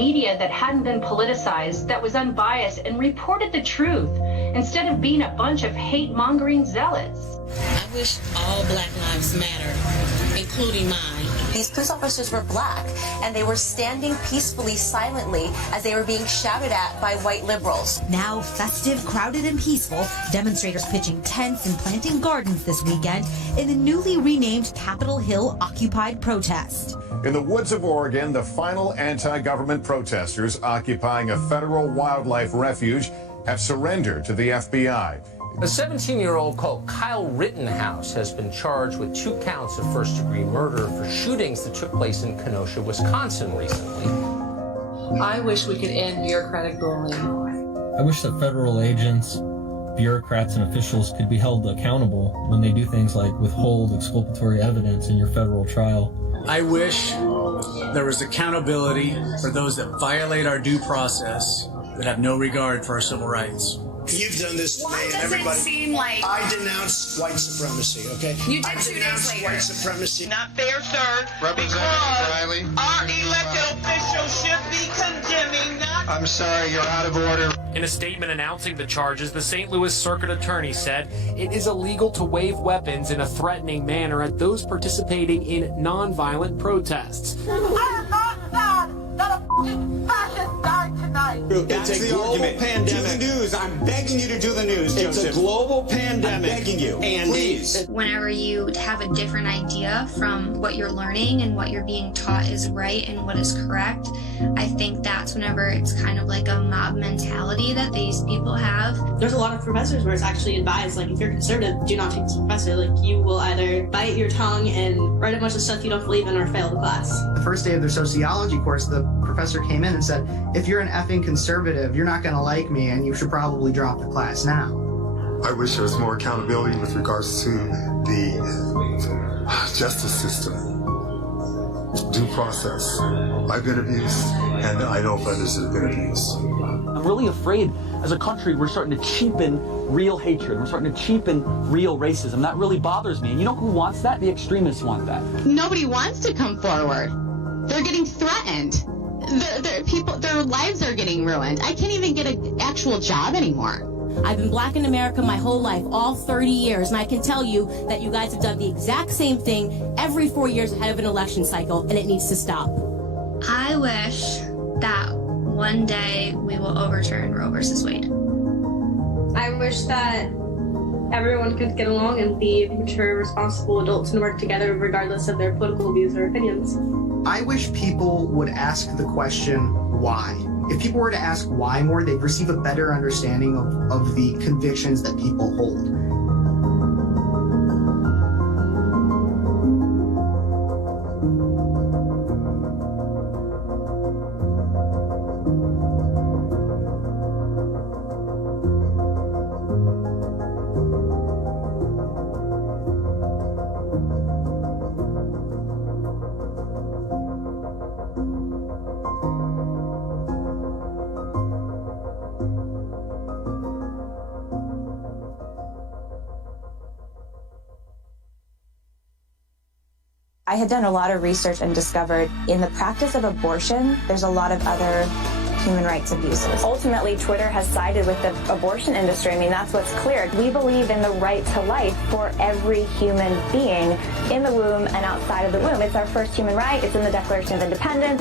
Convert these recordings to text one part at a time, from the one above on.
media that hadn't been politicized, that was unbiased and reported the truth instead of being a bunch of hate-mongering zealots. I wish all Black lives matter, including mine. These police officers were Black, and they were standing peacefully, silently, as they were being shouted at by white liberals. Now festive, crowded, and peaceful, demonstrators pitching tents and planting gardens this weekend in the newly renamed Capitol Hill Occupied protest. In the woods of Oregon, the final anti-government protesters occupying a federal wildlife refuge have surrendered to the FBI. A 17-year-old called Kyle Rittenhouse has been charged with 2 counts of first-degree murder for shootings that took place in Kenosha, Wisconsin recently. I wish we could end bureaucratic bullying. I wish that federal agents bureaucrats and officials could be held accountable when they do things like withhold exculpatory evidence in your federal trial. I wish there was accountability for those that violate our due process, that have no regard for our civil rights. You've done this to me and everybody. Seem like I denounce white supremacy, okay? You did I 2 days denounce later. white supremacy. Not fair, sir. Representative Riley. Our elected officials should be condemning, not... I'm sorry, you're out of order. In a statement announcing the charges, the St. Louis Circuit Attorney said it is illegal to wave weapons in a threatening manner at those participating in nonviolent protests. I am not sad that a fascist died tonight. It's a global pandemic. Do the news. I'm begging you to do the news, Joseph. It's a global pandemic. I'm begging you. Andy. Please. Whenever you have a different idea from what you're learning and what you're being taught is right and what is correct, I think that's whenever it's kind of like a mob mentality that these people have. There's a lot of professors where it's actually advised, like, if you're conservative, do not take this professor. Like, you will either bite your tongue and write a bunch of stuff you don't believe in or fail the class. The first day of their sociology course, the professor came in and said, if you're an effing conservative, you're not going to like me and you should probably drop the class now. I wish there was more accountability with regards to the justice system, due process. I've been abused, and I know of others that have been abused. I'm really afraid as a country we're starting to cheapen real hatred. We're starting to cheapen real racism. That really bothers me. And you know who wants that? The extremists want that. Nobody wants to come forward. They're getting threatened. Their lives are getting ruined. I can't even get an actual job anymore. I've been black in America my whole life, all 30 years, and I can tell you that you guys have done the exact same thing every 4 years ahead of an election cycle, and it needs to stop. I wish that one day we will overturn Roe versus Wade. I wish that everyone could get along and be mature, responsible adults and work together regardless of their political views or opinions. I wish people would ask the question, why? If people were to ask why more, they'd receive a better understanding of the convictions that people hold. I had done a lot of research and discovered in the practice of abortion, there's a lot of other human rights abuses. Ultimately, Twitter has sided with the abortion industry. I mean, that's what's clear. We believe in the right to life for every human being in the womb and outside of the womb. It's our first human right. It's in the Declaration of Independence.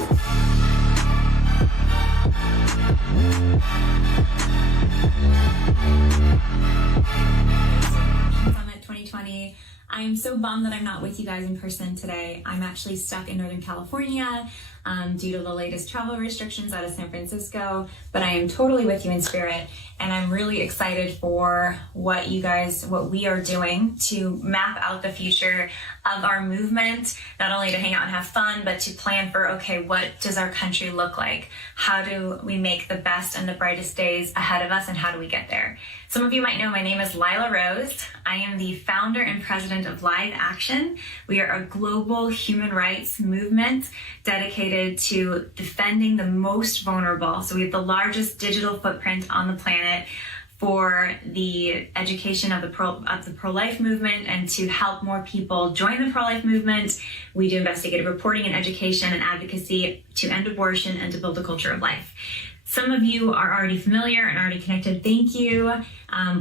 Summit 2020. I am so bummed that I'm not with you guys in person today. I'm actually stuck in Northern California due to the latest travel restrictions out of San Francisco, but I am totally with you in spirit, and I'm really excited for what we are doing to map out the future of our movement, not only to hang out and have fun, but to plan for, okay, what does our country look like? How do we make the best and the brightest days ahead of us, and how do we get there? Some of you might know my name is Lila Rose. I am the founder and president of Live Action. We are a global human rights movement dedicated to defending the most vulnerable. So we have the largest digital footprint on the planet for the education of the pro-life movement and to help more people join the pro-life movement. We do investigative reporting and education and advocacy to end abortion and to build a culture of life. Some of you are already familiar and already connected. Thank you.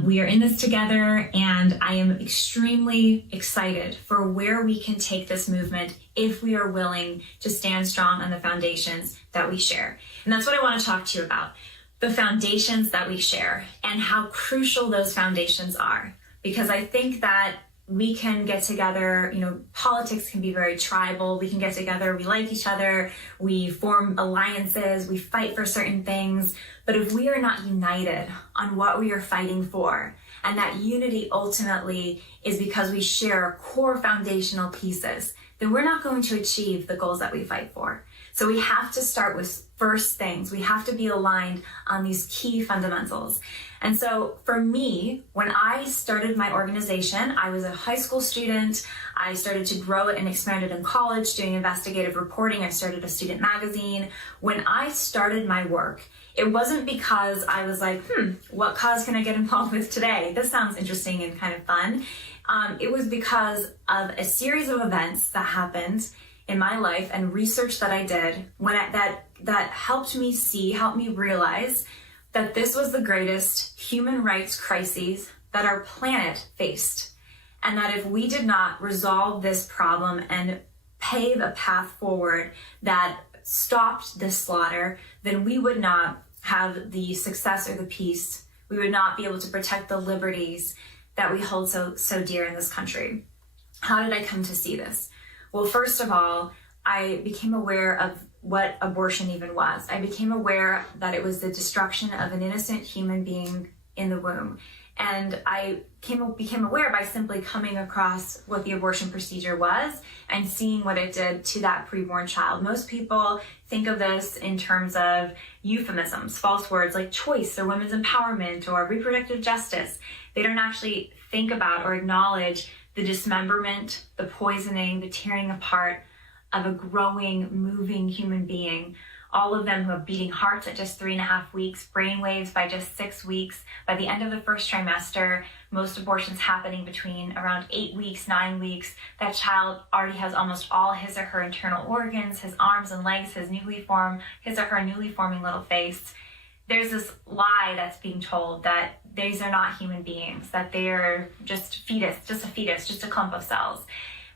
We are in this together, and I am extremely excited for where we can take this movement if we are willing to stand strong on the foundations that we share. And that's what I want to talk to you about, the foundations that we share and how crucial those foundations are. Because I think that we can get together, politics can be very tribal. We can get together, we like each other, we form alliances, we fight for certain things. But if we are not united on what we are fighting for, and that unity ultimately is because we share core foundational pieces, then we're not going to achieve the goals that we fight for. So we have to start with first things. We have to be aligned on these key fundamentals. And so for me, when I started my organization, I was a high school student. I started to grow it and expand it in college, doing investigative reporting. I started a student magazine. When I started my work, it wasn't because I was like, what cause can I get involved with today? This sounds interesting and kind of fun. It was because of a series of events that happened in my life and research that I did that helped me realize that this was the greatest human rights crises that our planet faced. And that if we did not resolve this problem and pave a path forward that stopped this slaughter, then we would not have the success or the peace. We would not be able to protect the liberties that we hold so dear in this country. How did I come to see this? Well, first of all, I became aware of what abortion even was. I became aware that it was the destruction of an innocent human being in the womb. And I became aware by simply coming across what the abortion procedure was and seeing what it did to that preborn child. Most people think of this in terms of euphemisms, false words like choice or women's empowerment or reproductive justice. They don't actually think about or acknowledge the dismemberment, the poisoning, the tearing apart of a growing, moving human being. All of them who have beating hearts at just 3.5 weeks, brain waves by just 6 weeks. By the end of the first trimester, most abortions happening between around 8 weeks, 9 weeks. That child already has almost all his or her internal organs, his arms and legs, his or her newly forming little face. There's this lie that's being told that these are not human beings, that they're just a clump of cells.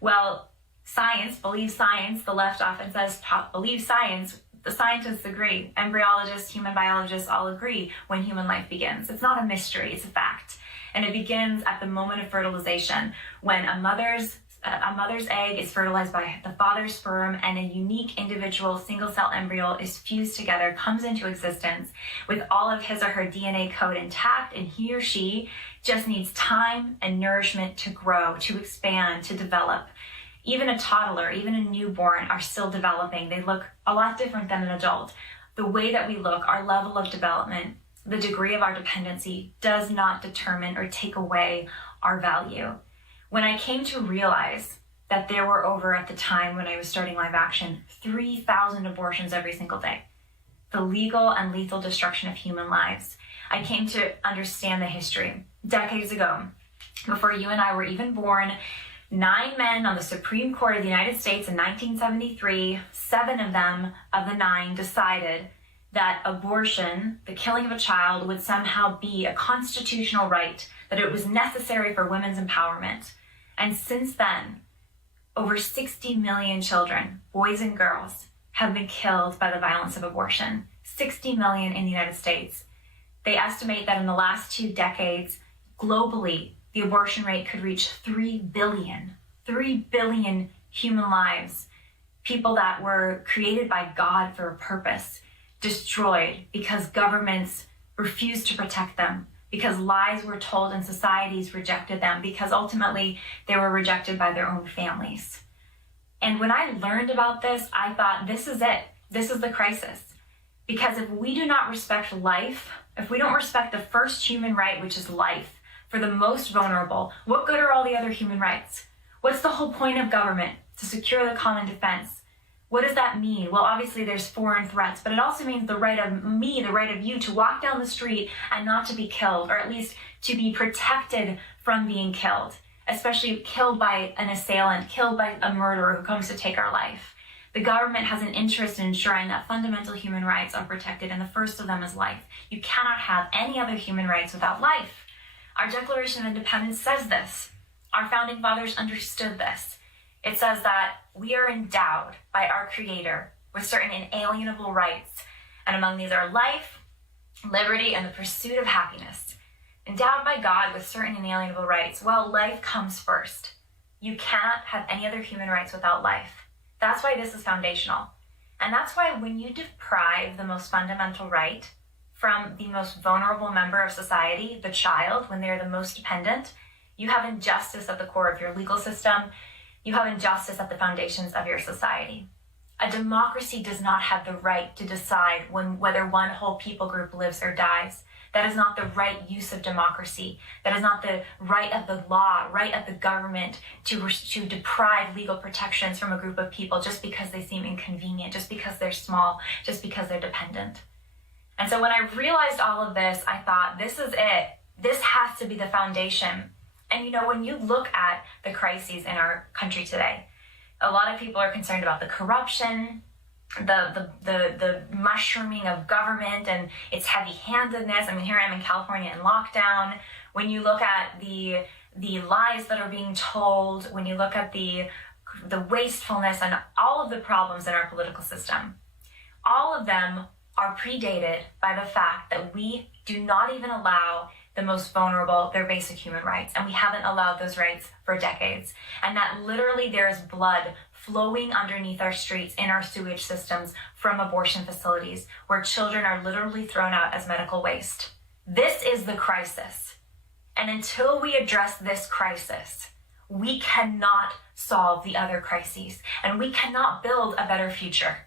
Well, science, believe science. The left often says, believe science. The scientists agree. Embryologists, human biologists all agree when human life begins. It's not a mystery, it's a fact. And it begins at the moment of fertilization, when a mother's egg is fertilized by the father's sperm and a unique individual single-cell embryo is fused together, comes into existence with all of his or her DNA code intact, and he or she just needs time and nourishment to grow, to expand, to develop. Even a toddler, even a newborn are still developing. They look a lot different than an adult. The way that we look, our level of development, the degree of our dependency does not determine or take away our value. When I came to realize that there were over, at the time when I was starting Live Action, 3,000 abortions every single day, the legal and lethal destruction of human lives, I came to understand the history. Decades ago, before you and I were even born, 9 men on the Supreme Court of the United States in 1973, 7 of them, of the 9, decided that abortion, the killing of a child, would somehow be a constitutional right, that it was necessary for women's empowerment. And since then, over 60 million children, boys and girls, have been killed by the violence of abortion. 60 million in the United States. They estimate that in the last 2 decades, globally, the abortion rate could reach 3 billion human lives, people that were created by God for a purpose, destroyed because governments refused to protect them, because lies were told and societies rejected them, because ultimately they were rejected by their own families. And when I learned about this, I thought, this is it. This is the crisis. Because if we do not respect life, if we don't respect the first human right, which is life, for the most vulnerable, what good are all the other human rights? What's the whole point of government? To secure the common defense. What does that mean? Well, obviously there's foreign threats, but it also means the right of me, the right of you to walk down the street and not to be killed, or at least to be protected from being killed, especially killed by an assailant, killed by a murderer who comes to take our life. The government has an interest in ensuring that fundamental human rights are protected, and the first of them is life. You cannot have any other human rights without life. Our Declaration of Independence says this. Our founding fathers understood this. It says that we are endowed by our Creator with certain inalienable rights, and among these are life, liberty, and the pursuit of happiness. Endowed by God with certain inalienable rights, well, life comes first. You cannot have any other human rights without life. That's why this is foundational. And that's why when you deprive the most fundamental right from the most vulnerable member of society, the child, when they're the most dependent, you have injustice at the core of your legal system. You have injustice at the foundations of your society. A democracy does not have the right to decide whether one whole people group lives or dies. That is not the right use of democracy. That is not the right of the law, right of the government to deprive legal protections from a group of people just because they seem inconvenient, just because they're small, just because they're dependent. And so when I realized all of this, I thought, this is it. This has to be the foundation. And you know, when you look at the crises in our country today, a lot of people are concerned about the corruption, the mushrooming of government and its heavy-handedness. I mean, here I am in California in lockdown. When you look at the lies that are being told, when you look at the wastefulness and all of the problems in our political system, all of them are predated by the fact that we do not even allow the most vulnerable their basic human rights. And we haven't allowed those rights for decades. And that literally there is blood flowing underneath our streets, in our sewage systems, from abortion facilities, where children are literally thrown out as medical waste. This is the crisis. And until we address this crisis, we cannot solve the other crises, and we cannot build a better future.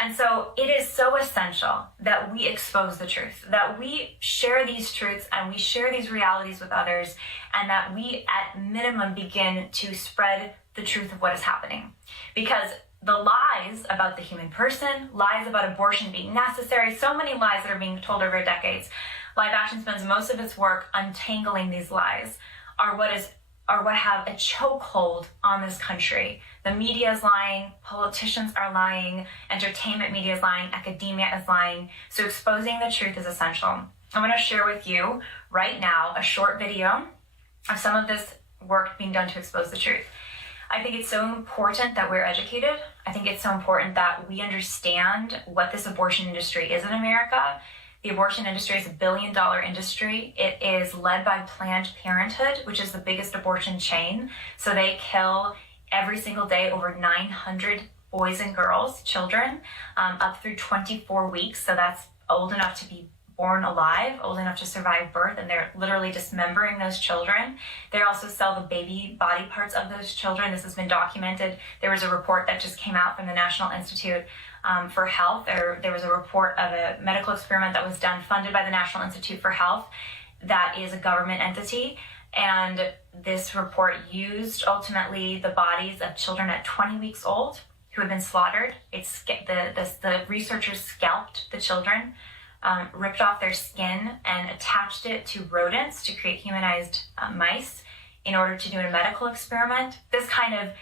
And so it is so essential that we expose the truth, that we share these truths and we share these realities with others, and that we at minimum begin to spread the truth of what is happening. Because the lies about the human person, lies about abortion being necessary, so many lies that are being told over decades. Live Action spends most of its work untangling these lies, are what have a chokehold on this country. The media is lying, politicians are lying, entertainment media is lying, academia is lying. So exposing the truth is essential. I'm going to share with you right now a short video of some of this work being done to expose the truth. I think it's so important that we're educated. I think it's so important that we understand what this abortion industry is in America. The abortion industry is $1 billion industry. It is led by Planned Parenthood, which is the biggest abortion chain. So they kill every single day over 900 boys and girls, children, up through 24 weeks. So that's old enough to be born alive, old enough to survive birth, and they're literally dismembering those children. They also sell the baby body parts of those children. This has been documented. There was a report that just came out from the National Institute for Health. There was a report of a medical experiment that was done, funded by the National Institute for Health, that is a government entity. And this report used ultimately the bodies of children at 20 weeks old who had been slaughtered. The researchers scalped the children, ripped off their skin and attached it to rodents to create humanized mice in order to do a medical experiment. This kind of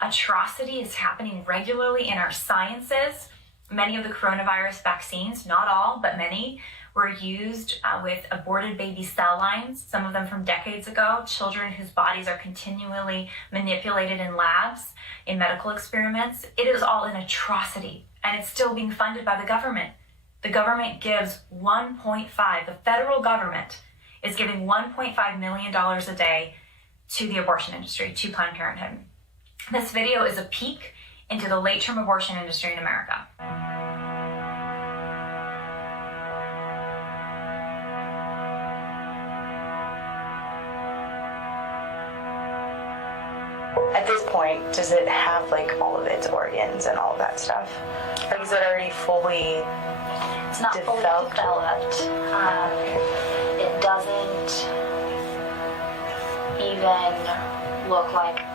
atrocity is happening regularly in our sciences. Many of the coronavirus vaccines, not all, but many, were used with aborted baby cell lines, some of them from decades ago, children whose bodies are continually manipulated in labs, in medical experiments. It is all an atrocity, and it's still being funded by the government. The government gives the federal government is giving $1.5 million a day to the abortion industry, to Planned Parenthood. This video is a peek into the late-term abortion industry in America. At this point, does it have like all of its organs and all of that stuff? Or is it already fully It's not fully developed.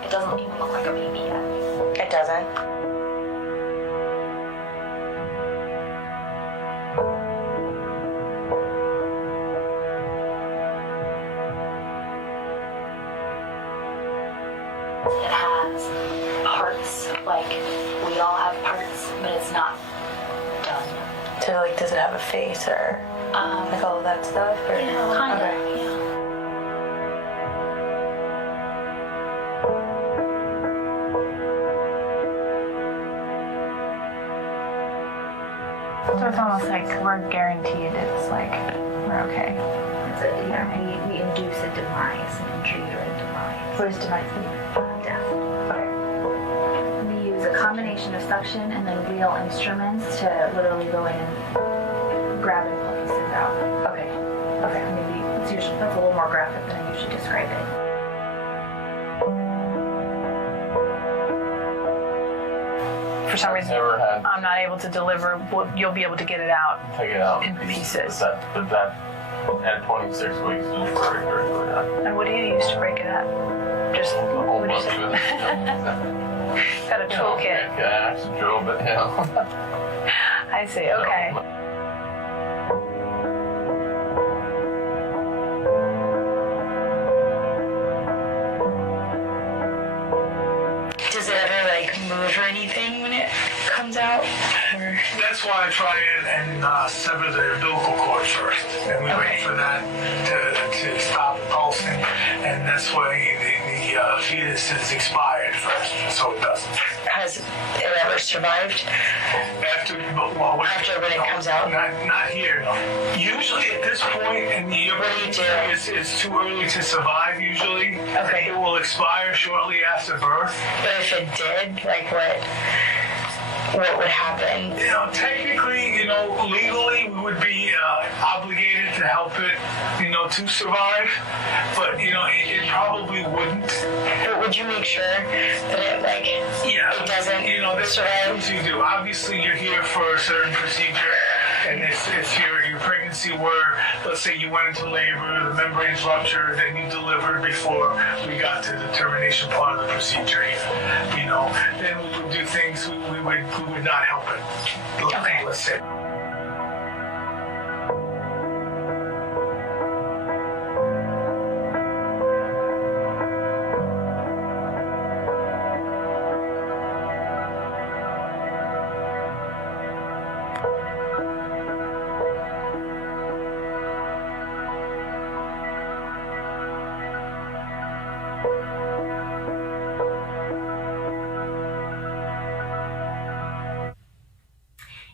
It doesn't even look like a baby yet. It doesn't? It has parts, like we all have parts, but it's not done. So like, does it have a face or like all of that stuff? Or? Yeah, kind of, yeah. So it's almost like we're guaranteed it's like, we're okay. It's a, you know, we induce a demise, an injury or a demise. What does demise mean? Death. Okay. We use a combination of suction and then real instruments to literally go in and grab and pull pieces out. Okay. Okay. Maybe that's a little more graphic than I usually describe it. for some reason I'm not able to deliver, you'll be able to get it out. Take it out in pieces. But that at 26 weeks is very, very good. And what do you use to break it up? Just a whole bunch of it. Got a toolkit. Axe, a drill bit, I see. Okay. Does it ever move or anything when it comes out? Or? That's why I try and sever the umbilical cord first, and we wait for that to stop pulsing, and that's why the fetus is expired first, so it doesn't. Has it ever survived? After when it comes out? Not here, no. Usually at this point in the year, it's too early to survive usually. Okay. It will expire shortly after birth. But if it did, what would happen? Technically, legally we would be obligated to help it, to survive. But, it probably wouldn't. But would you make sure that it doesn't that's survive? what you do. Obviously, you're here for a certain procedure. And if your pregnancy were, let's say you went into labor, the membrane's ruptured, and you delivered before we got to the termination part of the procedure here, then we would do things, we would not help it. Okay. Let's say.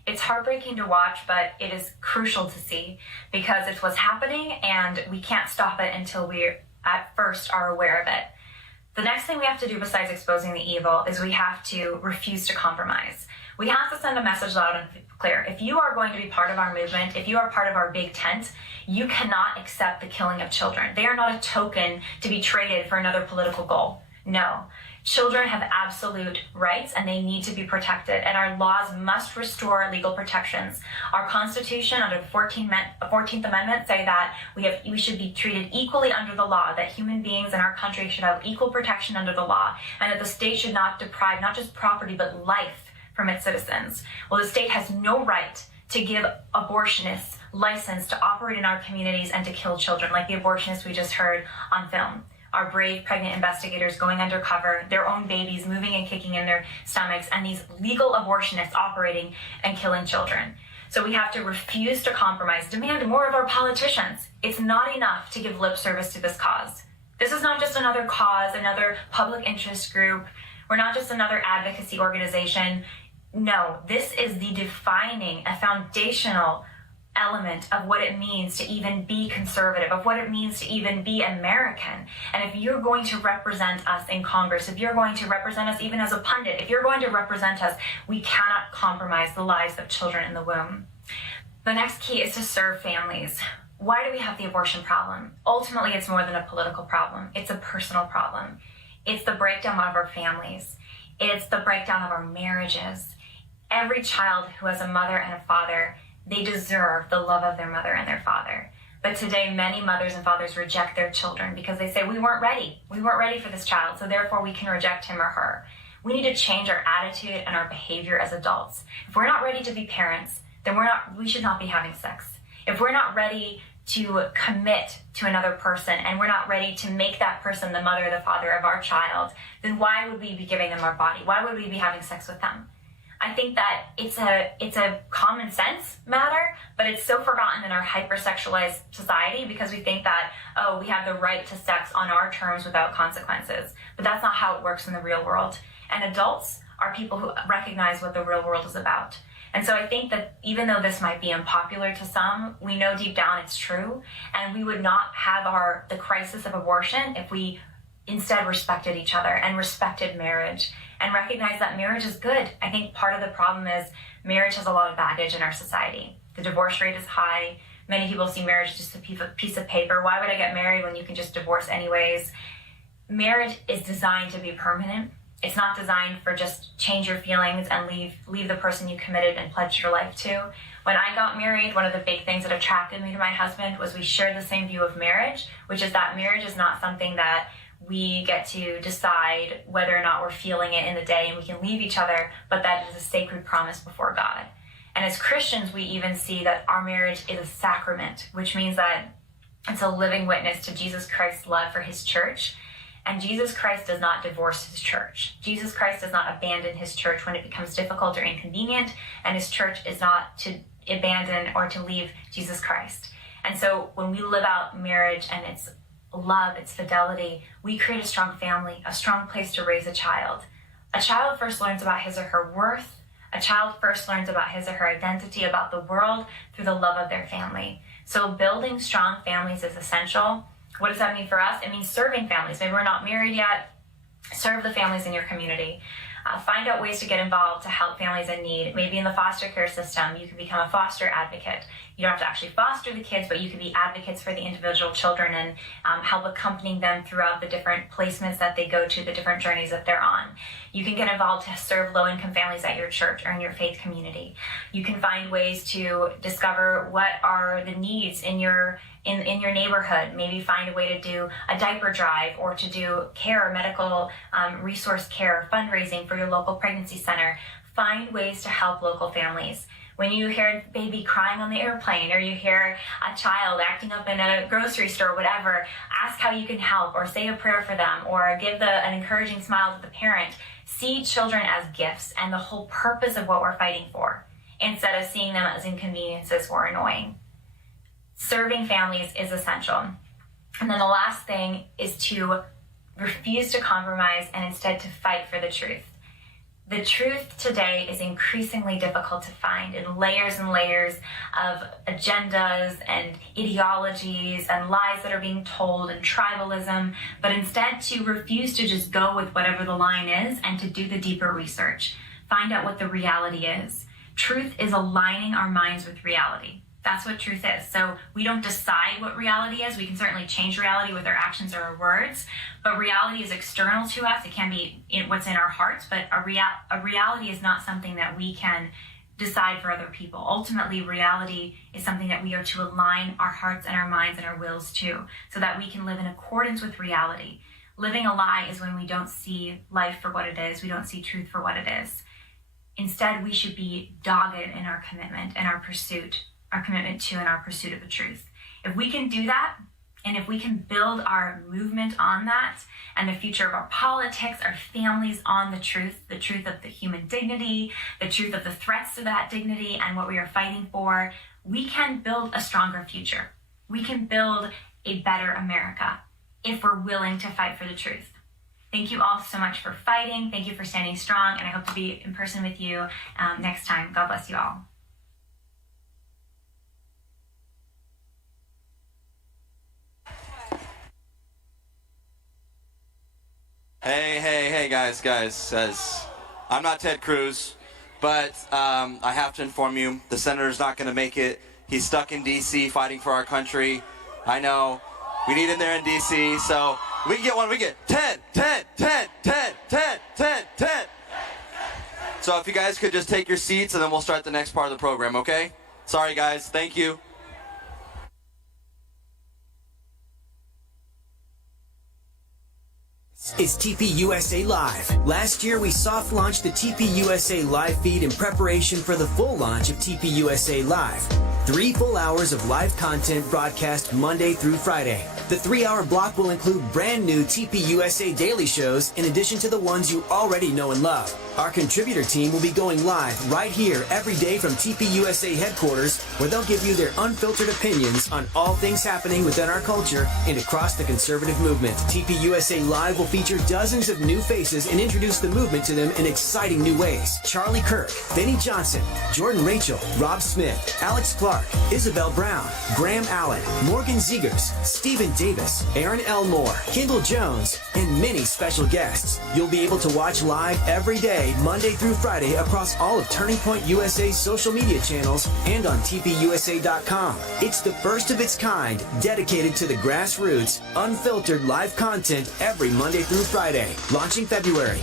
It's heartbreaking to watch, but it is crucial to see because it's what's happening and we can't stop it until we at first are aware of it. The next thing we have to do besides exposing the evil is we have to refuse to compromise. We have to send a message loud and clear. If you are going to be part of our movement, if you are part of our big tent, you cannot accept the killing of children. They are not a token to be traded for another political goal. No. Children have absolute rights and they need to be protected, and our laws must restore legal protections. Our Constitution under the 14th Amendment say that we should be treated equally under the law, that human beings in our country should have equal protection under the law, and that the state should not deprive not just property but life from its citizens. Well, the state has no right to give abortionists license to operate in our communities and to kill children, like the abortionists we just heard on film. Our brave pregnant investigators going undercover, their own babies moving and kicking in their stomachs, and these legal abortionists operating and killing children. So we have to refuse to compromise, demand more of our politicians. It's not enough to give lip service to this cause. This is not just another cause, another public interest group. We're not just another advocacy organization. No, this is the defining, a foundational element of what it means to even be conservative, of what it means to even be American. And if you're going to represent us in Congress, if you're going to represent us even as a pundit, if you're going to represent us, we cannot compromise the lives of children in the womb. The next key is to serve families. Why do we have the abortion problem? Ultimately, it's more than a political problem. It's a personal problem. It's the breakdown of our families. It's the breakdown of our marriages. Every child who has a mother and a father, they deserve the love of their mother and their father. But today, many mothers and fathers reject their children because they say, we weren't ready. We weren't ready for this child, so therefore we can reject him or her. We need to change our attitude and our behavior as adults. If we're not ready to be parents, then we should not be having sex. If we're not ready to commit to another person and we're not ready to make that person the mother or the father of our child, then why would we be giving them our body? Why would we be having sex with them? I think that it's a common sense matter, but it's so forgotten in our hypersexualized society because we think that, oh, we have the right to sex on our terms without consequences. But that's not how it works in the real world. And adults are people who recognize what the real world is about. And so I think that even though this might be unpopular to some, we know deep down it's true. And we would not have the crisis of abortion if we instead respected each other and respected marriage and recognized that marriage is good. I think part of the problem is marriage has a lot of baggage in our society. The divorce rate is high. Many people see marriage as just a piece of paper. Why would I get married when you can just divorce anyways? Marriage is designed to be permanent. It's not designed for just change your feelings and leave the person you committed and pledged your life to. When I got married, one of the big things that attracted me to my husband was we shared the same view of marriage, which is that marriage is not something that we get to decide whether or not we're feeling it in the day and we can leave each other, but that it is a sacred promise before God. And as Christians, we even see that our marriage is a sacrament, which means that it's a living witness to Jesus Christ's love for his church. And Jesus Christ does not divorce his church. Jesus Christ does not abandon his church when it becomes difficult or inconvenient, and his church is not to abandon or to leave Jesus Christ. And so when we live out marriage and its love, its fidelity, we create a strong family, a strong place to raise a child. A child first learns about his or her worth. A child first learns about his or her identity, about the world, through the love of their family. So building strong families is essential. What does that mean for us? It means serving families. Maybe we're not married yet. Serve the families in your community. Find out ways to get involved to help families in need. Maybe in the foster care system, you can become a foster advocate. You don't have to actually foster the kids, but you can be advocates for the individual children and help accompanying them throughout the different placements that they go to, the different journeys that they're on. You can get involved to serve low-income families at your church or in your faith community. You can find ways to discover what are the needs in your neighborhood. Maybe find a way to do a diaper drive or to do care, medical resource care, fundraising for your local pregnancy center. Find ways to help local families. When you hear a baby crying on the airplane, or you hear a child acting up in a grocery store, whatever, ask how you can help, or say a prayer for them, or give an encouraging smile to the parent. See children as gifts and the whole purpose of what we're fighting for, instead of seeing them as inconveniences or annoying. Serving families is essential. And then the last thing is to refuse to compromise and instead to fight for the truth. The truth today is increasingly difficult to find in layers and layers of agendas and ideologies and lies that are being told and tribalism, but instead to refuse to just go with whatever the line is and to do the deeper research. Find out what the reality is. Truth is aligning our minds with reality. That's what truth is. So we don't decide what reality is. We can certainly change reality with our actions or our words, but reality is external to us. It can be what's in our hearts, but a reality is not something that we can decide for other people. Ultimately, reality is something that we are to align our hearts and our minds and our wills to, so that we can live in accordance with reality. Living a lie is when we don't see life for what it is. We don't see truth for what it is. Instead, we should be dogged in our commitment and our commitment to and our pursuit of the truth. If we can do that, and if we can build our movement on that, and the future of our politics, our families on the truth of the human dignity, the truth of the threats to that dignity and what we are fighting for, we can build a stronger future. We can build a better America if we're willing to fight for the truth. Thank you all so much for fighting. Thank you for standing strong, and I hope to be in person with you next time. God bless you all. Hey, guys. I'm not Ted Cruz, but I have to inform you, the senator's not going to make it. He's stuck in D.C. fighting for our country. I know. We need him there in D.C., so we can get one. We get 10. So if you guys could just take your seats, and then we'll start the next part of the program, okay? Sorry, guys. Thank you. Is TP USA Live. Last year, we soft launched the TP USA Live feed in preparation for the full launch of TP USA Live. 3 full hours of live content broadcast Monday through Friday. The 3-hour block will include brand new TP USA daily shows in addition to the ones you already know and love. Our contributor team will be going live right here every day from TP USA headquarters, where they'll give you their unfiltered opinions on all things happening within our culture and across the conservative movement. TP USA Live will feature dozens of new faces and introduce the movement to them in exciting new ways. Charlie Kirk, Benny Johnson, Jordan Rachel, Rob Smith, Alex Clark, Isabel Brown, Graham Allen, Morgan Zegers, Stephen Davis, Aaron Elmore, Kendall Jones, and many special guests. You'll be able to watch live every day, Monday through Friday, across all of Turning Point USA's social media channels and on tpusa.com. It's the first of its kind, dedicated to the grassroots, unfiltered live content every Monday through Friday, launching February.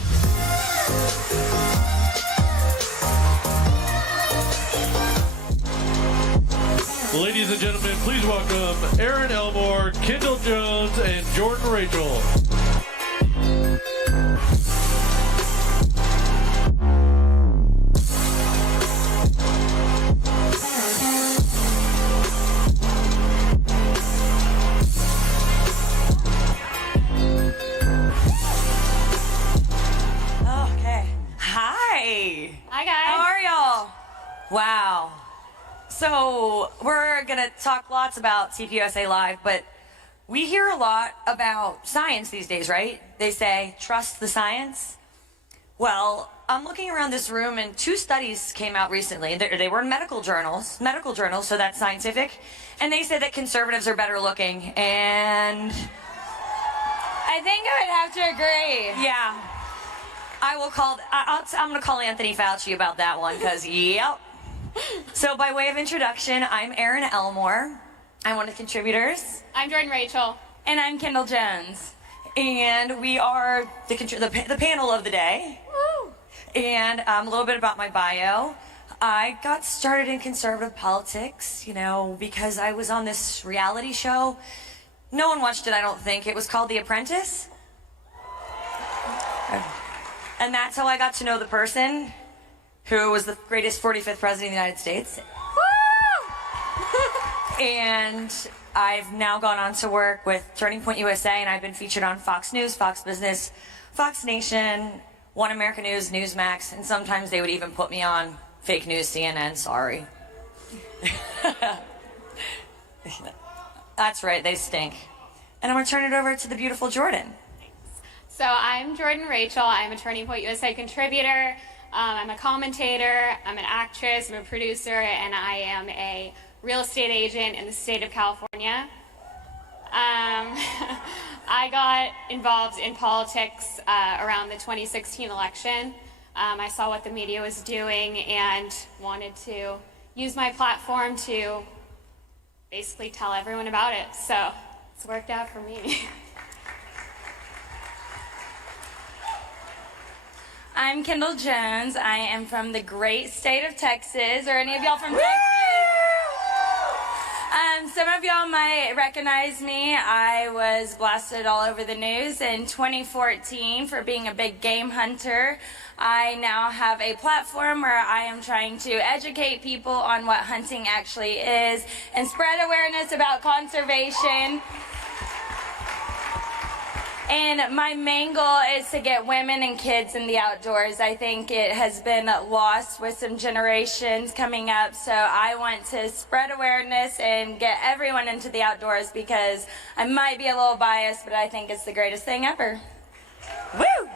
Ladies and gentlemen, please welcome Aaron Elmore, Kendall Jones, and Jordan Rachel. Okay. Hi. Hi, guys. How are y'all? Wow. So we're going to talk lots about TPUSA Live, but we hear a lot about science these days, right? They say, trust the science. Well, I'm looking around this room, and 2 studies came out recently. They were in medical journals, so that's scientific. And they said that conservatives are better looking, and I think I would have to agree. yeah. I'm going to call Anthony Fauci about that one, because, yep. So by way of introduction, I'm Aaron Elmore. I'm one of the contributors. I'm Jordan Rachel. And I'm Kendall Jones. And we are the panel of the day. Woo! And a little bit about my bio. I got started in conservative politics, because I was on this reality show. No one watched it, I don't think. It was called The Apprentice. And that's how I got to know the person who was the greatest 45th president of the United States. Woo! And I've now gone on to work with Turning Point USA, and I've been featured on Fox News, Fox Business, Fox Nation, One America News, Newsmax, and sometimes they would even put me on fake news CNN, sorry. That's right, they stink. And I'm gonna turn it over to the beautiful Jordan. So I'm Jordan Rachel. I'm a Turning Point USA contributor. I'm a commentator, I'm an actress, I'm a producer, and I am a real estate agent in the state of California. I got involved in politics around the 2016 election. I saw what the media was doing and wanted to use my platform to basically tell everyone about it. So it's worked out for me. I'm Kendall Jones. I am from the great state of Texas. Are any of y'all from Texas? Some of y'all might recognize me. I was blasted all over the news in 2014 for being a big game hunter. I now have a platform where I am trying to educate people on what hunting actually is and spread awareness about conservation. And my main goal is to get women and kids in the outdoors. I think it has been lost with some generations coming up, so I want to spread awareness and get everyone into the outdoors because I might be a little biased, but I think it's the greatest thing ever. Woo!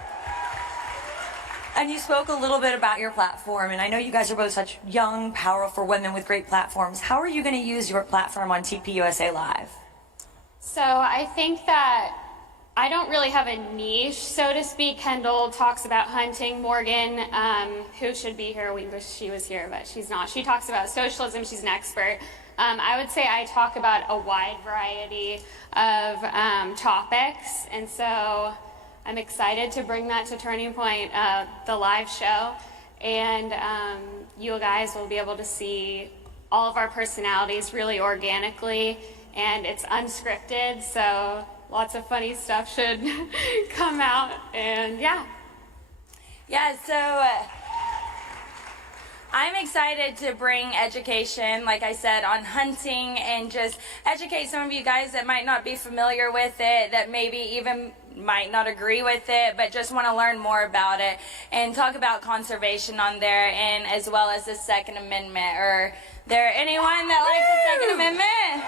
And you spoke a little bit about your platform, and I know you guys are both such young, powerful women with great platforms. How are you going to use your platform on TPUSA Live? So I think that I don't really have a niche, so to speak. Kendall talks about hunting. Morgan, who should be here, we wish she was here, but she's not. She talks about socialism. She's an expert. I would say I talk about a wide variety of topics, and so I'm excited to bring that to Turning Point, the live show, and you guys will be able to see all of our personalities really organically, and it's unscripted, so lots of funny stuff should come out, and yeah. Yeah, so I'm excited to bring education, like I said, on hunting and just educate some of you guys that might not be familiar with it, that maybe even might not agree with it, but just want to learn more about it, and talk about conservation on there, and as well as the Second Amendment. Or there anyone that likes the Second Amendment?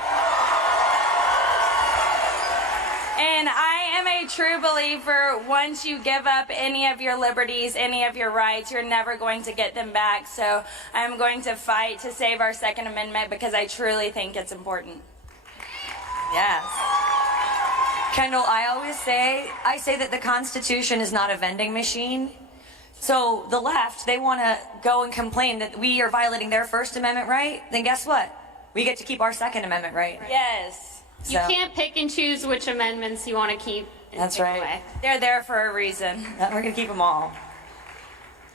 And I am a true believer, once you give up any of your liberties, any of your rights, you're never going to get them back. So I'm going to fight to save our Second Amendment because I truly think it's important. Yes. Kendall, I say that the Constitution is not a vending machine. So the left, they want to go and complain that we are violating their First Amendment right. Then guess what? We get to keep our Second Amendment right. Yes. You can't pick and choose which amendments you want to keep. That's right. They're there for a reason. We're going to keep them all.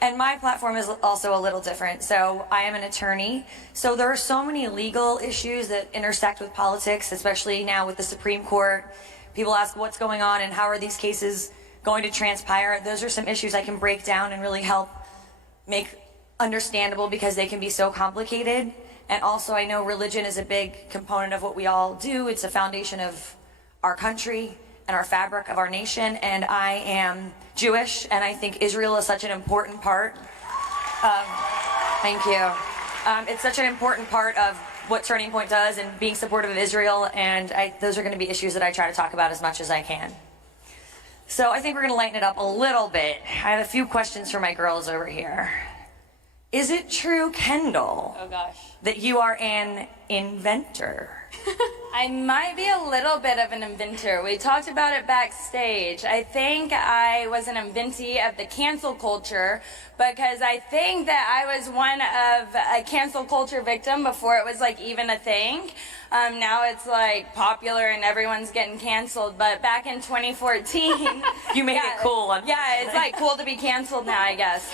And my platform is also a little different. So I am an attorney. So there are so many legal issues that intersect with politics, especially now with the Supreme Court. People ask what's going on and how are these cases going to transpire. Those are some issues I can break down and really help make understandable because they can be so complicated. And also I know religion is a big component of what we all do. It's a foundation of our country and our fabric of our nation, and I am Jewish, and I think Israel is such an important part. Thank you. It's such an important part of what Turning Point does and being supportive of Israel, and those are going to be issues that I try to talk about as much as I can. So I think we're going to lighten it up a little bit. I have a few questions for my girls over here. Is it true, Kendall, that you are an inventor? I might be a little bit of an inventor. We talked about it backstage. I think I was an inventee of the cancel culture because I think that I was one of a cancel culture victim before it was like even a thing. Now it's like popular and everyone's getting canceled. But back in 2014, you made it cool. Yeah, it's like cool to be canceled now, I guess.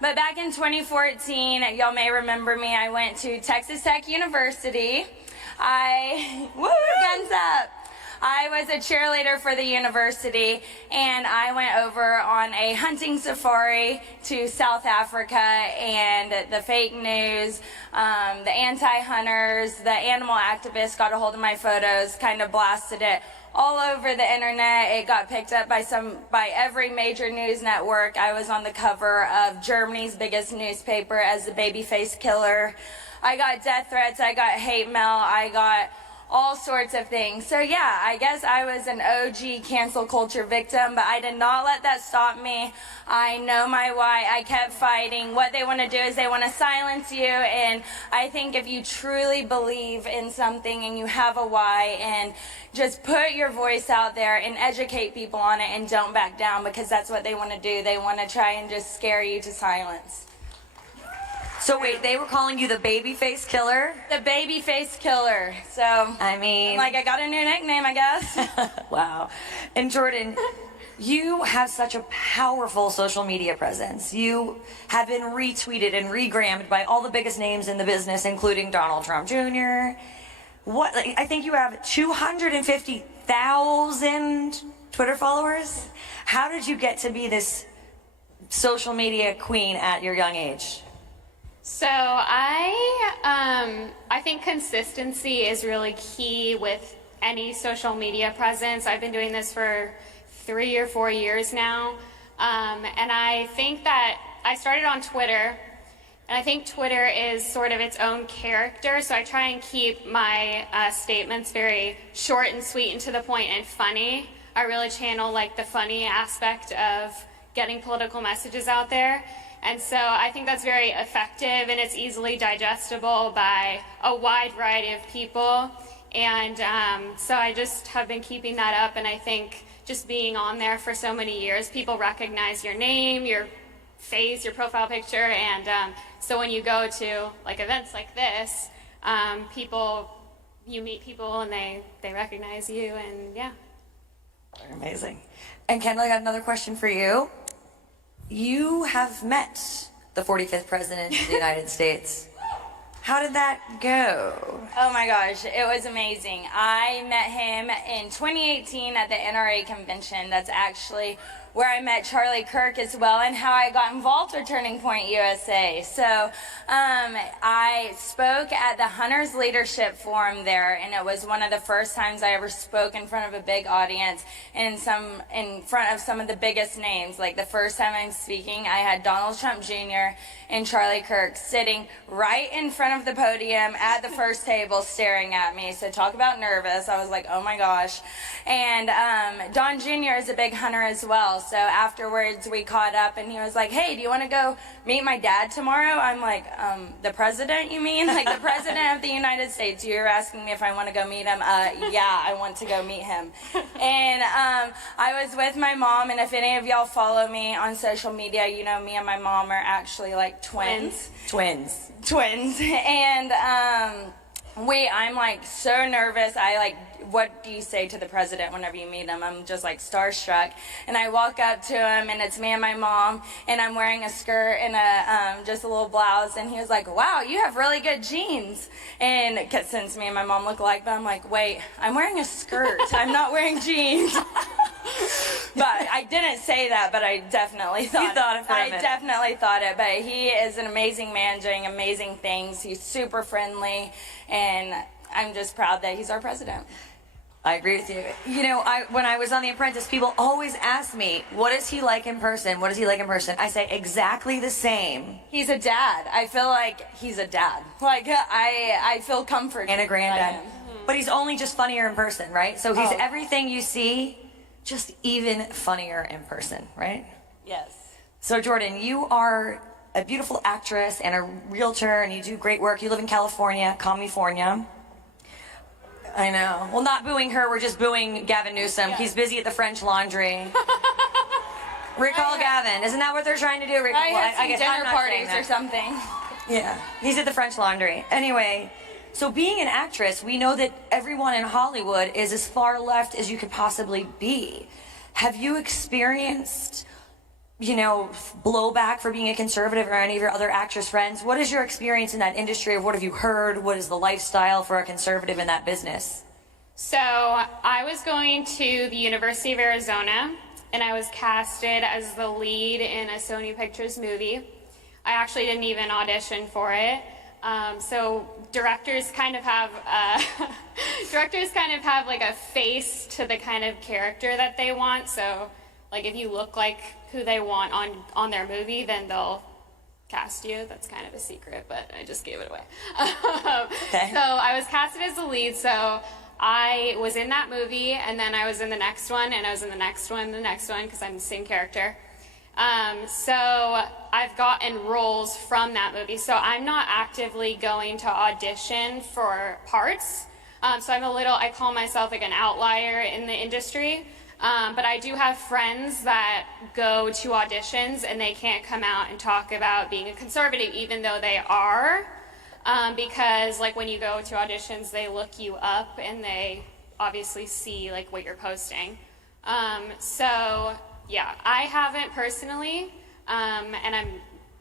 But back in 2014, y'all may remember me. I went to Texas Tech University. Guns up. I was a cheerleader for the university, and I went over on a hunting safari to South Africa, and the fake news, the anti-hunters, the animal activists got a hold of my photos, kind of blasted it all over the internet. It got picked up by every major news network. I was on the cover of Germany's biggest newspaper as the babyface killer. I got death threats, I got hate mail, I got all sorts of things. So yeah, I guess I was an OG cancel culture victim, but I did not let that stop me. I know my why. I kept fighting. What they want to do is they want to silence you, and I think if you truly believe in something and you have a why and just put your voice out there and educate people on it and don't back down, because that's what they want to do. They want to try and just scare you to silence. So wait, they were calling you the babyface killer? The babyface killer. So, I mean, I got a new nickname, I guess. Wow. And Jordan, you have such a powerful social media presence. You have been retweeted and regrammed by all the biggest names in the business, including Donald Trump Jr. I think you have 250,000 Twitter followers. How did you get to be this social media queen at your young age? So I think consistency is really key with any social media presence. I've been doing this for 3 or 4 years now. And I think that I started on Twitter, and I think Twitter is sort of its own character. So I try and keep my statements very short and sweet and to the point and funny. I really channel like the funny aspect of getting political messages out there. And so I think that's very effective, and it's easily digestible by a wide variety of people. And so I just have been keeping that up, and I think just being on there for so many years, people recognize your name, your face, your profile picture, and so when you go to like events like this, you meet people and they recognize you, and yeah. Amazing. And Kendall, I got another question for you. You have met the 45th President of the United States. How did that go? Oh my gosh, it was amazing. I met him in 2018 at the NRA convention. That's actually where I met Charlie Kirk as well, and how I got involved with Turning Point USA. So I spoke at the Hunters Leadership Forum there, and it was one of the first times I ever spoke in front of a big audience and in front of some of the biggest names. Like the first time I'm speaking, I had Donald Trump Jr. and Charlie Kirk sitting right in front of the podium at the first table staring at me. So talk about nervous. I was like, oh my gosh. And Don Jr. is a big hunter as well. So afterwards we caught up, and he was like, hey, do you want to go meet my dad tomorrow? I'm like, the president, you mean? Like the president of the United States. You're asking me if I want to go meet him? Yeah, I want to go meet him. And I was with my mom, and if any of y'all follow me on social media, you know me and my mom are actually like twins. Twins. And I'm like so nervous. What do you say to the president whenever you meet him? I'm just like starstruck. And I walk up to him, and it's me and my mom, and I'm wearing a skirt and just a little blouse. And he was like, wow, you have really good jeans. And since me and my mom look alike, but I'm like, wait, I'm wearing a skirt. I'm not wearing jeans. But I didn't say that, but I definitely thought You thought it for a minute. I definitely thought it, but he is an amazing man doing amazing things. He's super friendly, and I'm just proud that he's our president. I agree with you. You know, when I was on The Apprentice, people always ask me, what is he like in person? What is he like in person? I say exactly the same. He's a dad. I feel like he's a dad. Like, I feel comfort. And a granddad. But he's only just funnier in person, right? So he's everything you see, just even funnier in person, right? Yes. So Jordan, you are a beautiful actress and a realtor, and you do great work. You live in California, California. I know. Well, not booing her, we're just booing Gavin Newsom. Yeah. He's busy at the French Laundry. Recall Gavin. Isn't that what they're trying to do? I guess dinner parties or something. Yeah, he's at the French Laundry. Anyway, so being an actress, we know that everyone in Hollywood is as far left as you could possibly be. Have you experienced, you know, blowback for being a conservative or any of your other actress friends? What is your experience in that industry, or what have you heard? What is the lifestyle for a conservative in that business? So I was going to the University of Arizona, and I was casted as the lead in a Sony Pictures movie. I actually didn't even audition for it. So directors kind of have like a face to the kind of character that they want. So like if you look like who they want on their movie, then they'll cast you. That's kind of a secret, but I just gave it away. Okay. So I was casted as the lead, so I was in that movie, and then I was in the next one, and I was in the next one, because I'm the same character. So I've gotten roles from that movie, so I'm not actively going to audition for parts. So I call myself like an outlier in the industry. But I do have friends that go to auditions and they can't come out and talk about being a conservative, even though they are, because like when you go to auditions, they look you up and they obviously see like what you're posting. So yeah, I haven't personally, and I'm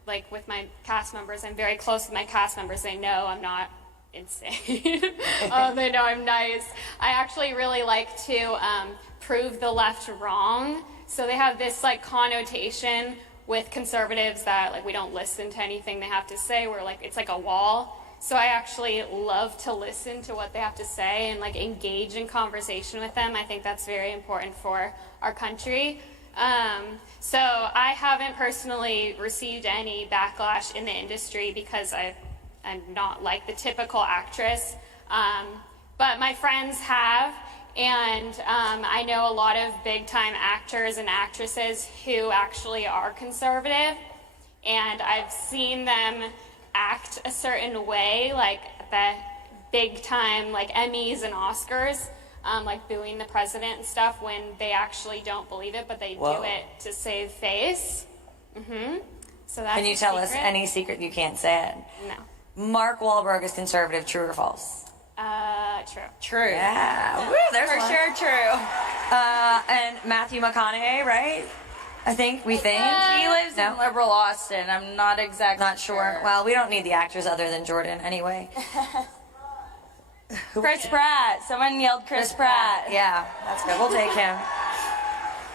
like with my cast members, I'm very close with my cast members. They know I'm not insane. They know I'm nice. I actually really like to prove the left wrong. So they have this like connotation with conservatives that like we don't listen to anything they have to say. We're like, it's like a wall. So I actually love to listen to what they have to say and like engage in conversation with them. I think that's very important for our country. So I haven't personally received any backlash in the industry because I'm not like the typical actress, but my friends have, and I know a lot of big-time actors and actresses who actually are conservative, and I've seen them act a certain way, like the big-time like Emmys and Oscars, like booing the president and stuff when they actually don't believe it, but they do it to save face. So that's Can you tell us any secret? You can't say it. No. Mark Wahlberg is conservative, true or false? True. True. Yeah. Woo, there's For one. sure true. And Matthew McConaughey, right? I think, we think. He lives in liberal Austin. I'm not exactly Not sure. Well, we don't need the actors other than Jordan anyway. Chris Pratt. Someone yelled Chris Pratt. Yeah, that's good. We'll take him.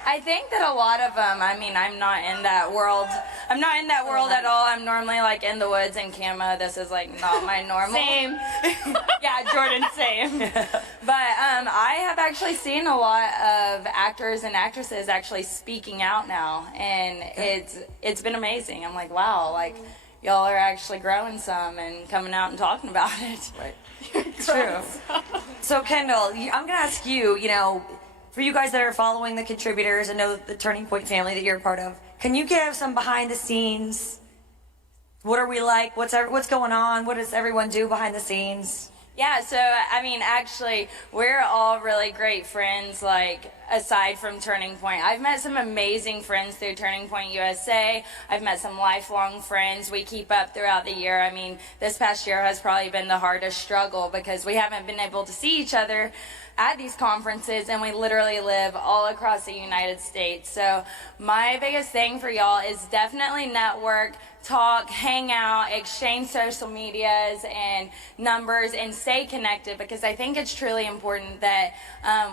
I think that a lot of them, I mean, I'm not in that world. I'm not in that world at all. I'm normally like in the woods in camo. This is like not my normal. Same. Yeah, Jordan, same. But I have actually seen a lot of actors and actresses actually speaking out now, and it's been amazing. I'm like, wow, like y'all are actually growing some and coming out and talking about it. Right. It's true. So Kendall, I'm gonna ask you, you know, for you guys that are following the contributors and know the Turning Point family that you're a part of, can you give some behind the scenes? What are we like? What's going on? What does everyone do behind the scenes? Yeah, so, I mean, actually, we're all really great friends, like, aside from Turning Point. I've met some amazing friends through Turning Point USA. I've met some lifelong friends we keep up throughout the year. I mean, this past year has probably been the hardest struggle because we haven't been able to see each other at these conferences, and we literally live all across the United States. So my biggest thing for y'all is definitely network, talk, hang out, exchange social medias and numbers, and stay connected, because I think it's truly important that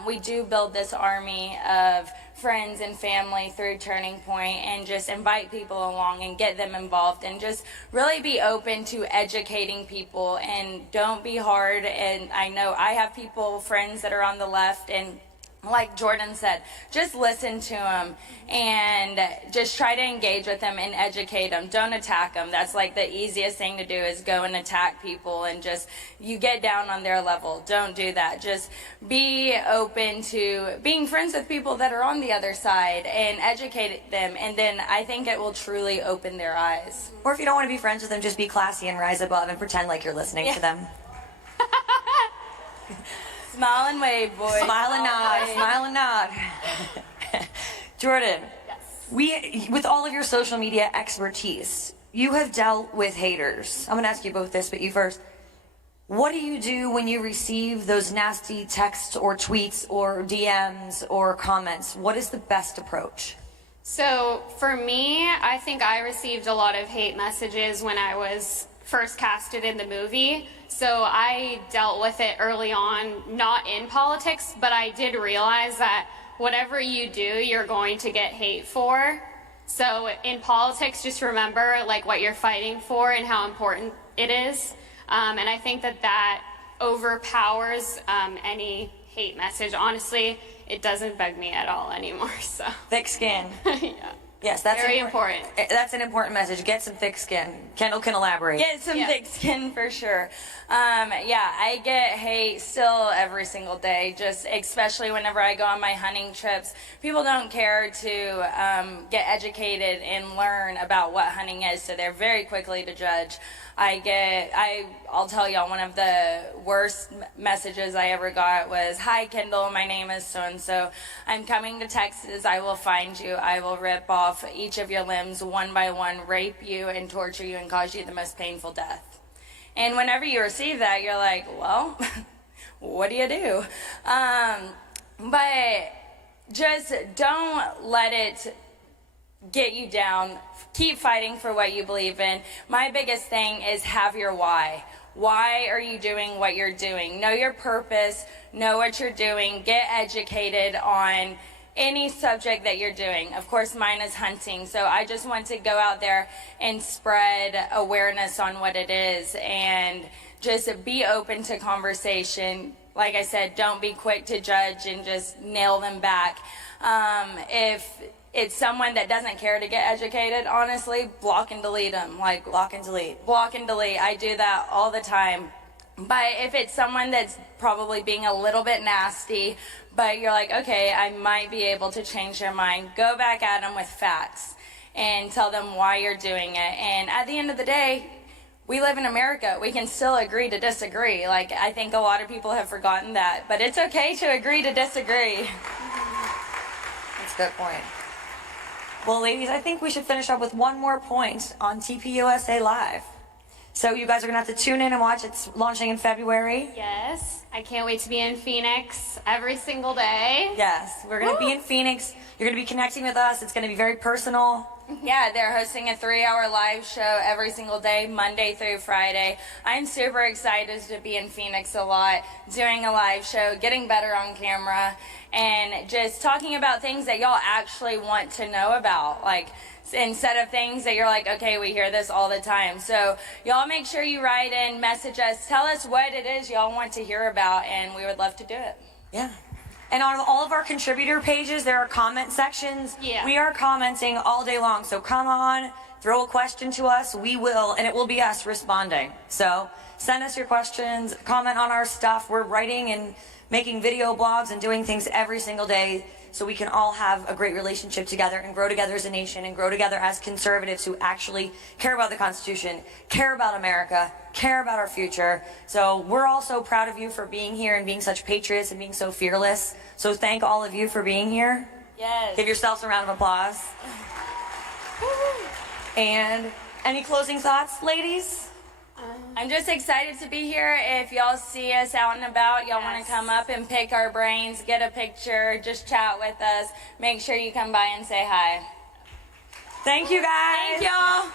we do build this army of friends and family through Turning Point, and just invite people along and get them involved, and just really be open to educating people, and don't be hard. And I know I have friends that are on the left, and like Jordan said, just listen to them and just try to engage with them and educate them. Don't attack them. That's like the easiest thing to do, is go and attack people and just, you get down on their level. Don't do that. Just be open to being friends with people that are on the other side and educate them, and then I think it will truly open their eyes. Or if you don't want to be friends with them, just be classy and rise above and pretend like you're listening to them. Smile and wave, boys. Smile and nod. Smile and nod. Jordan, with all of your social media expertise, you have dealt with haters. I'm going to ask you both this, but you first. What do you do when you receive those nasty texts or tweets or DMs or comments? What is the best approach? So for me, I think I received a lot of hate messages when I was first casted in the movie. So I dealt with it early on, not in politics, but I did realize that whatever you do, you're going to get hate for. So in politics, just remember like what you're fighting for and how important it is. And I think that overpowers any hate message. Honestly, it doesn't bug me at all anymore. So thick skin. Yeah. Yes, that's very important. That's an important message. Get some thick skin. Kendall can elaborate. Get some thick skin for sure. Yeah, I get hate still every single day, just especially whenever I go on my hunting trips. People don't care to get educated and learn about what hunting is, so they're very quickly to judge. I'll tell y'all, one of the worst messages I ever got was, "Hi Kendall, my name is so-and-so. I'm coming to Texas. I will find you. I will rip off each of your limbs one by one, rape you and torture you and cause you the most painful death." And whenever you receive that, you're like, well, what do you do? But just don't let it get you down. Keep fighting for what you believe in. My biggest thing is have your why. Why are you doing what you're doing? Know your purpose, know what you're doing, get educated on any subject that you're doing. Of course, mine is hunting, so I just want to go out there and spread awareness on what it is, and just be open to conversation. Like I said, don't be quick to judge and just nail them back. If it's someone that doesn't care to get educated, honestly, block and delete them. Like, block and delete. Block and delete. I do that all the time. But if it's someone that's probably being a little bit nasty, but you're like, okay, I might be able to change their mind, go back at them with facts and tell them why you're doing it. And at the end of the day, we live in America. We can still agree to disagree. Like, I think a lot of people have forgotten that. But it's okay to agree to disagree. That's a good point. Well, ladies, I think we should finish up with one more point on TPUSA Live. So you guys are going to have to tune in and watch. It's launching in February. Yes. I can't wait to be in Phoenix every single day. Yes. We're going to be in Phoenix. You're going to be connecting with us. It's going to be very personal. Yeah, they're hosting a 3-hour live show every single day, Monday through Friday. I'm super excited to be in Phoenix a lot, doing a live show, getting better on camera, and just talking about things that y'all actually want to know about. Like, instead of things that you're like, okay, we hear this all the time. So y'all make sure you write in, message us, tell us what it is y'all want to hear about, and we would love to do it. Yeah. And on all of our contributor pages, there are comment sections. Yeah. We are commenting all day long. So come on, throw a question to us. We will, and it will be us responding. So send us your questions, comment on our stuff. We're writing and making video blogs and doing things every single day so we can all have a great relationship together and grow together as a nation and grow together as conservatives who actually care about the Constitution, care about America, care about our future. So we're all so proud of you for being here and being such patriots and being so fearless. So thank all of you for being here. Yes. Give yourselves a round of applause. And any closing thoughts, ladies? I'm just excited to be here. If y'all see us out and about, y'all want to come up and pick our brains, get a picture, just chat with us, make sure you come by and say hi. Thank you, guys. Thank y'all.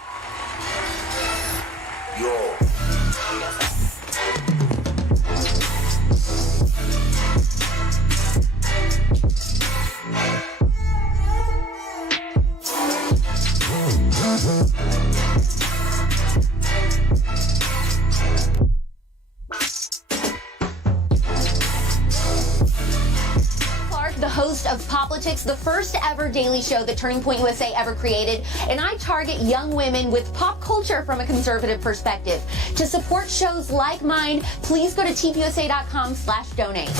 The host of Politics, the first ever daily show that Turning Point USA ever created, and I target young women with pop culture from a conservative perspective. To support shows like mine, please go to tpusa.com/donate.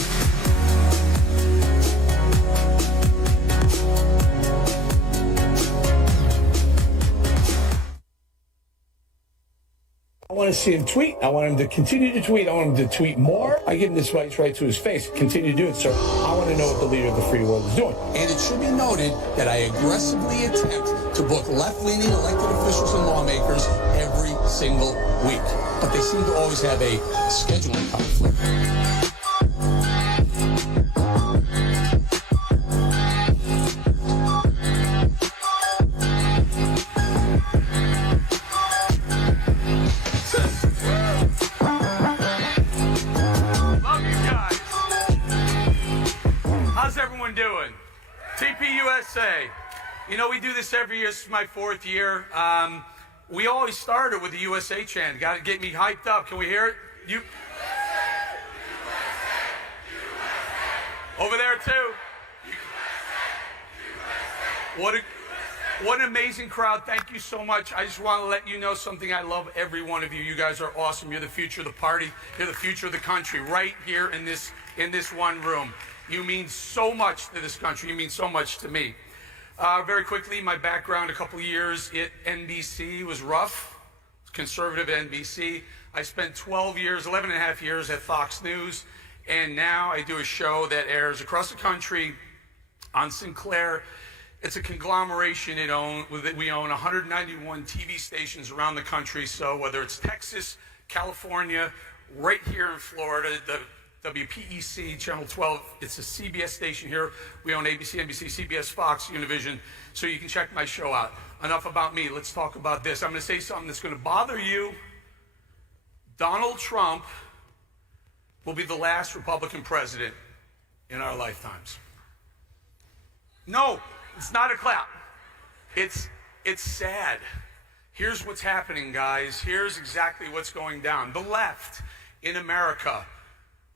I want to see him tweet. I want him to continue to tweet. I want him to tweet more. I give him this right to his face. Continue to do it, sir. I want to know what the leader of the free world is doing. And it should be noted that I aggressively attempt to book left-leaning elected officials and lawmakers every single week. But they seem to always have a scheduling conflict. Doing? TPUSA. You know, we do this every year. This is my 4th year. We always started with the USA chant. Got to get me hyped up. Can we hear it? You. Over there too. What an amazing crowd. Thank you so much. I just want to let you know something. I love every one of you. You guys are awesome. You're the future of the party. You're the future of the country right here in this one room. You mean so much to this country. You mean so much to me. Very quickly, my background, a couple of years at NBC was rough. Conservative NBC. I spent 11 and a half years at Fox News, and now I do a show that airs across the country on Sinclair. It's a conglomeration. We own 191 TV stations around the country. So whether it's Texas, California, right here in Florida, the WPEC, Channel 12, it's a CBS station here. We own ABC, NBC, CBS, Fox, Univision, so you can check my show out. Enough about me. Let's talk about this. I'm going to say something that's going to bother you. Donald Trump will be the last Republican president in our lifetimes. No, it's not a clap. It's sad. Here's what's happening, guys. Here's exactly what's going down. The left in America,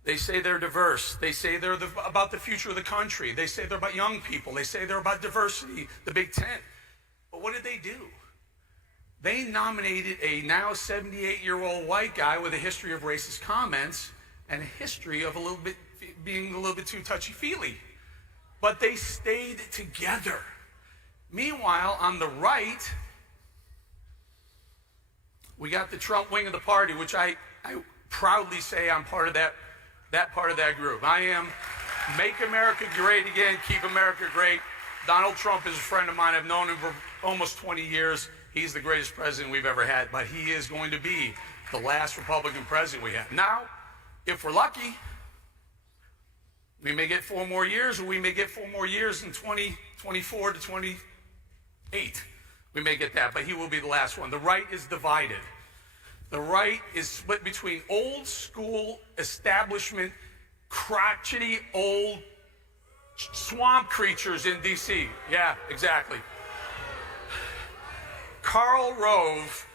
they say they're diverse. They say they're about the future of the country. They say they're about young people. They say they're about diversity, the Big Tent. But what did they do? They nominated a now 78-year-old white guy with a history of racist comments and a history of being a little bit too touchy-feely. But they stayed together. Meanwhile, on the right, we got the Trump wing of the party, which I proudly say I'm part of that part of that group. I am Make America Great Again, Keep America Great. Donald Trump is a friend of mine. I've known him for almost 20 years. He's the greatest president we've ever had, but he is going to be the last Republican president we have. Now, if we're lucky, we may get 4 more years, or we may get 4 more years in 2024 to 28. We may get that, but he will be the last one. The right is divided. The right is split between old school establishment, crotchety old swamp creatures in D.C. Yeah, exactly. Karl Rove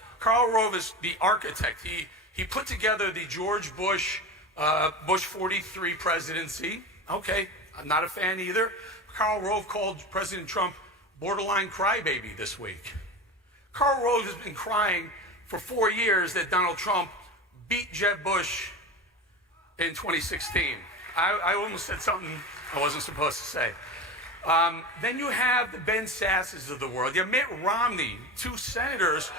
is the architect. He put together the George Bush 43 presidency. Okay, I'm not a fan either. Karl Rove called President Trump borderline crybaby this week. Karl Rove has been crying for 4 years that Donald Trump beat Jeb Bush in 2016. I almost said something I wasn't supposed to say. Then you have the Ben Sasses of the world. You have Mitt Romney, 2 senators.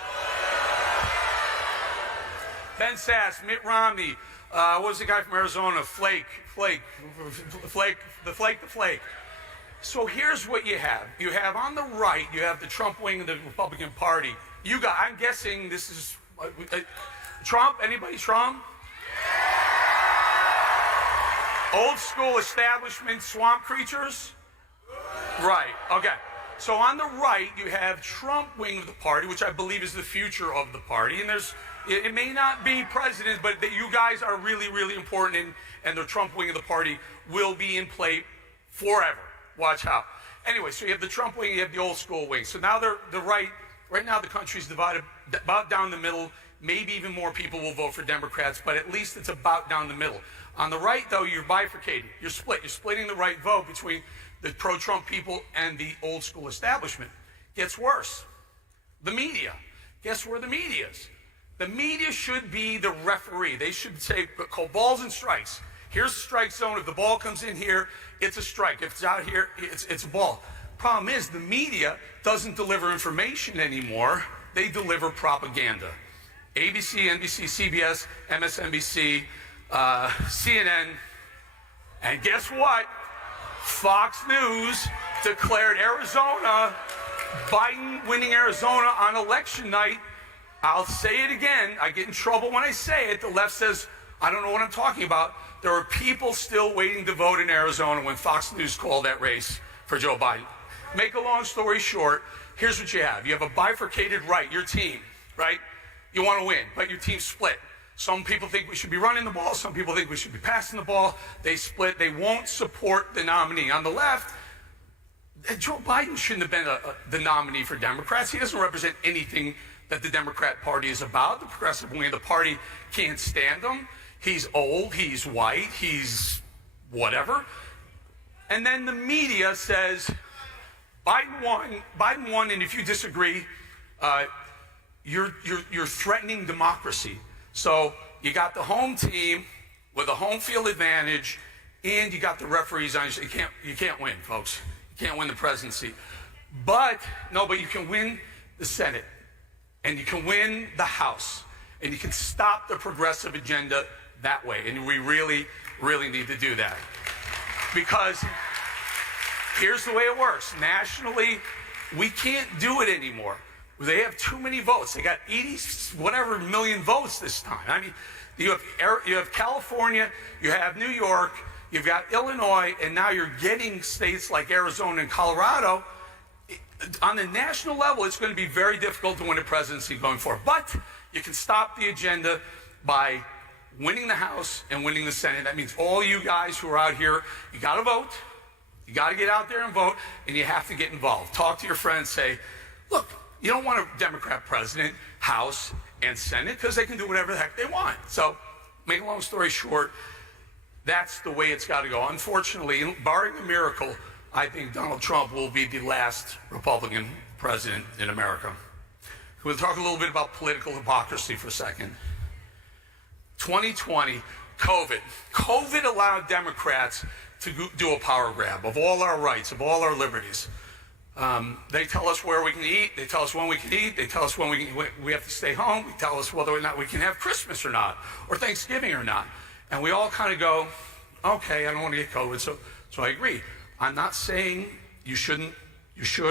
Ben Sass, Mitt Romney, what was the guy from Arizona? Flake. So here's what you have. You have on the right, you have the Trump wing of the Republican Party. I'm guessing this is Trump. Anybody Trump? Old school establishment swamp creatures? Right, okay. So on the right, you have Trump wing of the party, which I believe is the future of the party. And it may not be president, but that you guys are really, really important, and the Trump wing of the party will be in play forever. Watch how. Anyway, so you have the Trump wing, you have the old school wing. So now right now the country's divided about down the middle. Maybe even more people will vote for Democrats, but at least it's about down the middle. On the right, though, you're bifurcating. You're split. You're splitting the right vote between the pro-Trump people and the old school establishment. Gets worse. The media. Guess where the media is? The media should be the referee. They should say, call balls and strikes. Here's the strike zone. If the ball comes in here, it's a strike. If it's out here, it's a ball. Problem is, the media doesn't deliver information anymore. They deliver propaganda. ABC, NBC, CBS, MSNBC, CNN, and guess what? Fox News declared Biden winning Arizona on election night. I'll say it again. I get in trouble when I say it. The left says, I don't know what I'm talking about. There are people still waiting to vote in Arizona when Fox News called that race for Joe Biden. Make a long story short, here's what you have. You have a bifurcated right, your team, right? You want to win, but your team's split. Some people think we should be running the ball. Some people think we should be passing the ball. They split. They won't support the nominee. On the left, Joe Biden shouldn't have been the nominee for Democrats. He doesn't represent anything that the Democrat Party is about. The progressive wing of the party can't stand him. He's old. He's white. He's whatever. And then the media says, Biden won, and if you disagree, you're threatening democracy. So you got the home team with a home field advantage, and you got the referees on. You can't win, folks. You can't win the presidency. But you can win the Senate, and you can win the House, and you can stop the progressive agenda that way. And we really, really need to do that. Because here's the way it works. Nationally, we can't do it anymore. They have too many votes. They got 80 million votes this time. I mean, you have California, you have New York, you've got Illinois, and now you're getting states like Arizona and Colorado. On the national level, it's going to be very difficult to win a presidency going forward. But you can stop the agenda by winning the House and winning the Senate. That means all you guys who are out here, you got to vote. You got to get out there and vote, and you have to get involved. Talk to your friends. Say, look, you don't want a Democrat president, House, and Senate because they can do whatever the heck they want. So, make a long story short, that's the way it's got to go. Unfortunately, barring a miracle, I think Donald Trump will be the last Republican president in America. We'll talk a little bit about political hypocrisy for a second. 2020, COVID. COVID allowed Democrats to do a power grab of all our rights, of all our liberties. They tell us where we can eat. They tell us when we can eat. They tell us when we have to stay home. They tell us whether or not we can have Christmas or not, or Thanksgiving or not. And we all kind of go, okay, I don't want to get COVID, so I agree. I'm not saying you should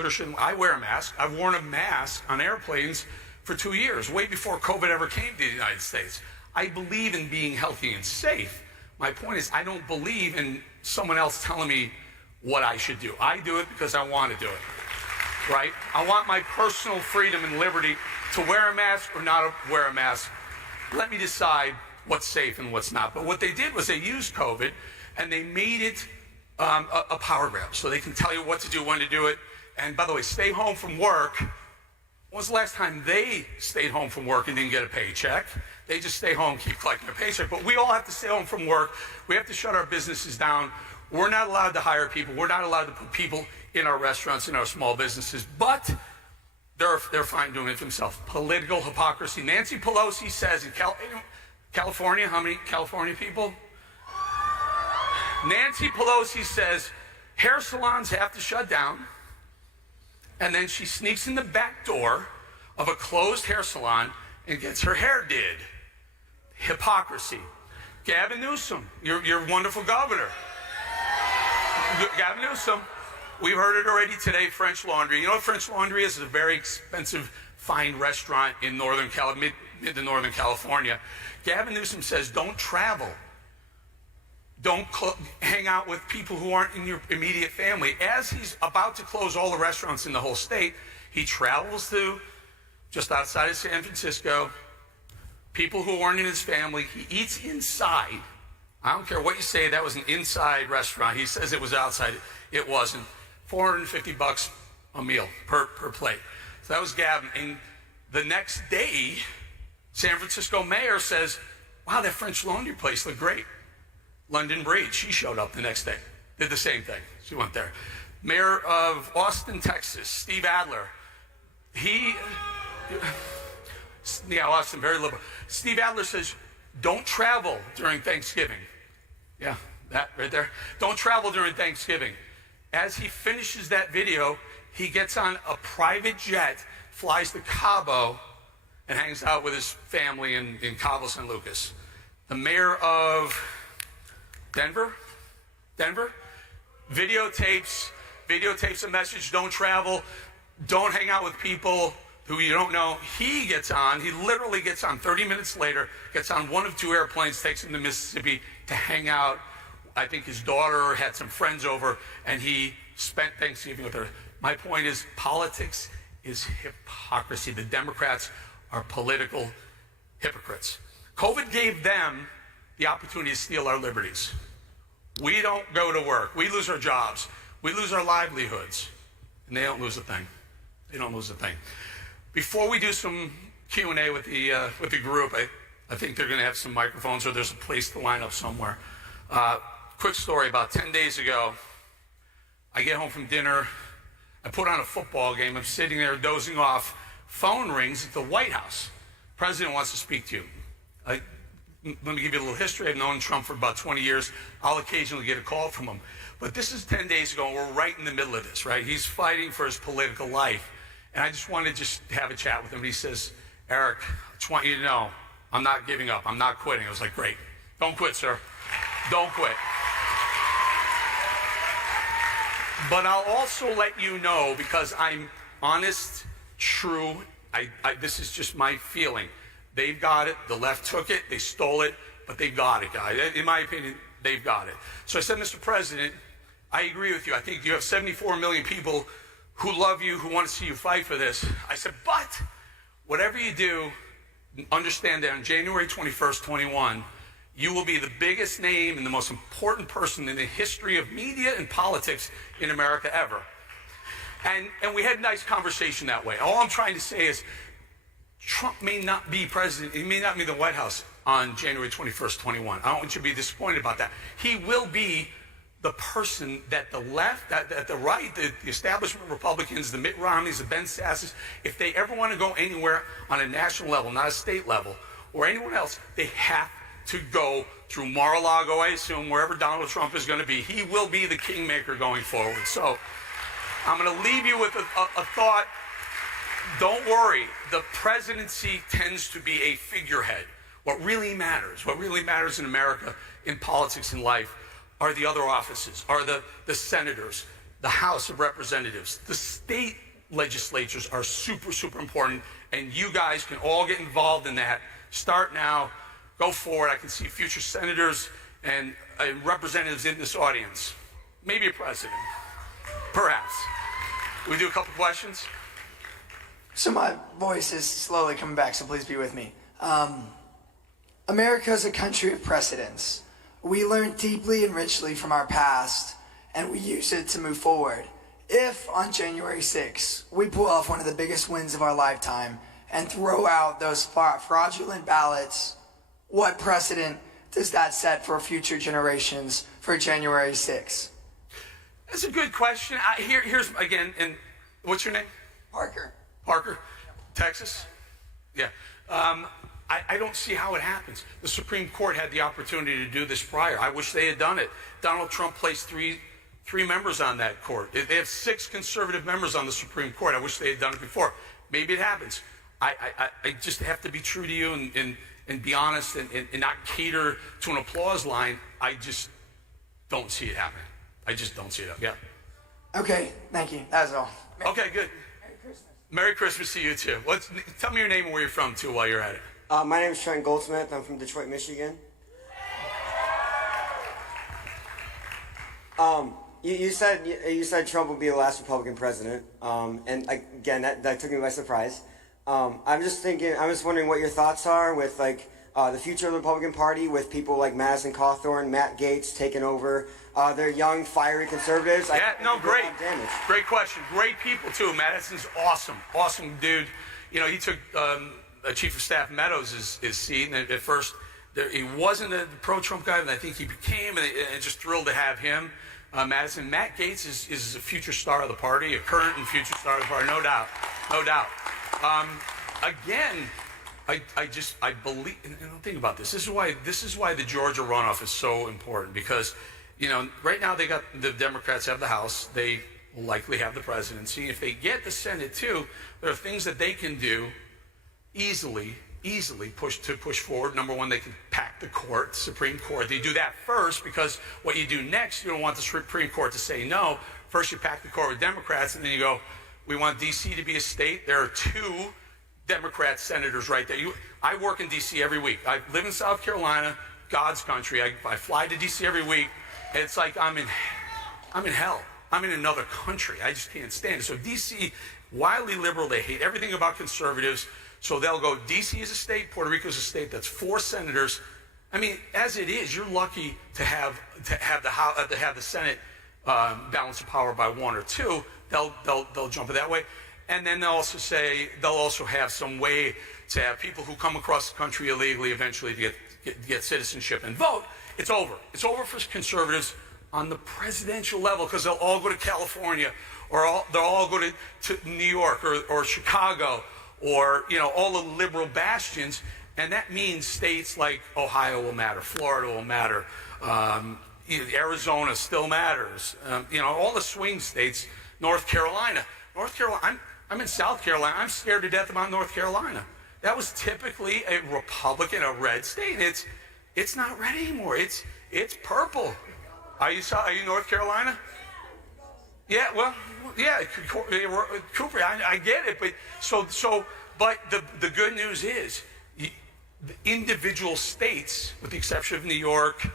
or shouldn't. I wear a mask. I've worn a mask on airplanes for 2 years, way before COVID ever came to the United States. I believe in being healthy and safe. My point is, I don't believe in someone else telling me what I should do. I do it because I want to do it, right? I want my personal freedom and liberty to wear a mask or not wear a mask. Let me decide what's safe and what's not. But what they did was they used COVID and they made it a power grab, so they can tell you what to do, when to do it. And by the way, stay home from work. When was the last time they stayed home from work and didn't get a paycheck? They just stay home, keep collecting a paycheck. But we all have to stay home from work. We have to shut our businesses down. We're not allowed to hire people. We're not allowed to put people in our restaurants, in our small businesses. But they're fine doing it themselves. Political hypocrisy. Nancy Pelosi says in California, how many California people? Nancy Pelosi says Hair salons have to shut down, and then she sneaks in the back door of a closed hair salon and gets her hair did. Hypocrisy. Gavin Newsom, your wonderful governor. Gavin Newsom, we've heard it already today, French Laundry. You know what French Laundry is? It's a very expensive, fine restaurant in mid to Northern California. Gavin Newsom says, don't travel. Don't hang out with people who aren't in your immediate family. As he's about to close all the restaurants in the whole state, he travels to just outside of San Francisco, people who aren't in his family. He eats inside. I don't care what you say, that was an inside restaurant. He says it was outside. It wasn't. $450 a meal per plate. So that was Gavin. And the next day, San Francisco mayor says, wow, that French Laundry place looked great. London Breed, she showed up the next day. Did the same thing. She went there. Mayor of Austin, Texas, Steve Adler. Austin, very liberal. Steve Adler says, don't travel during Thanksgiving. Yeah, that right there. Don't travel during Thanksgiving. As he finishes that video, he gets on a private jet, flies to Cabo, and hangs out with his family in Cabo San Lucas. The mayor of Denver videotapes a message, don't travel, don't hang out with people who you don't know. He literally gets on 30 minutes later, gets on one of two airplanes, takes him to Mississippi to hang out. I think his daughter had some friends over, and he spent Thanksgiving with her. My point is, politics is hypocrisy. The Democrats are political hypocrites. COVID gave them the opportunity to steal our liberties. We don't go to work. We lose our jobs. We lose our livelihoods. And they don't lose a thing. They don't lose a thing. Before we do some Q&A with the group, I think they're going to have some microphones, or there's a place to line up somewhere. Quick story, about 10 days ago, I get home from dinner. I put on a football game. I'm sitting there dozing off. Phone rings at the White House. President wants to speak to you. Let me give you a little history. I've known Trump for about 20 years. I'll occasionally get a call from him. But this is 10 days ago, and we're right in the middle of this, right? He's fighting for his political life. And I just wanted to just have a chat with him. He says, Eric, I just want you to know, I'm not giving up. I'm not quitting. I was like, great. Don't quit, sir. Don't quit. But I'll also let you know, because I'm honest, true, this is just my feeling. They've got it. The left took it. They stole it. But they've got it, guys. In my opinion, they've got it. So I said, Mr. President, I agree with you. I think you have 74 million people who love you, who want to see you fight for this. I said, but whatever you do, understand that on January 21st, 21, you will be the biggest name and the most important person in the history of media and politics in America ever. And we had a nice conversation that way. All I'm trying to say is, Trump may not be president, he may not be in the White House on January 21st, 21. I don't want you to be disappointed about that. He will be the person that the left, that the right, the establishment Republicans, the Mitt Romneys, the Ben Sasses, if they ever want to go anywhere on a national level, not a state level, or anyone else, they have to go through Mar-a-Lago, I assume, wherever Donald Trump is going to be. He will be the kingmaker going forward. So I'm going to leave you with a thought. Don't worry. The presidency tends to be a figurehead. What really matters in America, in politics, in life, are the other offices, are the senators, the House of Representatives. The state legislatures are super, super important, and you guys can all get involved in that. Start now. Go forward. I can see future senators and representatives in this audience. Maybe a president. Perhaps. Can we do a couple questions? So my voice is slowly coming back, so please be with me. America is a country of precedents. We learn deeply and richly from our past, and we use it to move forward. If, on January 6th, we pull off one of the biggest wins of our lifetime and throw out those fraudulent ballots, what precedent does that set for future generations for January 6th? That's a good question. Here's, again, and what's your name? Parker, Texas? Yeah. I don't see how it happens. The Supreme Court had the opportunity to do this prior. I wish they had done it. Donald Trump placed three 3 members on that court. They have 6 conservative members on the Supreme Court. I wish they had done it before. Maybe it happens. I just have to be true to you and be honest and not cater to an applause line. I just don't see it happening. I just don't see it. Yeah. Okay, thank you. That's all. Okay, good. Merry Christmas to you too. Tell me your name and where you're from too while you're at it. My name is Trent Goldsmith. I'm from Detroit, Michigan. You said Trump would be the last Republican president, and again that took me by surprise. I'm just wondering what your thoughts are with the future of the Republican Party with people like Madison Cawthorn, Matt Gaetz taking over. They're young, fiery conservatives. Great question. Great people too. Madison's awesome dude. You know, he took Chief of Staff Meadows' his seat, and at first he wasn't a pro-Trump guy, but I think he became, and just thrilled to have him. Madison. Matt Gaetz is a future star of the party, a current and future star of the party, no doubt. Again, I believe, and think about this. This is why the Georgia runoff is so important, because, you know, right now the Democrats have the House. They will likely have the presidency. If they get the Senate too, there are things that they can do easily push forward. Number one, they can pack the court, Supreme Court. They do that first, because what you do next, you don't want the Supreme Court to say no. First, you pack the court with Democrats, and then you go, we want D.C. to be a state. There are 2 Democrat senators right there. I work in D.C. every week. I live in South Carolina, God's country. I fly to D.C. every week, and it's like I'm in hell. I'm in another country. I just can't stand it. So D.C., wildly liberal. They hate everything about conservatives. So they'll go, D.C. is a state, Puerto Rico is a state. That's 4 senators. I mean, as it is, you're lucky to have the Senate balance of power by 1 or 2. They'll jump it that way. And then they'll also have some way to have people who come across the country illegally eventually to get citizenship and vote. It's over. It's over for conservatives on the presidential level, because they'll all go to California, or they'll all go to New York or Chicago, or, you know, all the liberal bastions. And that means states like Ohio will matter, Florida will matter, Arizona still matters, you know, all the swing states, North Carolina, I'm in South Carolina. I'm scared to death about North Carolina. That was typically a Republican, a red state. It's not red anymore. It's purple. Are you North Carolina? Yeah, well, yeah, Cooper, I get it, but the good news is, the individual states, with the exception of New York,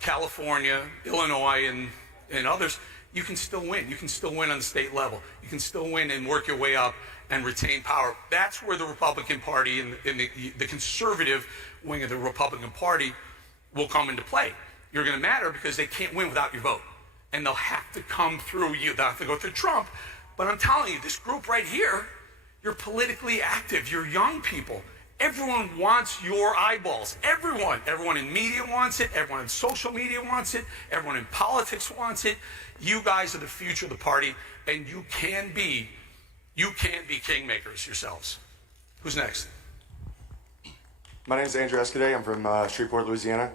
California, Illinois, and others, you can still win. You can still win on the state level. You can still win and work your way up and retain power. That's where the Republican Party and the conservative wing of the Republican Party will come into play. You're going to matter because they can't win without your vote. And they'll have to come through you. They'll have to go through Trump. But I'm telling you, this group right here, you're politically active. You're young people. Everyone wants your eyeballs. Everyone in media wants it. Everyone in social media wants it. Everyone in politics wants it. You guys are the future of the party, and you can be kingmakers yourselves. Who's next? My name is Andrew Escaday. I'm from Shreveport, Louisiana.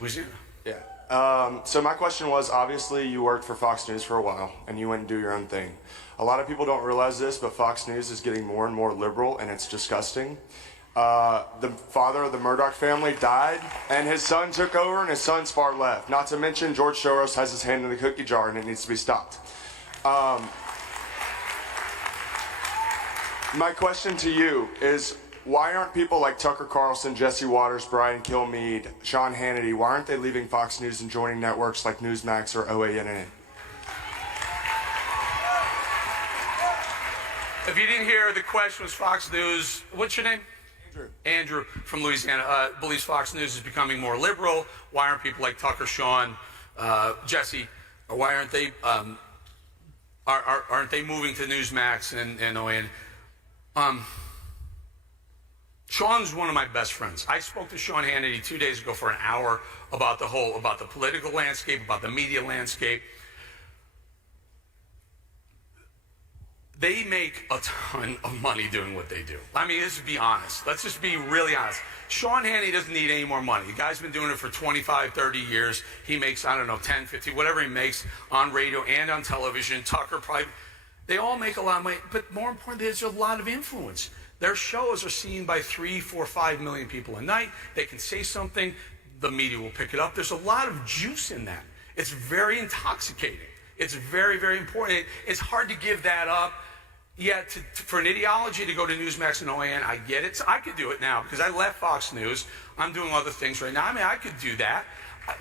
Louisiana? Yeah. So my question was, obviously you worked for Fox News for a while, and you went and do your own thing. A lot of people don't realize this, but Fox News is getting more and more liberal, and it's disgusting. The father of the Murdoch family died, and his son took over, and his son's far left. Not to mention George Soros has his hand in the cookie jar, and it needs to be stopped. My question to you is, why aren't people like Tucker Carlson, Jesse Waters, Brian Kilmeade, Sean Hannity, why aren't they leaving Fox News and joining networks like Newsmax or OANN? If you didn't hear, the question was Fox News. What's your name? Andrew from Louisiana believes Fox News is becoming more liberal. Why aren't people like Tucker, Sean, Jesse, or why aren't they moving to Newsmax and OAN? Sean's one of my best friends. I spoke to Sean Hannity 2 days ago for an hour about the political landscape, about the media landscape. they make a ton of money doing what they do. I mean, let's be honest. Let's just be really honest. Sean Hannity doesn't need any more money. The guy's been doing it for 25, 30 years. He makes, I don't know, 10, 50, whatever he makes on radio and on television. Tucker probably, they all make a lot of money. But more importantly, there's a lot of influence. Their shows are seen by 3, 4, 5 million people a night. They can say something, the media will pick it up. There's a lot of juice in that. It's very intoxicating. It's very, very important. It's hard to give that up. Yeah, for an ideology to go to Newsmax and OAN, I get it. So I could do it now because I left Fox News. I'm doing other things right now. I mean, I could do that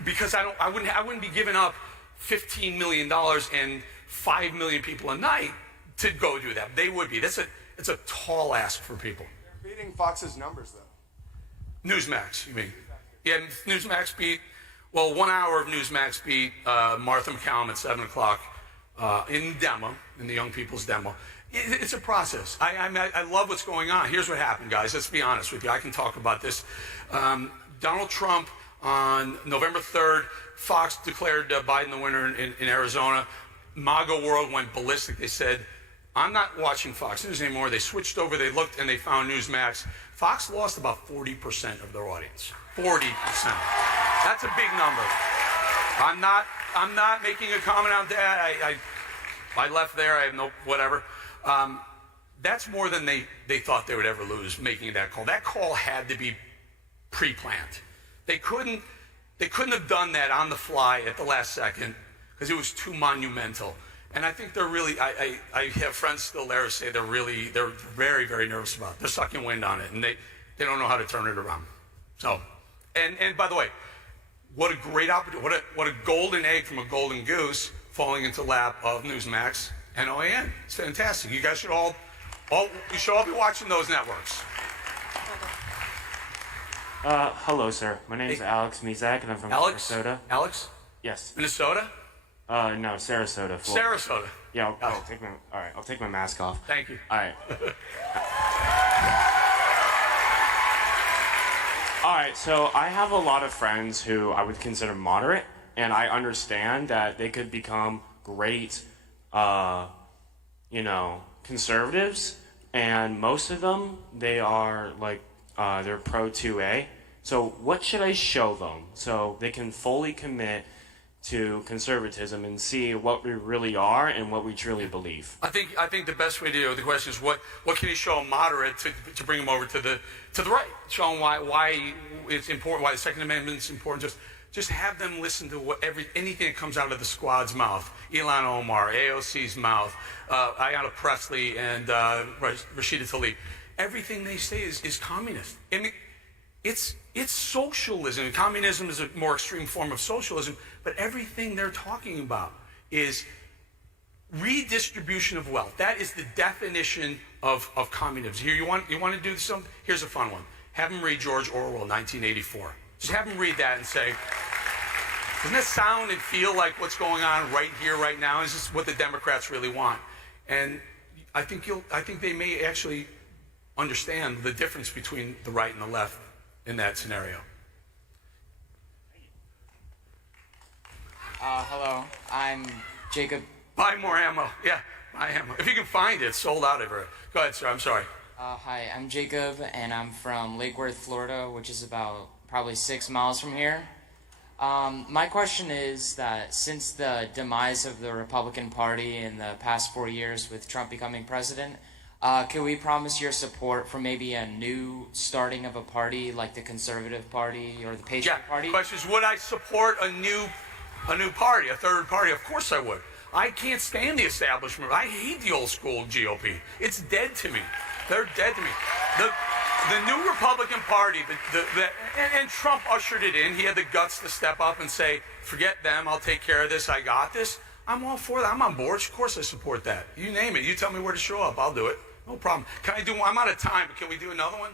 because I wouldn't be giving up $15 million and 5 million people a night to go do that. They would be. It's a tall ask for people. They're beating Fox's numbers, though. Newsmax, you mean? Yeah, Newsmax beat, well, 1 hour of Newsmax beat Martha McCallum at 7 o'clock in demo, in the young people's demo. It's a process. I love what's going on. Here's what happened, guys. Let's be honest with you. I can talk about this. Donald Trump, on November 3rd, Fox declared Biden the winner in Arizona. MAGA world went ballistic. They said, I'm not watching Fox News anymore. They switched over. They looked, and they found Newsmax. Fox lost about 40% of their audience. 40%. That's a big number. I'm not making a comment on that. I left there. I have no whatever. That's more than they thought they would ever lose, making that call. That call had to be pre-planned. They couldn't have done that on the fly at the last second because it was too monumental. And I think they're really, I have friends still there who say they're very, very nervous about it. They're sucking wind on it, and they don't know how to turn it around. So, and by the way, what a great opportunity, what a golden egg from a golden goose falling into the lap of Newsmax and OAN. It's fantastic. You guys should all be watching those networks. Hello, sir. My name is Alex Mizak, and I'm from Sarasota. Alex? Yes. Minnesota? No, Sarasota. Florida. Sarasota. Yeah, I'll take my mask off. Thank you. All right. All right, so I have a lot of friends who I would consider moderate, and I understand that they could become great, conservatives, and most of them, they are they're pro 2A. So what should I show them so they can fully commit to conservatism and see what we really are and what we truly believe? I think the best way to do the question is what can you show a moderate to bring them over to the right? Show them why it's important, why the Second Amendment is important. Just have them listen to anything that comes out of the squad's mouth, Ilhan Omar, AOC's mouth, Ayanna Pressley, and Rashida Tlaib. Everything they say is communist. I mean, it's socialism. Communism is a more extreme form of socialism, but everything they're talking about is redistribution of wealth. That is the definition of communism. Here, you want to do something? Here's a fun one. Have them read George Orwell, 1984. Just have them read that and say, doesn't that sound and feel like what's going on right here, right now? Is this what the Democrats really want? And I think they may actually understand the difference between the right and the left in that scenario. Hello, I'm Jacob. Buy more ammo. Yeah, buy ammo. If you can find it, it's sold out everywhere. Go ahead, sir. I'm sorry. Hi, I'm Jacob, and I'm from Lake Worth, Florida, which is about probably 6 miles from here. My question is that since the demise of the Republican Party in the past 4 years with Trump becoming president, can we promise your support for maybe a new starting of a party like the Conservative Party or the Patriot Party? The question is, would I support a new party, a third party? Of course I would. I can't stand the establishment. I hate the old school GOP. It's dead to me. They're dead to me. The new Republican Party, and Trump ushered it in. He had the guts to step up and say, forget them, I'll take care of this, I got this. I'm all for that. I'm on board. Of course I support that. You name it. You tell me where to show up. I'll do it. No problem. I'm out of time, but can we do another one?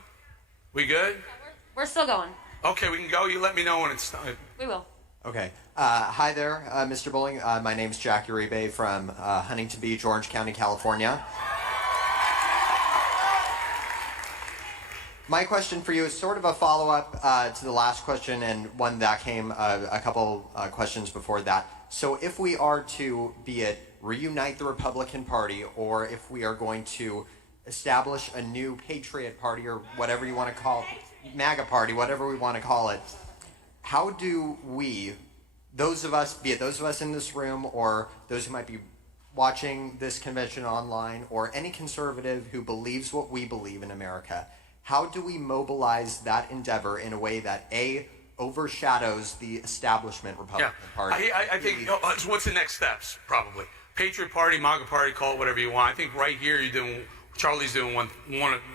We good? Yeah, we're still going. Okay, we can go. You let me know when it's time. We will. Okay. Hi there, Mr. Bolling. My name's Jack Uribe from Huntington Beach, Orange County, California. My question for you is sort of a follow-up to the last question and one that came a couple questions before that. So if we are to, be it reunite the Republican Party, or if we are going to establish a new Patriot Party, or whatever you want to call it, MAGA Party, whatever we want to call it, how do we, those of us, be it those of us in this room or those who might be watching this convention online, or any conservative who believes what we believe in America, how do we mobilize that endeavor in a way that, A, overshadows the establishment Republican Party? I think, so what's the next steps, probably? Patriot Party, MAGA Party, call it whatever you want. I think right here Charlie's doing one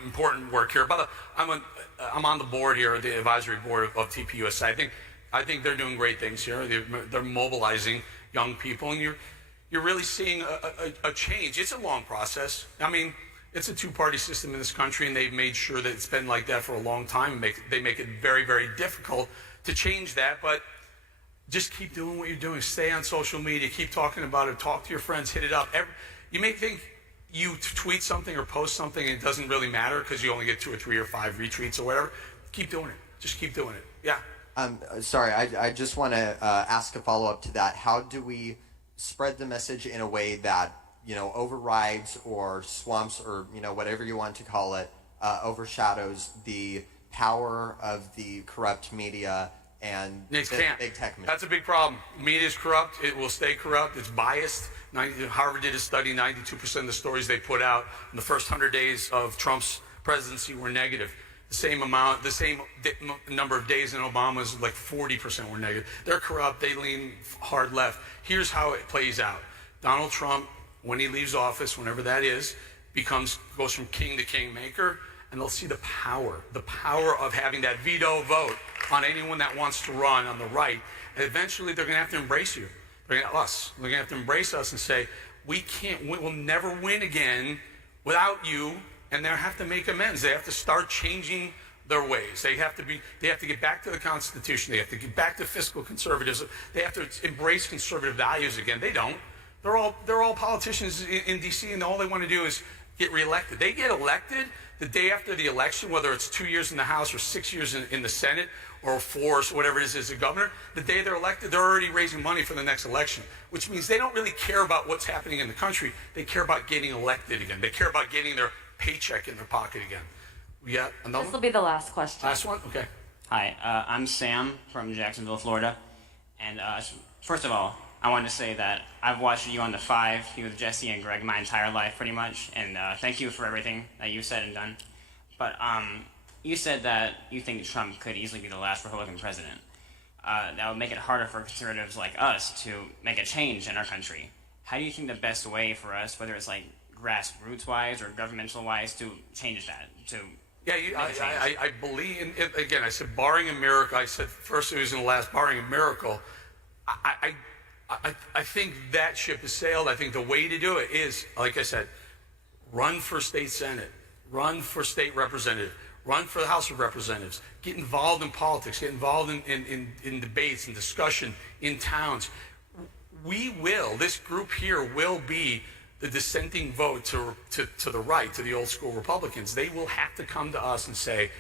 important work here. I'm on the board here, the advisory board of TPUSA. I think they're doing great things here. They're mobilizing young people, and you're really seeing a change. It's a long process. I mean, it's a two-party system in this country, and they've made sure that it's been like that for a long time. They make it very, very difficult to change that, but just keep doing what you're doing. Stay on social media. Keep talking about it. Talk to your friends. Hit it up. You may think you tweet something or post something and it doesn't really matter because you only get 2 or 3 or 5 retweets or whatever. Keep doing it. Just keep doing it. Yeah. Sorry, I just want to ask a follow-up to that. How do we spread the message in a way that, overrides or swamps or, whatever you want to call it, overshadows the power of the corrupt media and big tech media? That's a big problem. Media is corrupt. It will stay corrupt. It's biased. Harvard did a study. 92% of the stories they put out in the first 100 days of Trump's presidency were negative. The same number of days in Obama's, like 40% were negative. They're corrupt. They lean hard left. Here's how it plays out. Donald Trump, when he leaves office, whenever that is, goes from king to kingmaker, and they'll see the power of having that veto vote on anyone that wants to run on the right. And eventually, they're going to have to embrace you. They're going to have to embrace us and say, we'll never win again without you. And they have to make amends. They have to start changing their ways. They have to get back to the Constitution. They have to get back to fiscal conservatism. They have to embrace conservative values again. They don't. They're all politicians in D.C. and all they want to do is get reelected. They get elected the day after the election, whether it's 2 years in the House or 6 years in the Senate or 4 or whatever it is as a governor. The day they're elected, they're already raising money for the next election, which means they don't really care about what's happening in the country. They care about getting elected again. They care about getting their paycheck in their pocket again. Yeah, another. This will be the last question. Last one? Okay. Hi, I'm Sam from Jacksonville, Florida. And first of all, I wanted to say that I've watched you on The Five, you with Jesse and Greg, my entire life pretty much. And thank you for everything that you said and done. But you said that you think Trump could easily be the last Republican president. That would make it harder for conservatives like us to make a change in our country. How do you think the best way for us, whether it's like grassroots-wise or governmental-wise, to change that? I believe in, again, I said barring a miracle. I said first it was in the last, barring a miracle. I think that ship has sailed. I think the way to do it is, like I said, run for state senate, run for state representative, run for the House of Representatives, get involved in politics, get involved in debates and discussion in towns. This group here will be the dissenting vote to the right, to the old school Republicans. They will have to come to us and say,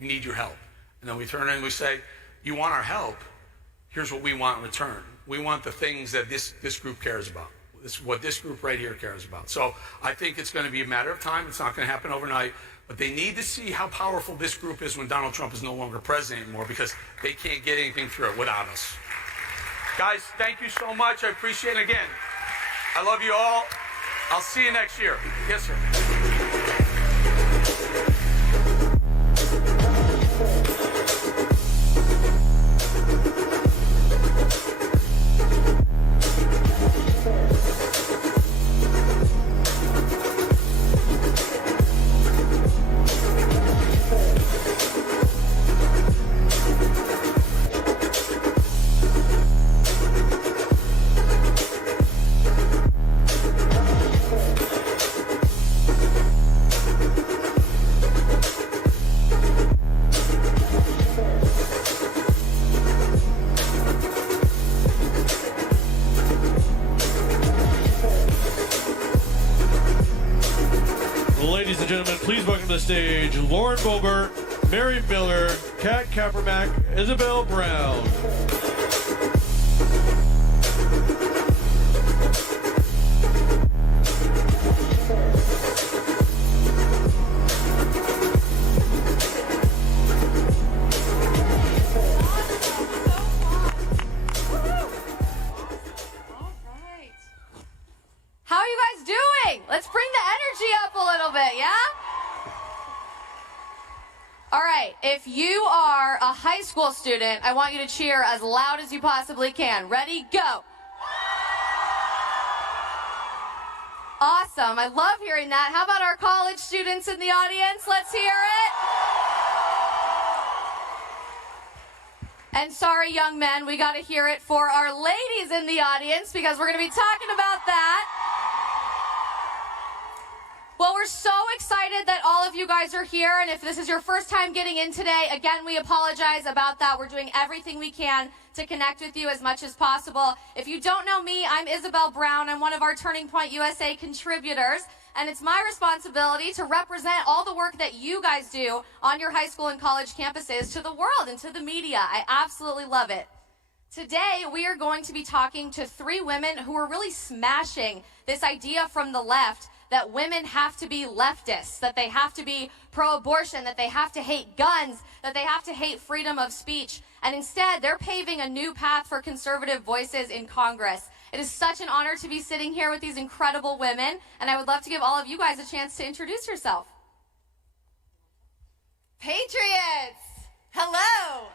we need your help. And then we turn and we say, you want our help? Here's what we want in return. We want the things that this group cares about. This is what this group right here cares about. So I think it's going to be a matter of time. It's not going to happen overnight. But they need to see how powerful this group is when Donald Trump is no longer president anymore, because they can't get anything through it without us. Guys, thank you so much. I appreciate it again. I love you all. I'll see you next year. Yes, sir. Ladies and gentlemen, please welcome to the stage Lauren Boebert, Mary Miller, Kat Kaepernick, Isabel Brown. going. Let's bring the energy up a little bit, yeah? All right, if you are a high school student, I want you to cheer as loud as you possibly can. Ready, go. Awesome, I love hearing that. How about our college students in the audience? Let's hear it. And sorry, young men, we got to hear it for our ladies in the audience because we're going to be talking about that. Well, we're so excited that all of you guys are here, and if this is your first time getting in today, again, we apologize about that. We're doing everything we can to connect with you as much as possible. If you don't know me, I'm Isabel Brown. I'm one of our Turning Point USA contributors, and it's my responsibility to represent all the work that you guys do on your high school and college campuses to the world and to the media. I absolutely love it. Today, we are going to be talking to 3 women who are really smashing this idea from the left that women have to be leftists, that they have to be pro-abortion, that they have to hate guns, that they have to hate freedom of speech. And instead, they're paving a new path for conservative voices in Congress. It is such an honor to be sitting here with these incredible women, and I would love to give all of you guys a chance to introduce yourself. Patriots! Hello!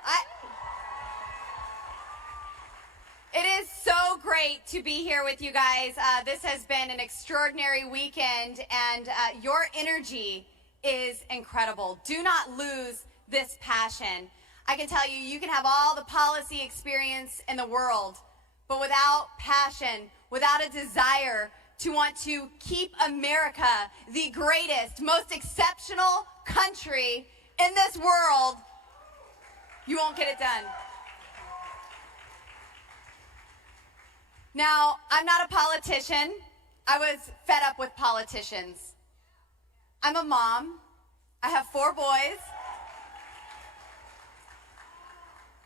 It is so great to be here with you guys. This has been an extraordinary weekend, and your energy is incredible. Do not lose this passion. I can tell you, you can have all the policy experience in the world, but without passion, without a desire to want to keep America the greatest, most exceptional country in this world, you won't get it done. Now, I'm not a politician. I was fed up with politicians. I'm a mom. I have 4 boys.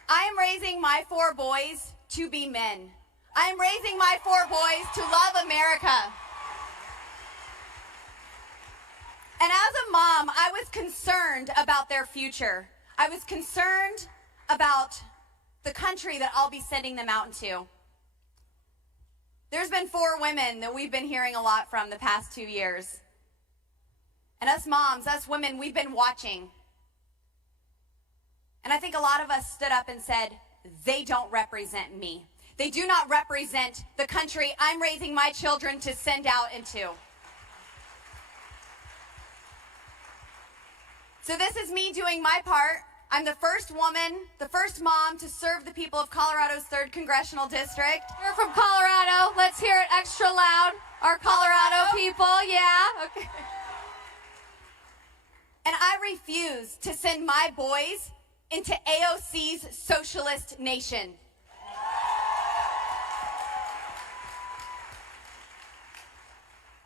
I am raising my 4 boys to be men. I am raising my 4 boys to love America. And as a mom, I was concerned about their future. I was concerned about the country that I'll be sending them out into. There's been 4 women that we've been hearing a lot from the past 2 years. And us moms, us women, we've been watching. And I think a lot of us stood up and said, they don't represent me. They do not represent the country I'm raising my children to send out into. So this is me doing my part. I'm the first woman, the first mom to serve the people of Colorado's 3rd Congressional District. We're from Colorado. Let's hear it extra loud. Our Colorado people, yeah. Okay. And I refuse to send my boys into AOC's socialist nation.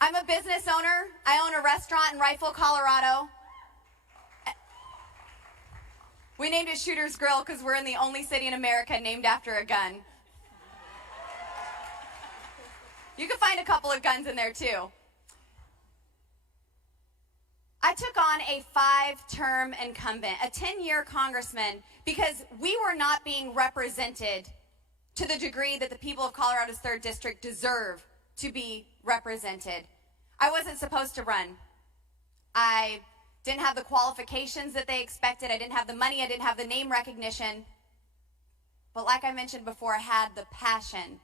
I'm a business owner. I own a restaurant in Rifle, Colorado. We named it Shooter's Grill because we're in the only city in America named after a gun. You can find a couple of guns in there too. I took on a 5-term incumbent, a 10-year congressman, because we were not being represented to the degree that the people of Colorado's 3rd District deserve to be represented. I wasn't supposed to run. I didn't have the qualifications that they expected. I didn't have the money. I didn't have the name recognition. But like I mentioned before, I had the passion.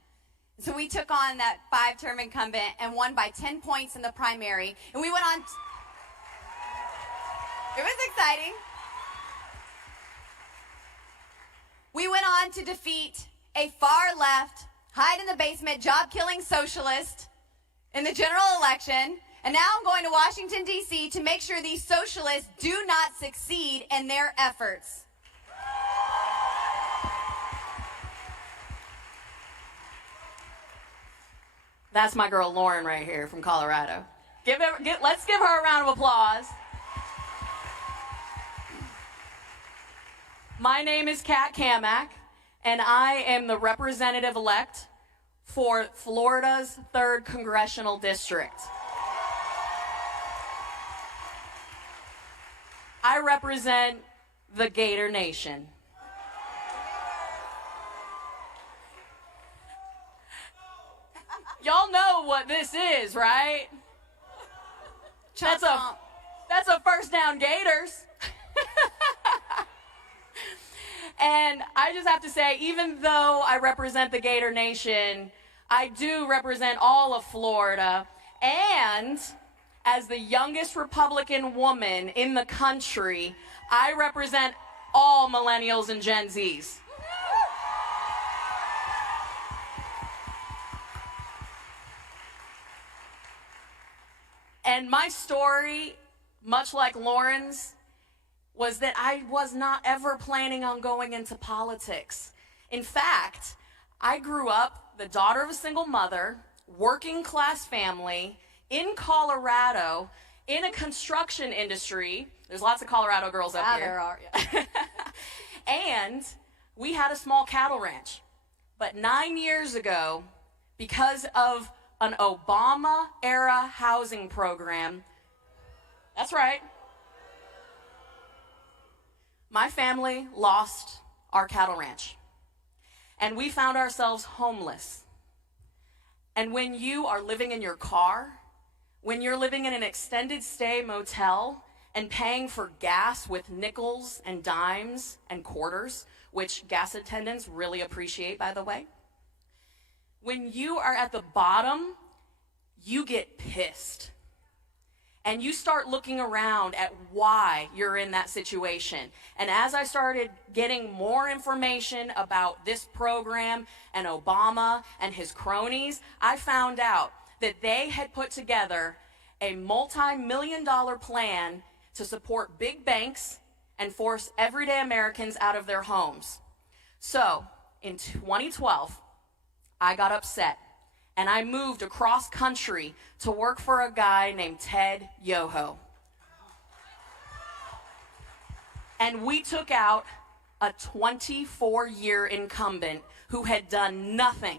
So we took on that 5-term incumbent and won by 10 points in the primary. And we went on. It was exciting. We went on to defeat a far left, hide in the basement, job-killing socialist in the general election. And now I'm going to Washington, D.C. to make sure these socialists do not succeed in their efforts. That's my girl Lauren right here from Colorado. Let's give her a round of applause. My name is Kat Kamak, and I am the representative-elect for Florida's 3rd Congressional District. I represent the Gator Nation. Y'all know what this is, right? That's a first down, Gators. And I just have to say, even though I represent the Gator Nation, I do represent all of Florida. And as the youngest Republican woman in the country, I represent all millennials and Gen Zs. And my story, much like Lauren's, was that I was not ever planning on going into politics. In fact, I grew up the daughter of a single mother, working class family, in Colorado, in a construction industry. There's lots of Colorado girls up here. There are, yeah. And we had a small cattle ranch. But 9 years ago, because of an Obama-era housing program, that's right, my family lost our cattle ranch. And we found ourselves homeless. And when you are living in your car, when you're living in an extended stay motel and paying for gas with nickels and dimes and quarters, which gas attendants really appreciate, by the way, when you are at the bottom, you get pissed. And you start looking around at why you're in that situation. And as I started getting more information about this program and Obama and his cronies, I found out that they had put together a multi-million-dollar plan to support big banks and force everyday Americans out of their homes. So, in 2012, I got upset. And I moved across country to work for a guy named Ted Yoho. And we took out a 24-year incumbent who had done nothing.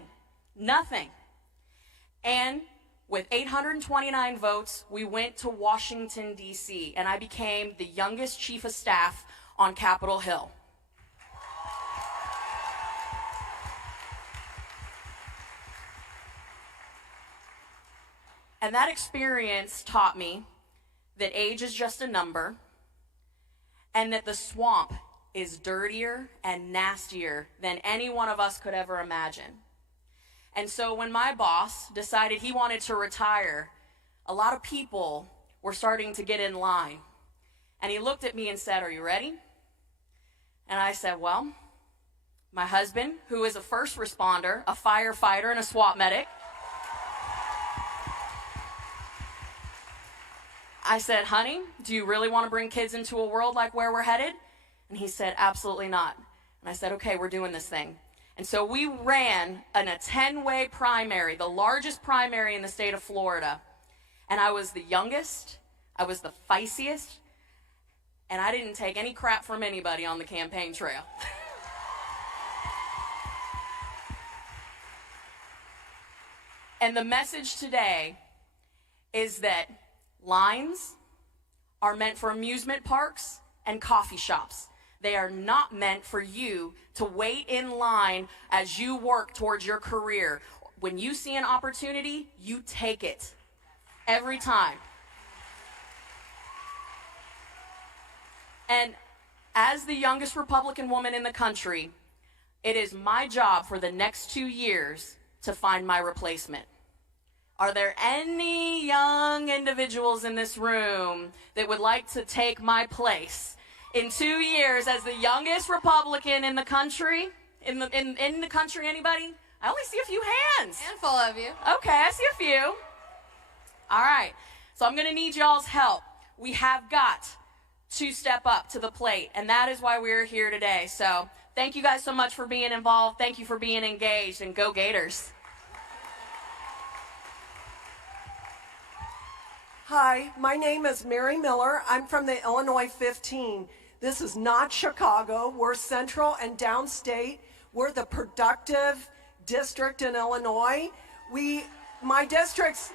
And with 829 votes, we went to Washington, D.C., and I became the youngest chief of staff on Capitol Hill. And that experience taught me that age is just a number, and that the swamp is dirtier and nastier than any one of us could ever imagine. And so when my boss decided he wanted to retire, a lot of people were starting to get in line. And he looked at me and said, "Are you ready?" And I said, "Well, my husband, who is a first responder, a firefighter, and a SWAT medic," I said, "Honey, do you really want to bring kids into a world like where we're headed?" And he said, "Absolutely not." And I said, "Okay, we're doing this thing." And so we ran in a 10-way primary, the largest primary in the state of Florida. And I was the youngest, I was the feistiest, and I didn't take any crap from anybody on the campaign trail. And the message today is that lines are meant for amusement parks and coffee shops. They are not meant for you to wait in line as you work towards your career. When you see an opportunity, you take it. Every time. And as the youngest Republican woman in the country, it is my job for the next 2 years to find my replacement. Are there any young individuals in this room that would like to take my place in 2 years as the youngest Republican in the country? In the country, anybody? I only see a few hands. Handful of you. Okay, I see a few. All right, so I'm gonna need y'all's help. We have got to step up to the plate, and that is why we're here today. So thank you guys so much for being involved. Thank you for being engaged, and go Gators. Hi, my name is Mary Miller. I'm from the Illinois 15. This is not Chicago. We're central and downstate. We're the productive district in Illinois. My district's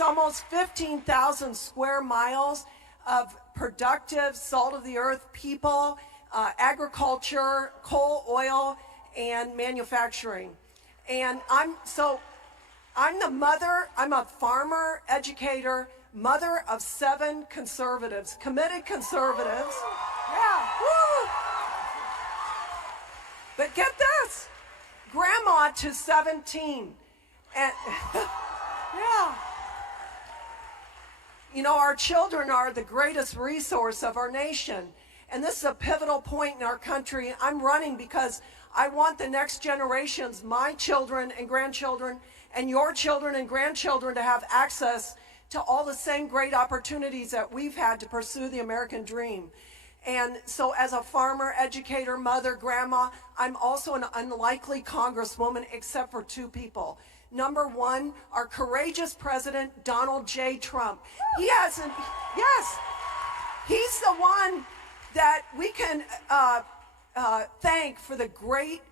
almost 15,000 square miles of productive, salt-of-the-earth people, agriculture, coal, oil, and manufacturing. And I'm the mother, I'm a farmer, educator, mother of 7 conservatives, committed conservatives. Yeah, woo! But get this, grandma to 17. And yeah. You know, our children are the greatest resource of our nation. And this is a pivotal point in our country. I'm running because I want the next generations, my children and grandchildren, and your children and grandchildren to have access to all the same great opportunities that we've had to pursue the American dream. And so as a farmer, educator, mother, grandma, I'm also an unlikely congresswoman except for 2 people. Number 1, our courageous president, Donald J. Trump. He hasn't, yes, he's the one that we can thank for the great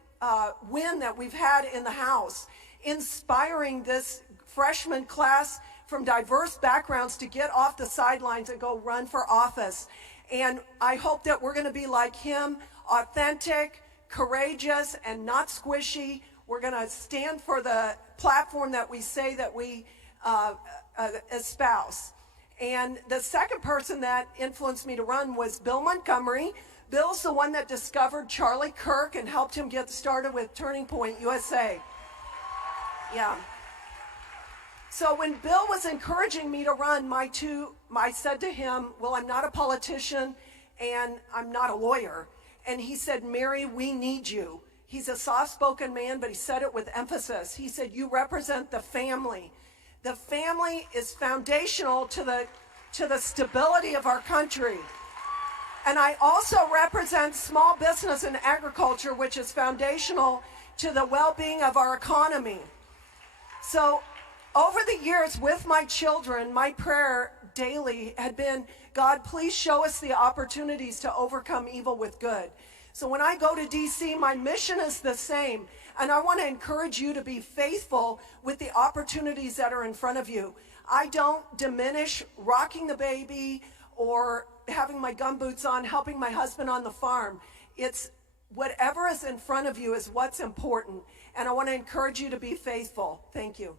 win that we've had in the House, inspiring this freshman class from diverse backgrounds to get off the sidelines and go run for office. And I hope that we're going to be like him, authentic, courageous, and not squishy. We're going to stand for the platform that we say that we espouse. And the second person that influenced me to run was Bill Montgomery. Bill's the one that discovered Charlie Kirk and helped him get started with Turning Point USA. Yeah. So when Bill was encouraging me to run, I said to him, well, I'm not a politician and I'm not a lawyer. And he said, Mary, we need you. He's a soft-spoken man, but he said it with emphasis. He said, you represent the family. The family is foundational to the stability of our country. And I also represent small business and agriculture, which is foundational to the well-being of our economy. So over the years with my children, my prayer daily had been, God, please show us the opportunities to overcome evil with good. So when I go to DC, my mission is the same. And I want to encourage you to be faithful with the opportunities that are in front of you. I don't diminish rocking the baby or having my gumboots on, helping my husband on the farm. It's whatever is in front of you is what's important. And I want to encourage you to be faithful. Thank you.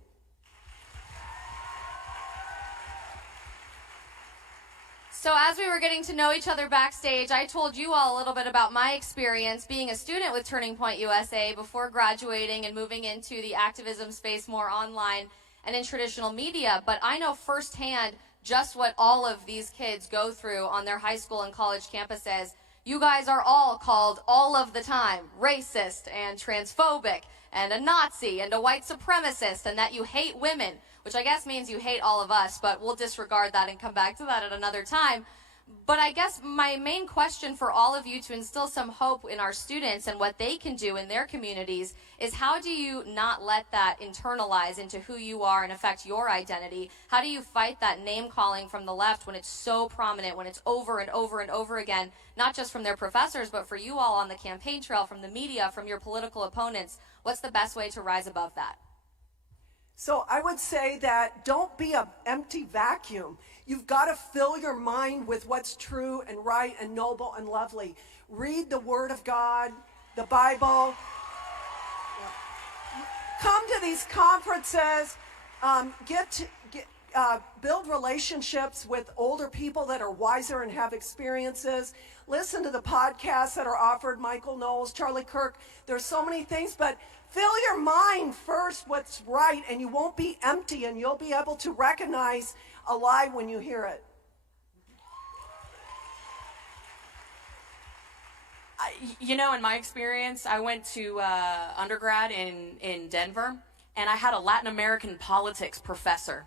So as we were getting to know each other backstage, I told you all a little bit about my experience being a student with Turning Point USA before graduating and moving into the activism space more online and in traditional media. But I know firsthand just what all of these kids go through on their high school and college campuses. You guys are all called all of the time racist and transphobic and a Nazi and a white supremacist and that you hate women, which I guess means you hate all of us, but we'll disregard that and come back to that at another time. But I guess my main question for all of you to instill some hope in our students and what they can do in their communities is how do you not let that internalize into who you are and affect your identity? How do you fight that name calling from the left when it's so prominent, when it's over and over and over again, not just from their professors, but for you all on the campaign trail, from the media, from your political opponents? What's the best way to rise above that? So I would say that don't be an empty vacuum. You've got to fill your mind with what's true and right and noble and lovely. Read the Word of God, the Bible. Come to these conferences. Build relationships with older people that are wiser and have experiences. Listen to the podcasts that are offered, Michael Knowles, Charlie Kirk. There's so many things, but fill your mind first what's right, and you won't be empty, and you'll be able to recognize a lie when you hear it. You know, in my experience, I went to undergrad in Denver, and I had a Latin American politics professor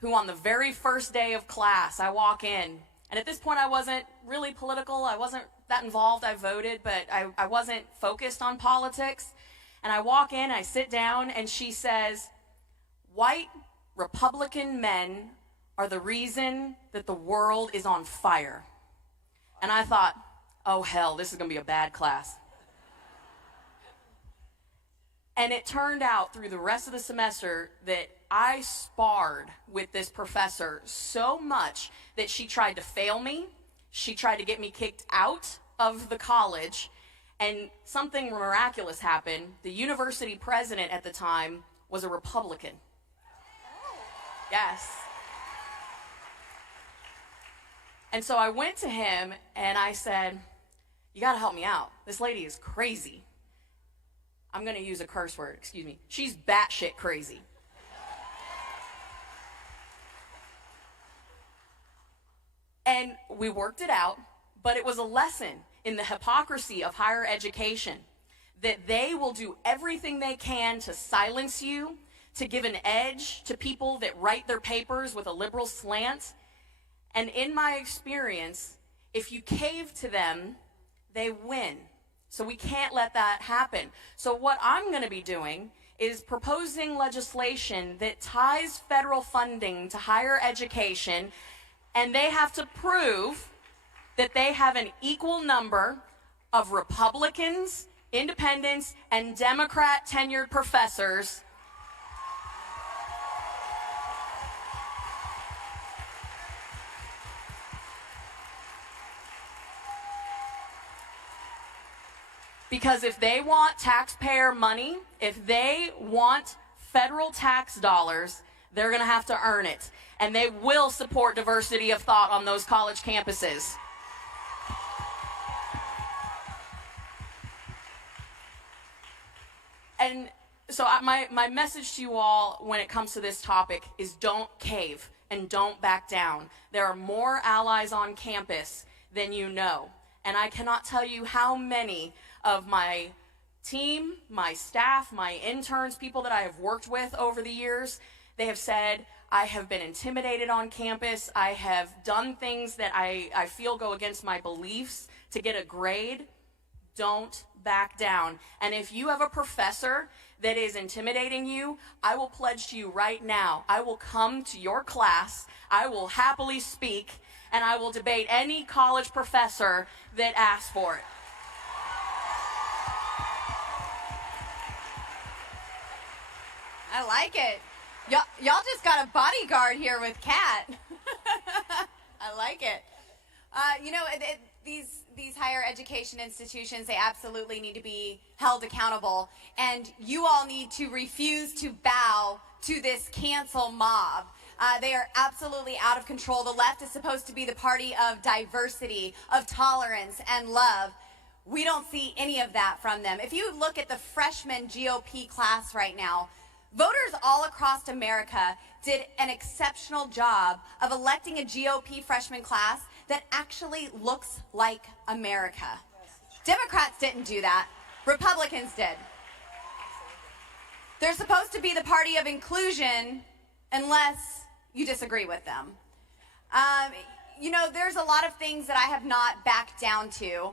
who on the very first day of class, I walk in, and at this point I wasn't really political, I wasn't that involved, I voted, but I wasn't focused on politics. And I walk in, I sit down, and she says, white Republican men are the reason that the world is on fire. And I thought, oh hell, this is gonna be a bad class. And it turned out through the rest of the semester that I sparred with this professor so much that she tried to fail me, she tried to get me kicked out of the college, and something miraculous happened. The university president at the time was a Republican. Yes. And so I went to him and I said, you got to help me out. This lady is crazy. I'm going to use a curse word, excuse me. She's batshit crazy. And we worked it out, but it was a lesson in the hypocrisy of higher education, that they will do everything they can to silence you, to give an edge to people that write their papers with a liberal slant. And in my experience, if you cave to them, they win. So we can't let that happen. So what I'm going to be doing is proposing legislation that ties federal funding to higher education, and they have to prove that they have an equal number of Republicans, independents, and Democrat tenured professors because if they want taxpayer money, if they want federal tax dollars, they're going to have to earn it. And they will support diversity of thought on those college campuses. And so my message to you all when it comes to this topic is don't cave and don't back down. There are more allies on campus than you know. And I cannot tell you how many of my team, my staff, my interns, people that I have worked with over the years, they have said, I have been intimidated on campus. I have done things that I feel go against my beliefs to get a grade. Don't back down. And if you have a professor that is intimidating you, I will pledge to you right now, I will come to your class, I will happily speak, and I will debate any college professor that asks for it. I like it. Y'all just got a bodyguard here with Kat. I like it. These higher education institutions, they absolutely need to be held accountable. And you all need to refuse to bow to this cancel mob. They are absolutely out of control. The left is supposed to be the party of diversity, of tolerance, and love. We don't see any of that from them. If you look at the freshman GOP class right now, voters all across America did an exceptional job of electing a GOP freshman class that actually looks like America. Democrats didn't do that. Republicans did. They're supposed to be the party of inclusion unless you disagree with them. There's a lot of things that I have not backed down to,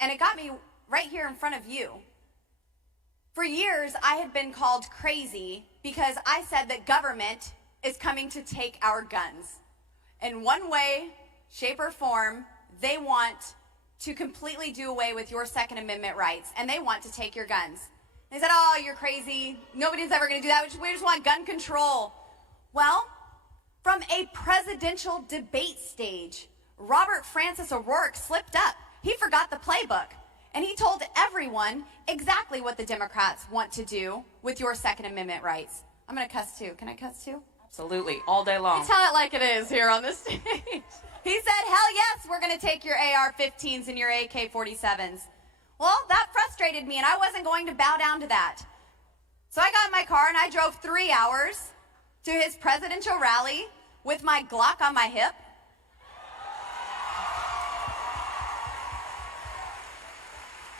and it got me right here in front of you. For years, I had been called crazy because I said that government is coming to take our guns. In one way, shape, or form, they want to completely do away with your Second Amendment rights, and they want to take your guns. They said, oh, you're crazy. Nobody's ever going to do that. We just want gun control. Well, from a presidential debate stage, Robert Francis O'Rourke slipped up. He forgot the playbook. And he told everyone exactly what the Democrats want to do with your Second Amendment rights. I'm going to cuss too. Can I cuss too? Absolutely, all day long. You tell it like it is here on the stage. He said, hell yes, we're going to take your AR-15s and your AK-47s. Well, that frustrated me, and I wasn't going to bow down to that. So I got in my car, and I drove 3 hours to his presidential rally with my Glock on my hip.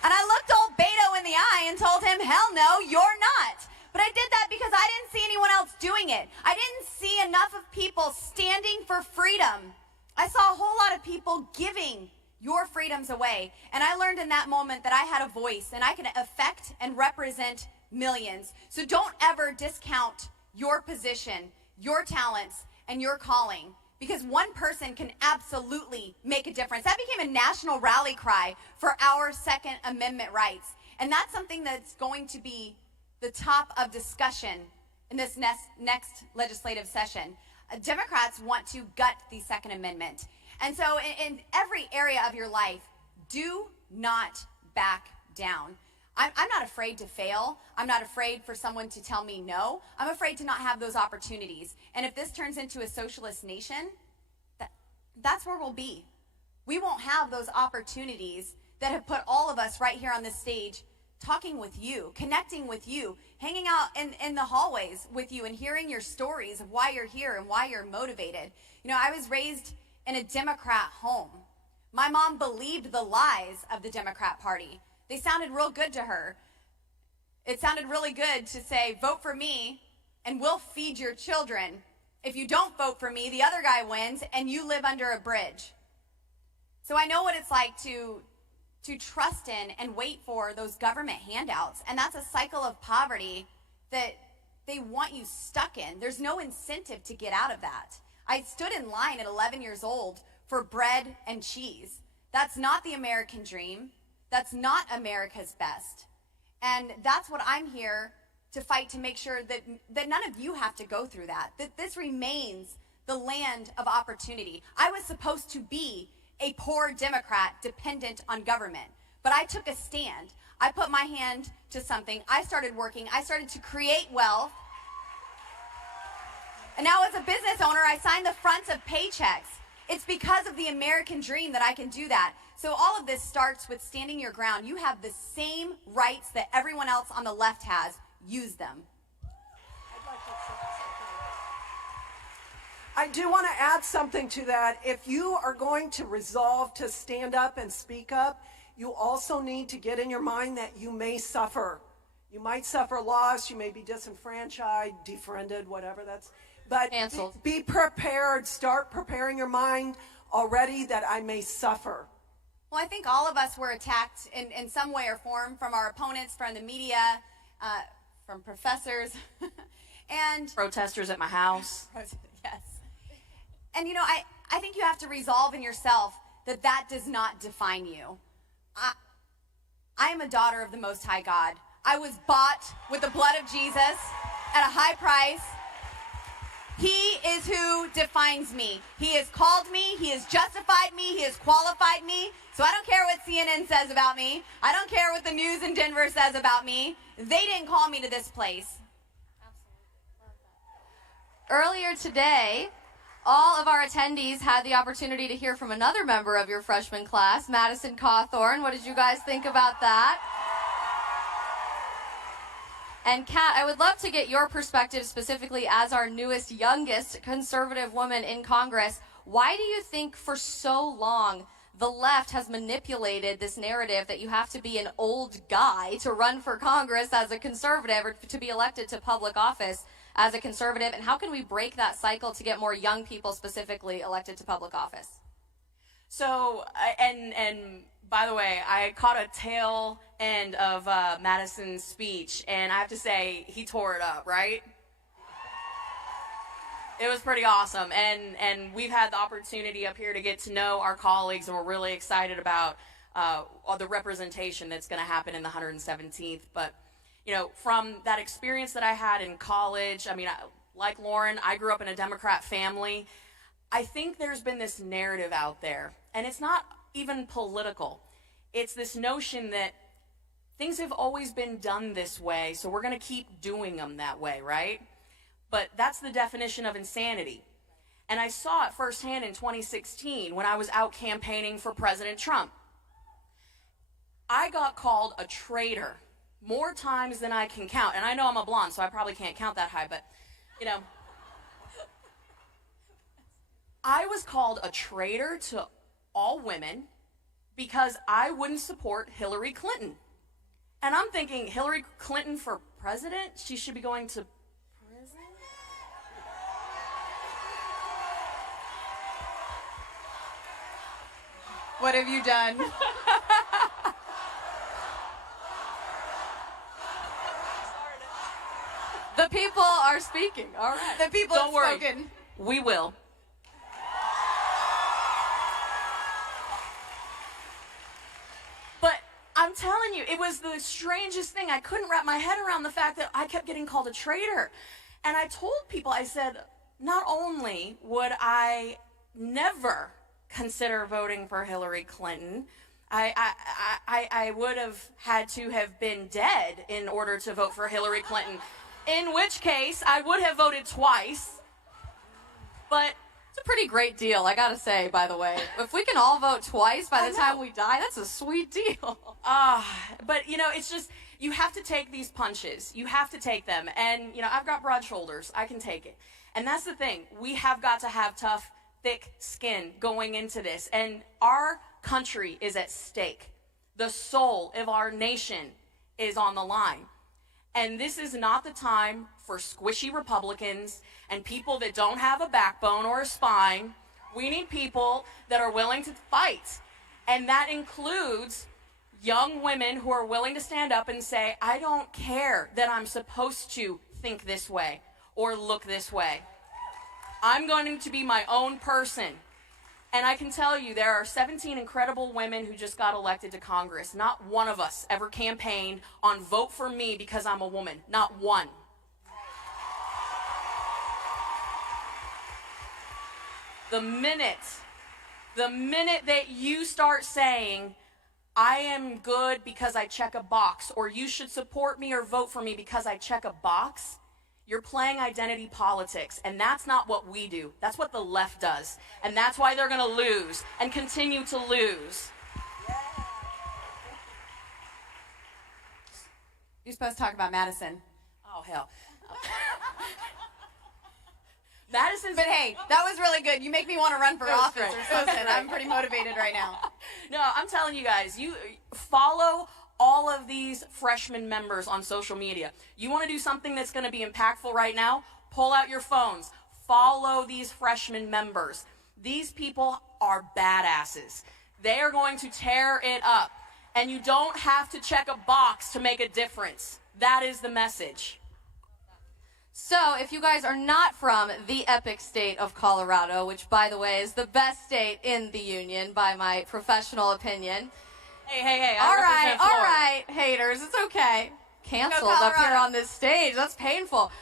And I looked old Beto in the eye and told him, hell no, you're not. But I did that because I didn't see anyone else doing it. I didn't see enough of people standing for freedom. I saw a whole lot of people giving your freedoms away. And I learned in that moment that I had a voice and I can affect and represent millions. So don't ever discount your position, your talents, and your calling. Because one person can absolutely make a difference. That became a national rally cry for our Second Amendment rights. And that's something that's going to be the top of discussion in this next legislative session. Democrats want to gut the Second Amendment. And so in every area of your life, do not back down. I'm not afraid to fail. I'm not afraid for someone to tell me no. I'm afraid to not have those opportunities. And if this turns into a socialist nation, that's where we'll be. We won't have those opportunities that have put all of us right here on this stage talking with you, connecting with you, hanging out in the hallways with you and hearing your stories of why you're here and why you're motivated. You know, I was raised in a Democrat home. My mom believed the lies of the Democrat Party. They sounded real good to her. It sounded really good to say, vote for me and we'll feed your children. If you don't vote for me, the other guy wins and you live under a bridge. So I know what it's like to trust in and wait for those government handouts. And that's a cycle of poverty that they want you stuck in. There's no incentive to get out of that. I stood in line at 11 years old for bread and cheese. That's not the American dream. That's not America's best. And that's what I'm here to fight, to make sure that none of you have to go through that this remains the land of opportunity. I was supposed to be a poor Democrat dependent on government, but I took a stand. I put my hand to something. I started working. I started to create wealth. And now as a business owner, I sign the fronts of paychecks. It's because of the American dream that I can do that. So all of this starts with standing your ground. You have the same rights that everyone else on the left has. Use them. I do want to add something to that. If you are going to resolve to stand up and speak up, you also need to get in your mind that you may suffer. You might suffer loss, you may be disenfranchised, defriended, whatever that's. But be prepared, start preparing your mind already that I may suffer. Well, I think all of us were attacked in some way or form from our opponents, from the media, from professors, and protesters at my house. Yes. And you know, I think you have to resolve in yourself that does not define you. I am a daughter of the Most High God. I was bought with the blood of Jesus at a high price. He is who defines me. He has called me. He has justified me. He has qualified me. So I don't care what CNN says about me. I don't care what the news in Denver says about me. They didn't call me to this place. Earlier today, all of our attendees had the opportunity to hear from another member of your freshman class, Madison Cawthorn. What did you guys think about that? And Kat, I would love to get your perspective specifically as our newest, youngest conservative woman in Congress. Why do you think for so long the left has manipulated this narrative that you have to be an old guy to run for Congress as a conservative or to be elected to public office as a conservative? And how can we break that cycle to get more young people specifically elected to public office? So, and by the way, I caught a tail end of Madison's speech, and I have to say, he tore it up, right? It was pretty awesome, and we've had the opportunity up here to get to know our colleagues, and we're really excited about the representation that's going to happen in the 117th. But, you know, from that experience that I had in college, I mean, like Lauren, I grew up in a Democrat family. I think there's been this narrative out there, and it's not even political. It's this notion that things have always been done this way, so we're going to keep doing them that way, right? But that's the definition of insanity. And I saw it firsthand in 2016 when I was out campaigning for President Trump. I got called a traitor more times than I can count. And I know I'm a blonde, so I probably can't count that high, but, you know, I was called a traitor to all women because I wouldn't support Hillary Clinton. And I'm thinking, Hillary Clinton for president? She should be going to prison? What have you done? The people are speaking. All right. The people Don't have worry. spoken. We will. But I'm telling you, it was the strangest thing. I couldn't wrap my head around the fact that I kept getting called a traitor. And I told people, I said, not only would I never consider voting for Hillary Clinton, I would have had to have been dead in order to vote for Hillary Clinton, in which case I would have voted twice. But to pretty great deal, I gotta say, by the way. If we can all vote twice by the time we die, that's a sweet deal. But, you know, it's just, you have to take these punches. You have to take them. And, you know, I've got broad shoulders. I can take it. And that's the thing. We have got to have tough, thick skin going into this. And our country is at stake. The soul of our nation is on the line. And this is not the time for squishy Republicans and people that don't have a backbone or a spine. We need people that are willing to fight. And that includes young women who are willing to stand up and say, I don't care that I'm supposed to think this way or look this way. I'm going to be my own person. And I can tell you, there are 17 incredible women who just got elected to Congress. Not one of us ever campaigned on vote for me because I'm a woman. Not one. The minute that you start saying, I am good because I check a box, or you should support me or vote for me because I check a box, you're playing identity politics, and that's not what we do. That's what the left does, and that's why they're going to lose and continue to lose. You're supposed to talk about Madison. Oh, hell. Madison's... But hey, that was really good. You make me want to run for office great. or something. I'm pretty motivated right now. No, I'm telling you guys, you follow all of these freshman members on social media. You want to do something that's going to be impactful right now? Pull out your phones. Follow these freshman members. These people are badasses. They are going to tear it up. And you don't have to check a box to make a difference. That is the message. So, if you guys are not from the epic state of Colorado, which, by the way, is the best state in the union, by my professional opinion. Hey, all right, haters, it's okay. Canceled up here on this stage. That's painful.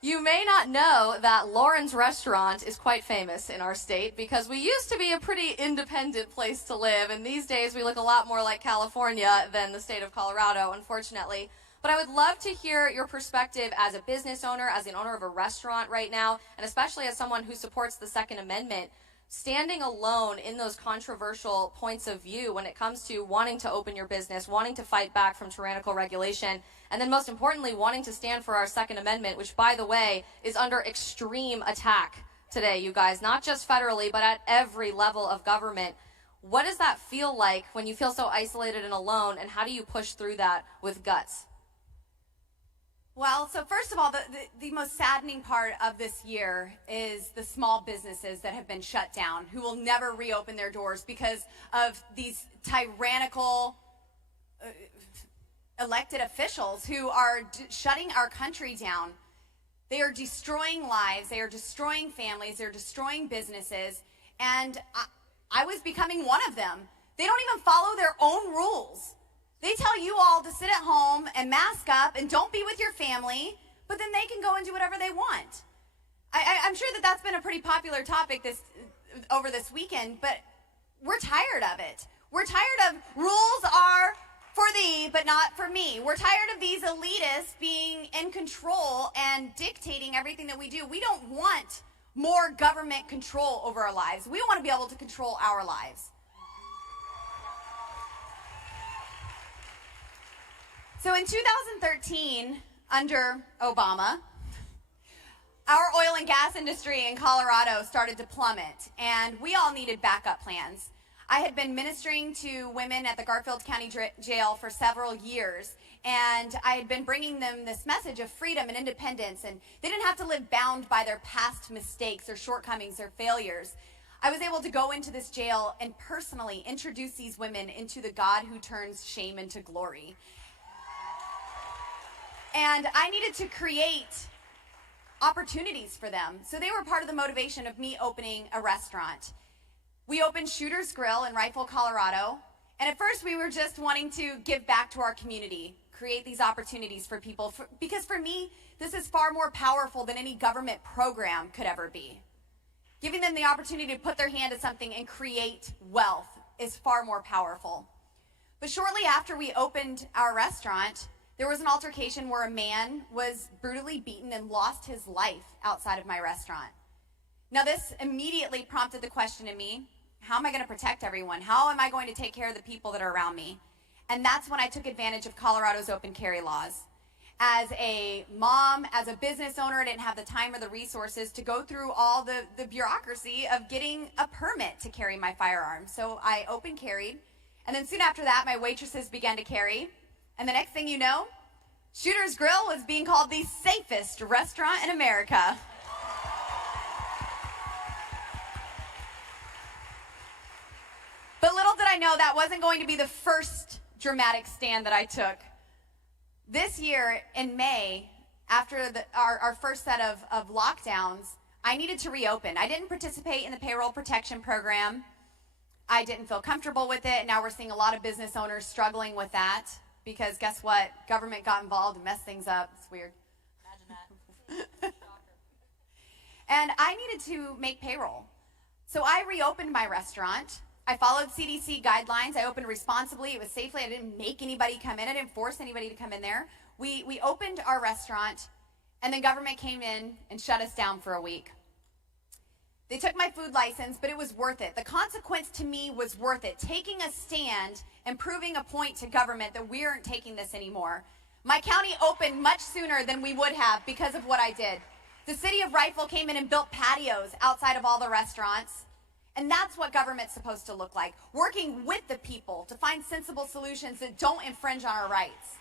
You may not know that Lauren's Restaurant is quite famous in our state because we used to be a pretty independent place to live, and these days we look a lot more like California than the state of Colorado, unfortunately. But I would love to hear your perspective as a business owner, as an owner of a restaurant right now, and especially as someone who supports the Second Amendment, standing alone in those controversial points of view when it comes to wanting to open your business, wanting to fight back from tyrannical regulation, and then most importantly, wanting to stand for our Second Amendment, which, by the way, is under extreme attack today, you guys, not just federally, but at every level of government. What does that feel like when you feel so isolated and alone, and how do you push through that with guts? Well, so first of all, the most saddening part of this year is the small businesses that have been shut down, who will never reopen their doors because of these tyrannical elected officials who are shutting our country down. They are destroying lives, they are destroying families, they're destroying businesses, and I was becoming one of them. They don't even follow their own rules. They tell you all to sit at home and mask up and don't be with your family, but then they can go and do whatever they want. I'm sure that that's been a pretty popular topic over this weekend, but we're tired of it. We're tired of rules are for thee, but not for me. We're tired of these elitists being in control and dictating everything that we do. We don't want more government control over our lives. We want to be able to control our lives. So in 2013, under Obama, our oil and gas industry in Colorado started to plummet, and we all needed backup plans. I had been ministering to women at the Garfield County Jail for several years, and I had been bringing them this message of freedom and independence, and they didn't have to live bound by their past mistakes or shortcomings or failures. I was able to go into this jail and personally introduce these women into the God who turns shame into glory. And I needed to create opportunities for them. So they were part of the motivation of me opening a restaurant. We opened Shooter's Grill in Rifle, Colorado. And at first we were just wanting to give back to our community, create these opportunities for people. Because for me, this is far more powerful than any government program could ever be. Giving them the opportunity to put their hand to something and create wealth is far more powerful. But shortly after we opened our restaurant, there was an altercation where a man was brutally beaten and lost his life outside of my restaurant. Now, this immediately prompted the question in me, how am I going to protect everyone? How am I going to take care of the people that are around me? And that's when I took advantage of Colorado's open carry laws. As a mom, as a business owner, I didn't have the time or the resources to go through all the bureaucracy of getting a permit to carry my firearm. So I open carried, and then soon after that, my waitresses began to carry. And the next thing you know, Shooter's Grill was being called the safest restaurant in America. But little did I know that wasn't going to be the first dramatic stand that I took. This year in May, after our first set of lockdowns, I needed to reopen. I didn't participate in the payroll protection program. I didn't feel comfortable with it. Now we're seeing a lot of business owners struggling with that because guess what? Government got involved and messed things up. It's weird. Imagine that. And I needed to make payroll. So I reopened my restaurant. I followed CDC guidelines. I opened responsibly. It was safely. I didn't make anybody come in. I didn't force anybody to come in there. We opened our restaurant, and then government came in and shut us down for a week. They took my food license, but it was worth it. The consequence to me was worth it. Taking a stand and proving a point to government that we aren't taking this anymore. My county opened much sooner than we would have because of what I did. The city of Rifle came in and built patios outside of all the restaurants. And that's what government's supposed to look like, working with the people to find sensible solutions that don't infringe on our rights.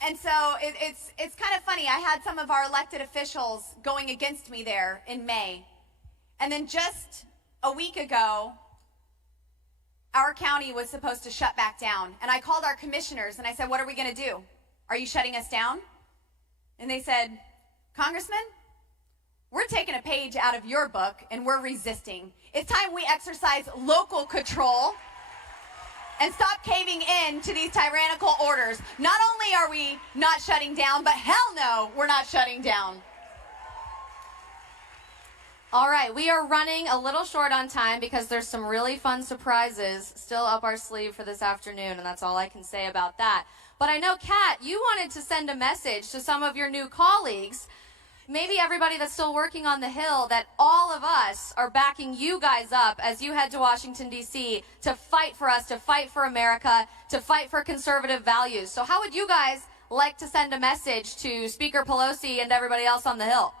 And so it's kind of funny. I had some of our elected officials going against me there in May. And then just a week ago, our county was supposed to shut back down. And I called our commissioners and I said, what are we going to do? Are you shutting us down? And they said, Congressman, we're taking a page out of your book and we're resisting. It's time we exercise local control and stop caving in to these tyrannical orders. Not only are we not shutting down, but hell no, we're not shutting down. All right, we are running a little short on time because there's some really fun surprises still up our sleeve for this afternoon, and that's all I can say about that. But I know, Kat, you wanted to send a message to some of your new colleagues, maybe everybody that's still working on the Hill, that all of us are backing you guys up as you head to Washington, D.C. to fight for us, to fight for America, to fight for conservative values. So how would you guys like to send a message to Speaker Pelosi and everybody else on the Hill?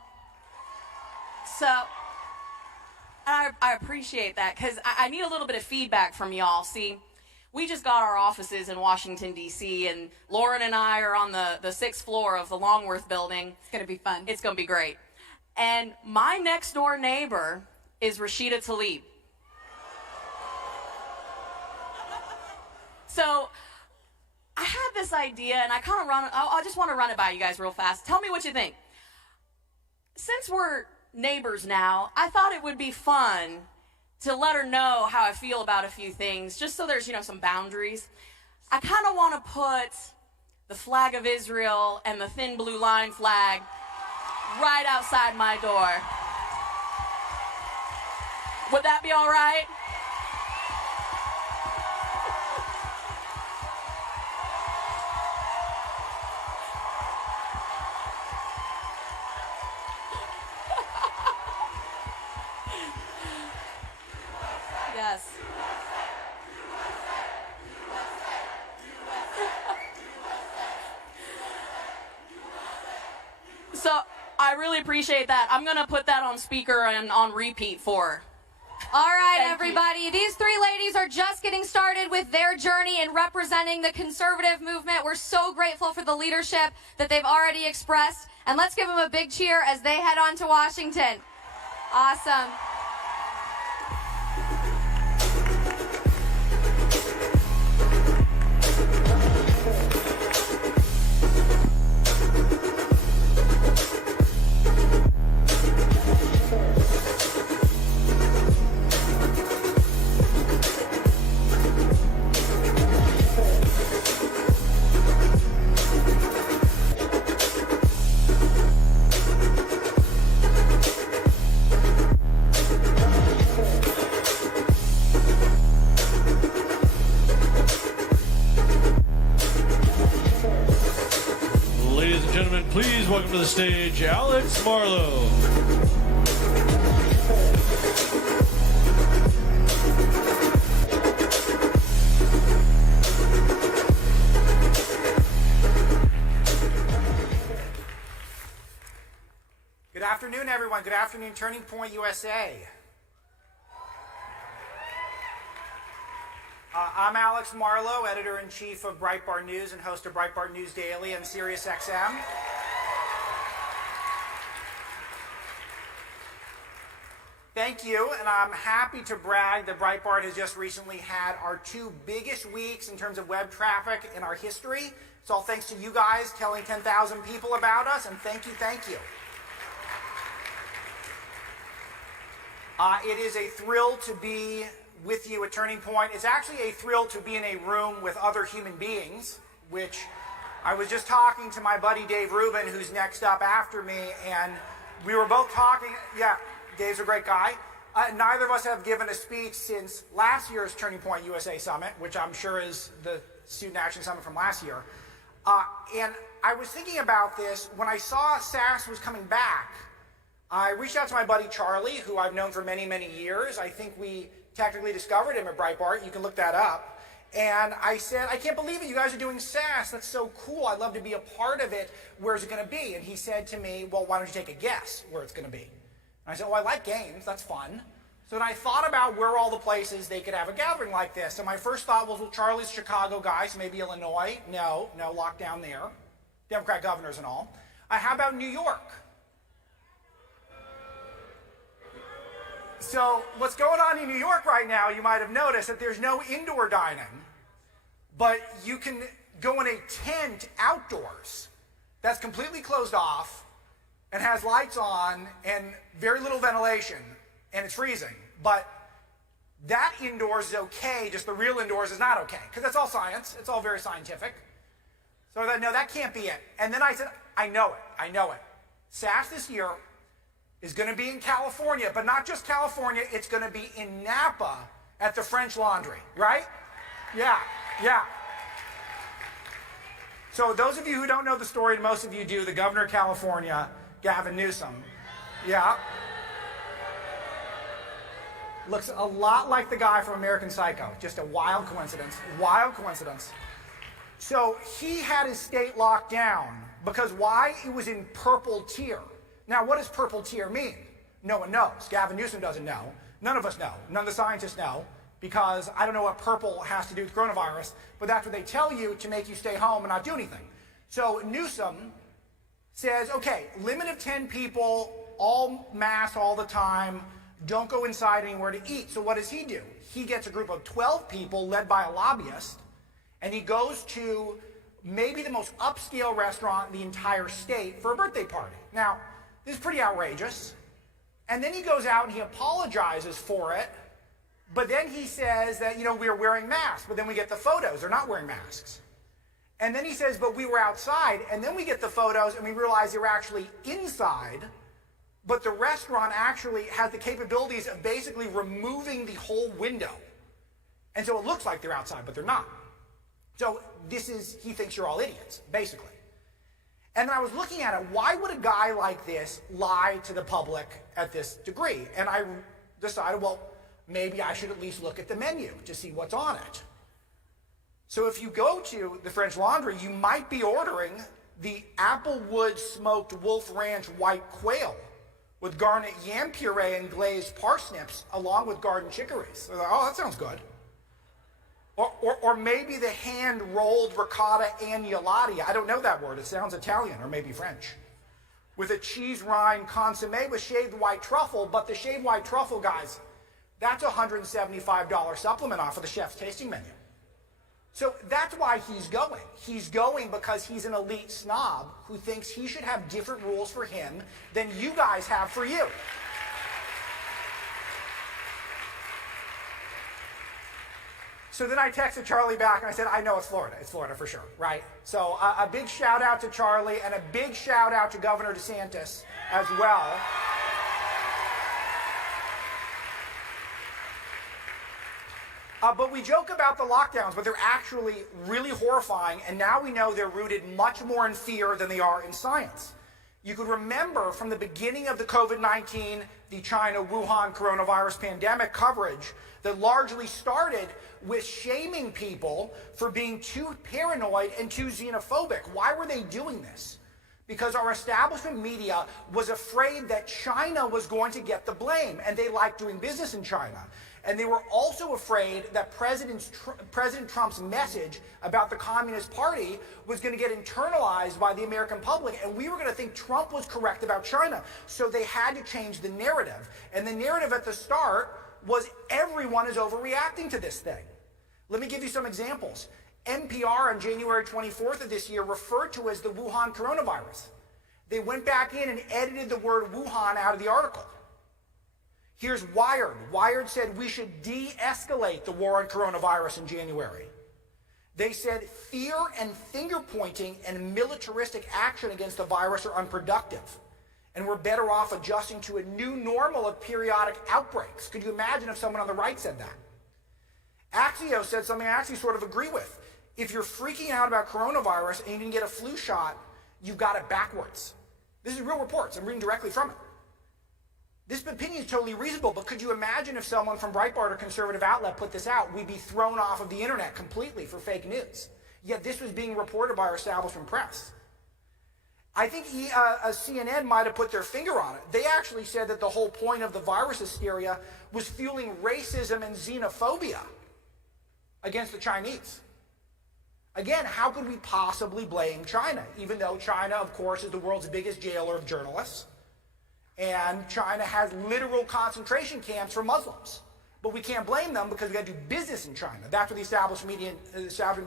So I appreciate that because I need a little bit of feedback from y'all. See, we just got our offices in Washington, D.C., and Lauren and I are on the 6th floor of the Longworth building. It's going to be fun. It's going to be great. And my next door neighbor is Rashida Tlaib. So I had this idea, and I just want to run it by you guys real fast. Tell me what you think. Since we're neighbors now, I thought it would be fun to let her know how I feel about a few things, just so there's, some boundaries. I kind of want to put the flag of Israel and the thin blue line flag right outside my door. Would that be all right? Yes. So I really appreciate that. I'm going to put that on speaker and on repeat for her. All right, Thank everybody. you. These three ladies are just getting started with their journey in representing the conservative movement. We're so grateful for the leadership that they've already expressed. And let's give them a big cheer as they head on to Washington. Awesome. Please welcome to the stage Alex Marlowe. Good afternoon, everyone. Good afternoon, Turning Point USA. I'm Alex Marlowe, editor-in-chief of Breitbart News and host of Breitbart News Daily and Sirius XM. Thank you, and I'm happy to brag that Breitbart has just recently had our 2 biggest weeks in terms of web traffic in our history. It's all thanks to you guys telling 10,000 people about us, and thank you, thank you. It is a thrill to be with you at Turning Point. It's actually a thrill to be in a room with other human beings, which I was just talking to my buddy Dave Rubin, who's next up after me, and we were both talking. Yeah, Dave's a great guy. Neither of us have given a speech since last year's Turning Point USA Summit, which I'm sure is the Student Action Summit from last year. And I was thinking about this when I saw SAS was coming back. I reached out to my buddy Charlie, who I've known for many, many years. I think we technically discovered him at Breitbart. You can look that up. And I said, I can't believe it. You guys are doing SAS. That's so cool. I'd love to be a part of it. Where's it going to be? And he said to me, well, why don't you take a guess where it's going to be? And I said, oh, I like games. That's fun. So then I thought about where all the places they could have a gathering like this. And my first thought was, well, Charlie's a Chicago guy, so maybe Illinois. No, lockdown there. Democrat governors and all. How about New York? So what's going on in New York right now, you might have noticed that there's no indoor dining, but you can go in a tent outdoors that's completely closed off and has lights on and very little ventilation, and it's freezing. But that indoors is okay, just the real indoors is not okay, because that's all science. It's all very scientific. So I thought, no, that can't be it. And then I said, I know it. SAS this year is going to be in California, but not just California, it's going to be in Napa at the French Laundry, right? Yeah. So those of you who don't know the story, and most of you do, the governor of California, Gavin Newsom, looks a lot like the guy from American Psycho. Just a wild coincidence. So he had his state locked down because why? It was in purple tier. Now, what does purple tier mean? No one knows. Gavin Newsom doesn't know. None of us know. None of the scientists know, because I don't know what purple has to do with coronavirus, but that's what they tell you to make you stay home and not do anything. So Newsom says, okay, limit of 10 people, all mask all the time, don't go inside anywhere to eat. So what does he do? He gets a group of 12 people led by a lobbyist, and he goes to maybe the most upscale restaurant in the entire state for a birthday party. Now, this is pretty outrageous. And then he goes out and he apologizes for it, but then he says that, we are wearing masks, but then we get the photos, they're not wearing masks. And then he says, but we were outside, and then we get the photos and we realize they were actually inside, but the restaurant actually has the capabilities of basically removing the whole window. And so it looks like they're outside, but they're not. So he thinks you're all idiots, basically. And then I was looking at it, why would a guy like this lie to the public at this degree? And I decided, well, maybe I should at least look at the menu to see what's on it. So if you go to the French Laundry, you might be ordering the Applewood smoked Wolf Ranch white quail with garnet yam puree and glazed parsnips along with garden chicories. So like, oh, that sounds good. Or maybe the hand-rolled ricotta agnolotti. I don't know that word. It sounds Italian or maybe French. With a cheese rind consommé with shaved white truffle, but the shaved white truffle, guys, that's a $175 supplement off of the chef's tasting menu. So that's why he's going. He's going because he's an elite snob who thinks he should have different rules for him than you guys have for you. So then I texted Charlie back and I said, I know it's Florida. It's Florida for sure, right? So a big shout out to Charlie and a big shout out to Governor DeSantis as well. But we joke about the lockdowns, but they're actually really horrifying, and now we know they're rooted much more in fear than they are in science. You could remember from the beginning of the COVID-19, the China Wuhan coronavirus pandemic coverage that largely started with shaming people for being too paranoid and too xenophobic. Why were they doing this? Because our establishment media was afraid that China was going to get the blame, and they liked doing business in China. And they were also afraid that President Trump's message about the Communist Party was going to get internalized by the American public, and we were going to think Trump was correct about China. So they had to change the narrative. And the narrative at the start was everyone is overreacting to this thing. Let me give you some examples. NPR on January 24th of this year referred to as the Wuhan coronavirus. They went back in and edited the word Wuhan out of the article. Here's Wired. Wired said we should de-escalate the war on coronavirus in January. They said fear and finger-pointing and militaristic action against the virus are unproductive, and we're better off adjusting to a new normal of periodic outbreaks. Could you imagine if someone on the right said that? Axios said something I actually sort of agree with. If you're freaking out about coronavirus and you can get a flu shot, you've got it backwards. This is real reports. I'm reading directly from it. This opinion is totally reasonable, but could you imagine if someone from Breitbart or conservative outlet put this out? We'd be thrown off of the internet completely for fake news. Yet this was being reported by our establishment press. I think CNN might have put their finger on it. They actually said that the whole point of the virus hysteria was fueling racism and xenophobia against the Chinese. Again, how could we possibly blame China? Even though China, of course, is the world's biggest jailer of journalists. And China has literal concentration camps for Muslims. But we can't blame them because we got to do business in China. That's what the establishment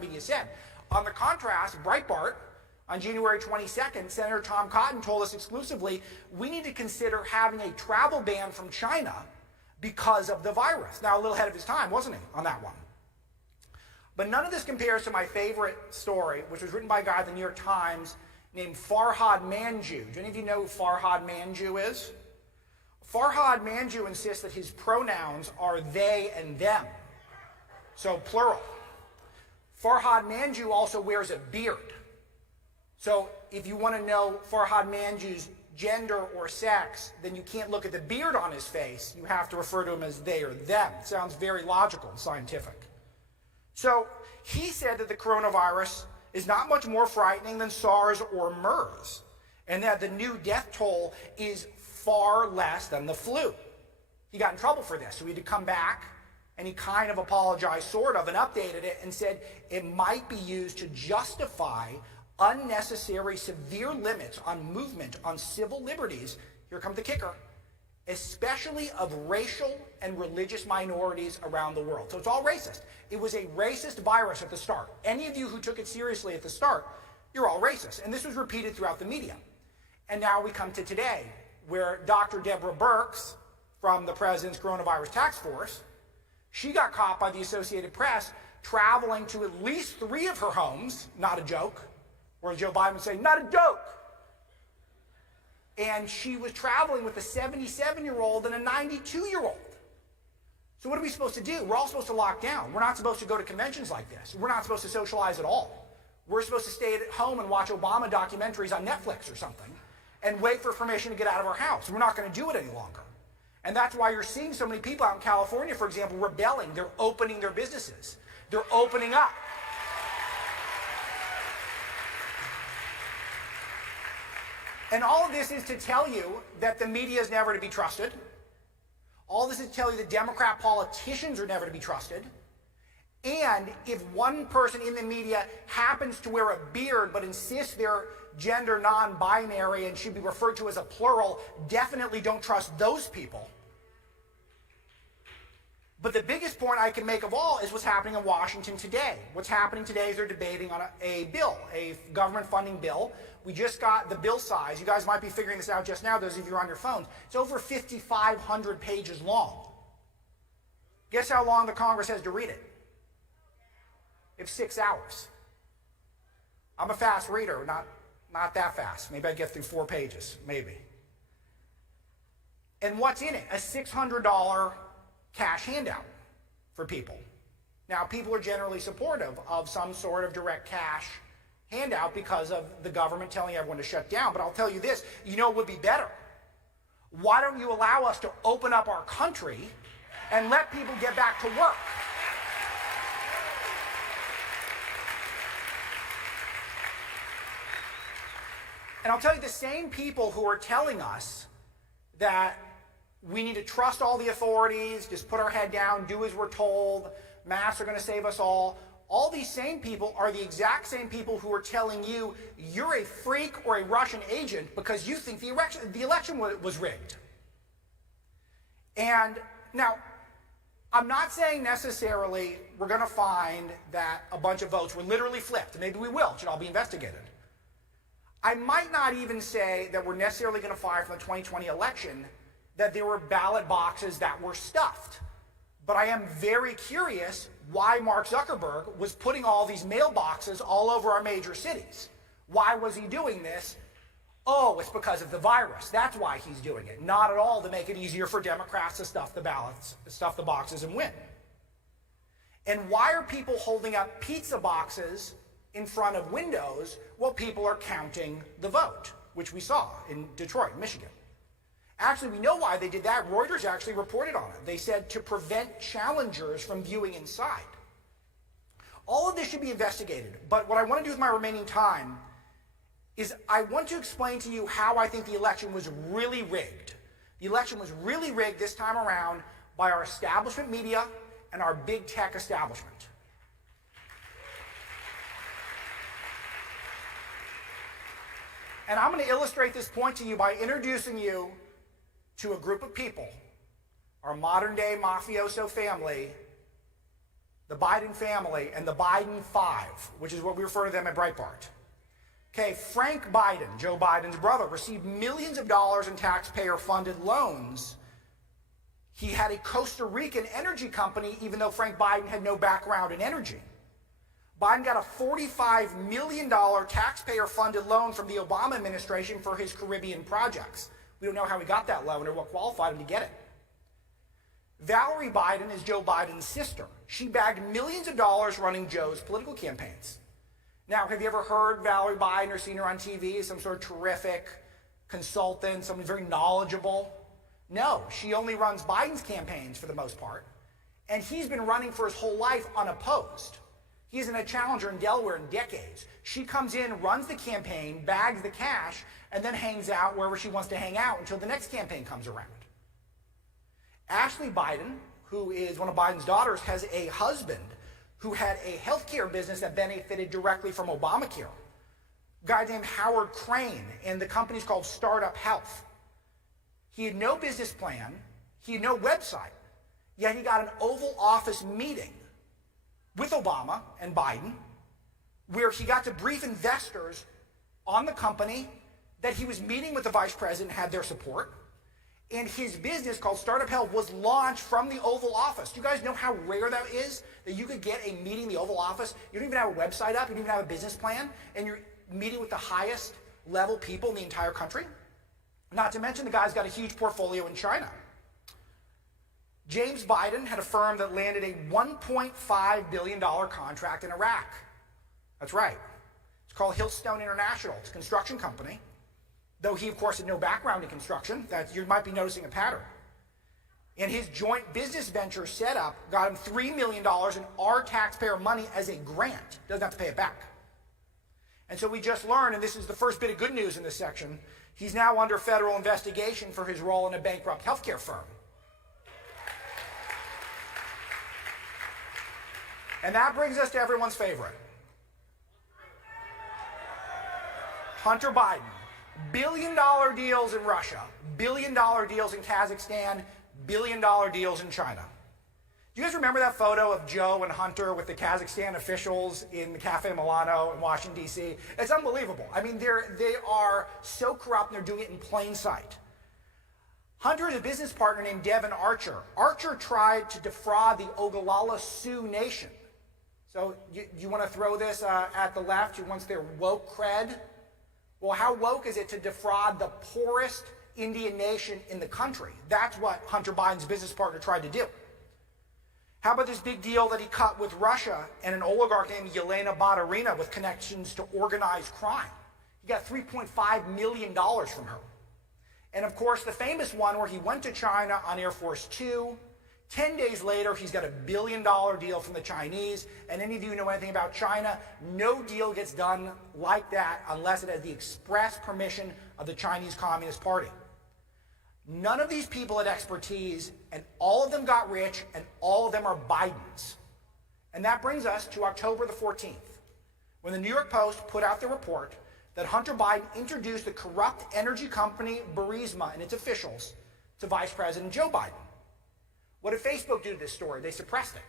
media said. On the contrast, Breitbart, on January 22nd, Senator Tom Cotton told us exclusively, we need to consider having a travel ban from China because of the virus. Now, a little ahead of his time, wasn't he, on that one? But none of this compares to my favorite story, which was written by a guy at the New York Times named Farhad Manjoo. Do any of you know who Farhad Manjoo is? Farhad Manjoo insists that his pronouns are they and them, so plural. Farhad Manjoo also wears a beard. So if you want to know Farhad Manjoo's gender or sex, then you can't look at the beard on his face. You have to refer to him as they or them. It sounds very logical and scientific. So he said that the coronavirus is not much more frightening than SARS or MERS, and that the new death toll is far less than the flu. He got in trouble for this, so he had to come back, and he kind of apologized, sort of, and updated it and said it might be used to justify unnecessary severe limits on movement on civil liberties, here comes the kicker, especially of racial and religious minorities around the world. So it's all racist. It was a racist virus at the start. Any of you who took it seriously at the start, you're all racist. And this was repeated throughout the media. And now we come to today, where Dr. Deborah Birx from the President's Coronavirus Task Force, she got caught by the Associated Press traveling to at least 3 of her homes, not a joke, or Joe Biden would say, not a joke. And she was traveling with a 77-year-old and a 92-year-old. So what are we supposed to do? We're all supposed to lock down. We're not supposed to go to conventions like this. We're not supposed to socialize at all. We're supposed to stay at home and watch Obama documentaries on Netflix or something and wait for permission to get out of our house. We're not going to do it any longer. And that's why you're seeing so many people out in California, for example, rebelling. They're opening their businesses. They're opening up. And all of this is to tell you that the media is never to be trusted. All this is to tell you that Democrat politicians are never to be trusted. And if one person in the media happens to wear a beard but insists they're gender non-binary and should be referred to as a plural, definitely don't trust those people. But the biggest point I can make of all is what's happening in Washington today. What's happening today is they're debating on a bill, a government funding bill. We just got the bill size. You guys might be figuring this out just now, those of you on your phones. It's over 5,500 pages long. Guess how long the Congress has to read it? It's 6 hours. I'm a fast reader, not that fast. Maybe I get through 4 pages, maybe. And what's in it? A $600 cash handout for people. Now, people are generally supportive of some sort of direct cash handout because of the government telling everyone to shut down. But I'll tell you this, you know what would be better? Why don't you allow us to open up our country and let people get back to work? And I'll tell you, the same people who are telling us that we need to trust all the authorities, just put our head down, do as we're told, masks are going to save us all these same people are the exact same people who are telling you you're a freak or a Russian agent because you think the election was rigged. And now, I'm not saying necessarily we're going to find that a bunch of votes were literally flipped. Maybe we will. It should all be investigated. I might not even say that we're necessarily going to find from the 2020 election that there were ballot boxes that were stuffed. But I am very curious why Mark Zuckerberg was putting all these mailboxes all over our major cities. Why was he doing this? Oh, it's because of the virus. That's why he's doing it. Not at all to make it easier for Democrats to stuff the ballots, stuff the boxes and win. And why are people holding up pizza boxes in front of windows while people are counting the vote, which we saw in Detroit, Michigan? Actually, we know why they did that. Reuters actually reported on it. They said to prevent challengers from viewing inside. All of this should be investigated. But what I want to do with my remaining time is I want to explain to you how I think the election was really rigged. The election was really rigged this time around by our establishment media and our big tech establishment. And I'm going to illustrate this point to you by introducing you to a group of people, our modern-day mafioso family, the Biden family, and the Biden Five, which is what we refer to them at Breitbart. Okay, Frank Biden, Joe Biden's brother, received millions of dollars in taxpayer-funded loans. He had a Costa Rican energy company, even though Frank Biden had no background in energy. Biden got a $45 million taxpayer-funded loan from the Obama administration for his Caribbean projects. We don't know how he got that loan or what qualified him to get it. Valerie Biden is Joe Biden's sister. She bagged millions of dollars running Joe's political campaigns. Now, have you ever heard Valerie Biden or seen her on TV as some sort of terrific consultant, someone very knowledgeable? No, she only runs Biden's campaigns for the most part. And he's been running for his whole life unopposed. He isn't a challenger in Delaware in decades. She comes in, runs the campaign, bags the cash, and then hangs out wherever she wants to hang out until the next campaign comes around. Ashley Biden, who is one of Biden's daughters, has a husband who had a healthcare business that benefited directly from Obamacare. A guy named Howard Crane, and the company's called Startup Health. He had no business plan, he had no website, yet he got an Oval Office meeting with Obama and Biden, where he got to brief investors on the company, that he was meeting with the vice president, had their support, and his business called Startup Health was launched from the Oval Office. Do you guys know how rare that is, that you could get a meeting in the Oval Office? You don't even have a website up, you don't even have a business plan, and you're meeting with the highest level people in the entire country? Not to mention the guy's got a huge portfolio in China. James Biden had a firm that landed a $1.5 billion contract in Iraq. That's right. It's called Hillstone International. It's a construction company. Though he, of course, had no background in construction, that you might be noticing a pattern. And his joint business venture setup got him $3 million in our taxpayer money as a grant. Doesn't have to pay it back. And so we just learned, and this is the first bit of good news in this section, he's now under federal investigation for his role in a bankrupt healthcare firm. And that brings us to everyone's favorite. Hunter Biden. Billion-dollar deals in Russia, billion-dollar deals in Kazakhstan, billion-dollar deals in China. Do you guys remember that photo of Joe and Hunter with the Kazakhstan officials in the Cafe Milano in Washington, D.C.? It's unbelievable. I mean, they are so corrupt, and they're doing it in plain sight. Hunter is a business partner named Devin Archer. Archer tried to defraud the Oglala Sioux Nation. So you want to throw this at the left, who wants their woke cred? Well, how woke is it to defraud the poorest Indian nation in the country? That's what Hunter Biden's business partner tried to do. How about this big deal that he cut with Russia and an oligarch named Yelena Baturina with connections to organized crime? He got $3.5 million from her. And of course, the famous one where he went to China on Air Force 2. 10 days later, he's got $1 billion deal from the Chinese. And any of you know anything about China, no deal gets done like that unless it has the express permission of the Chinese Communist Party. None of these people had expertise, and all of them got rich, and all of them are Bidens. And that brings us to October the 14th, when the New York Post put out the report that Hunter Biden introduced the corrupt energy company Burisma and its officials to Vice President Joe Biden. What did Facebook do to this story? They suppressed it.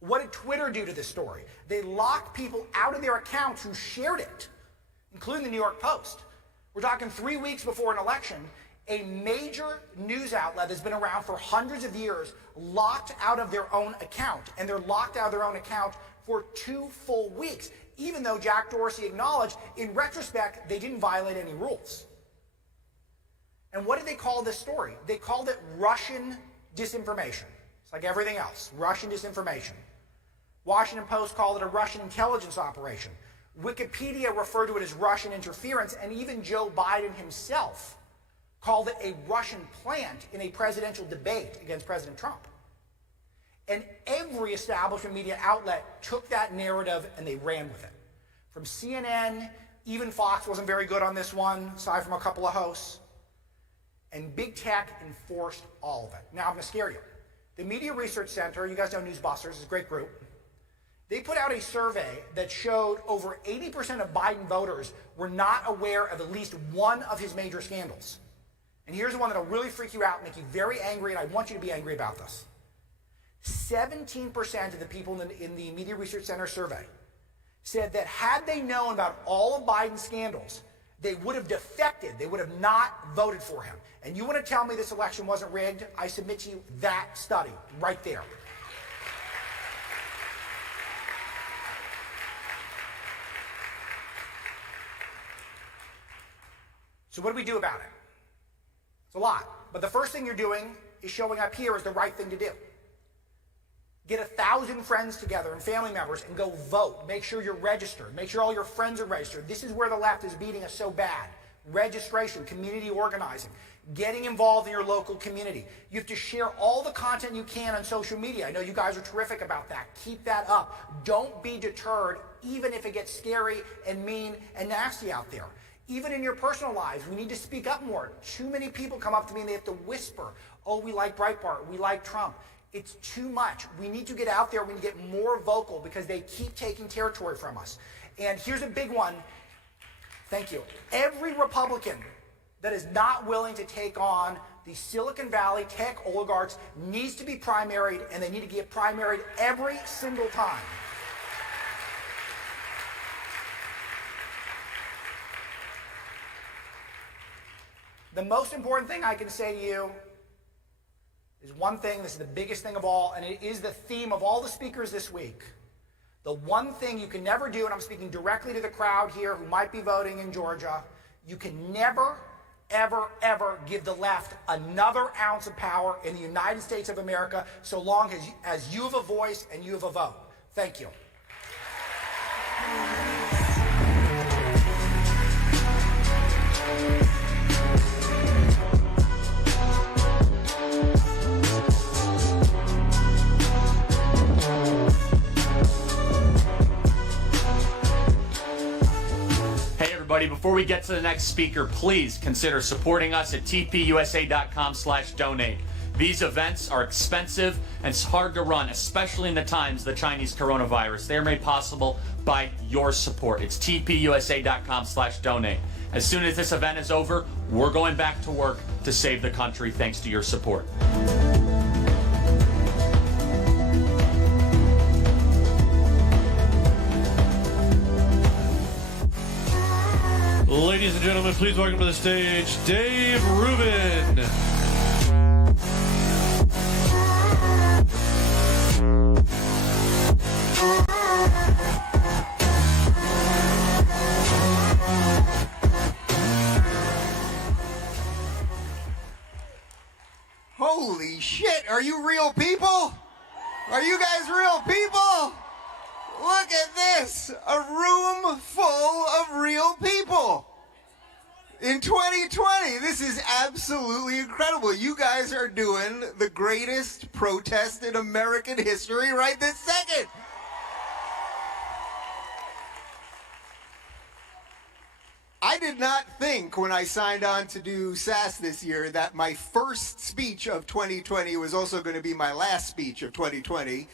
What did Twitter do to this story? They locked people out of their accounts who shared it, including the New York Post. We're talking 3 weeks before an election. A major news outlet that's been around for hundreds of years locked out of their own account, and they're locked out of their own account for 2 full weeks, even though Jack Dorsey acknowledged, in retrospect, they didn't violate any rules. And what did they call this story? They called it Russian disinformation. It's like everything else, Russian disinformation. Washington Post called it a Russian intelligence operation. Wikipedia referred to it as Russian interference, and even Joe Biden himself called it a Russian plant in a presidential debate against President Trump. And every establishment media outlet took that narrative and they ran with it. From CNN, even Fox wasn't very good on this one, aside from a couple of hosts. And big tech enforced all of it. Now I'm going to scare you. The Media Research Center, you guys know Newsbusters, is a great group. They put out a survey that showed over 80% of Biden voters were not aware of at least one of his major scandals. And here's the one that'll really freak you out, make you very angry, and I want you to be angry about this. 17% of the people in the Media Research Center survey said that had they known about all of Biden's scandals, they would have defected. They would have not voted for him. And you want to tell me this election wasn't rigged? I submit to you that study right there. So what do we do about it? It's a lot. But the first thing you're doing is showing up here as the right thing to do. Get 1,000 friends together and family members and go vote. Make sure you're registered. Make sure all your friends are registered. This is where the left is beating us so bad. Registration, community organizing, getting involved in your local community. You have to share all the content you can on social media. I know you guys are terrific about that. Keep that up. Don't be deterred, even if it gets scary and mean and nasty out there. Even in your personal lives, we need to speak up more. Too many people come up to me and they have to whisper, oh, we like Breitbart, we like Trump. It's too much. We need to get out there. We need to get more vocal because they keep taking territory from us. And here's a big one. Thank you. Every Republican that is not willing to take on the Silicon Valley tech oligarchs needs to be primaried, and they need to get primaried every single time. The most important thing I can say to you is one thing. This is the biggest thing of all, and it is the theme of all the speakers this week. The one thing you can never do, and I'm speaking directly to the crowd here who might be voting in Georgia, you can never, ever, ever give the left another ounce of power in the United States of America so long as you have a voice and you have a vote. Thank you. Before we get to the next speaker, please consider supporting us at tpusa.com/donate. These events are expensive and it's hard to run, especially in the times of the Chinese coronavirus. They are made possible by your support. It's tpusa.com/donate. As soon as this event is over, we're going back to work to save the country thanks to your support. Ladies and gentlemen, please welcome to the stage, Dave Rubin. Holy shit, are you real people? Are you guys real people? Look at this, a room full of real people. In 2020, this is absolutely incredible. You guys are doing the greatest protest in American history right this second. I did not think when I signed on to do SAS this year that my first speech of 2020 was also going to be my last speech of 2020.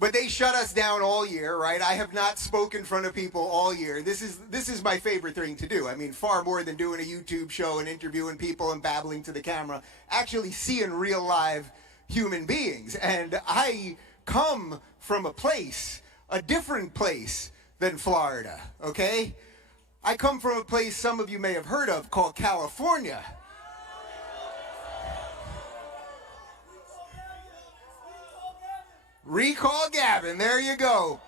But they shut us down all year, right? I have not spoken in front of people all year. This is my favorite thing to do. I mean, far more than doing a YouTube show and interviewing people and babbling to the camera, actually seeing real live human beings. And I come from a place, a different place than Florida, okay? I come from a place some of you may have heard of called California. Recall Gavin, there you go.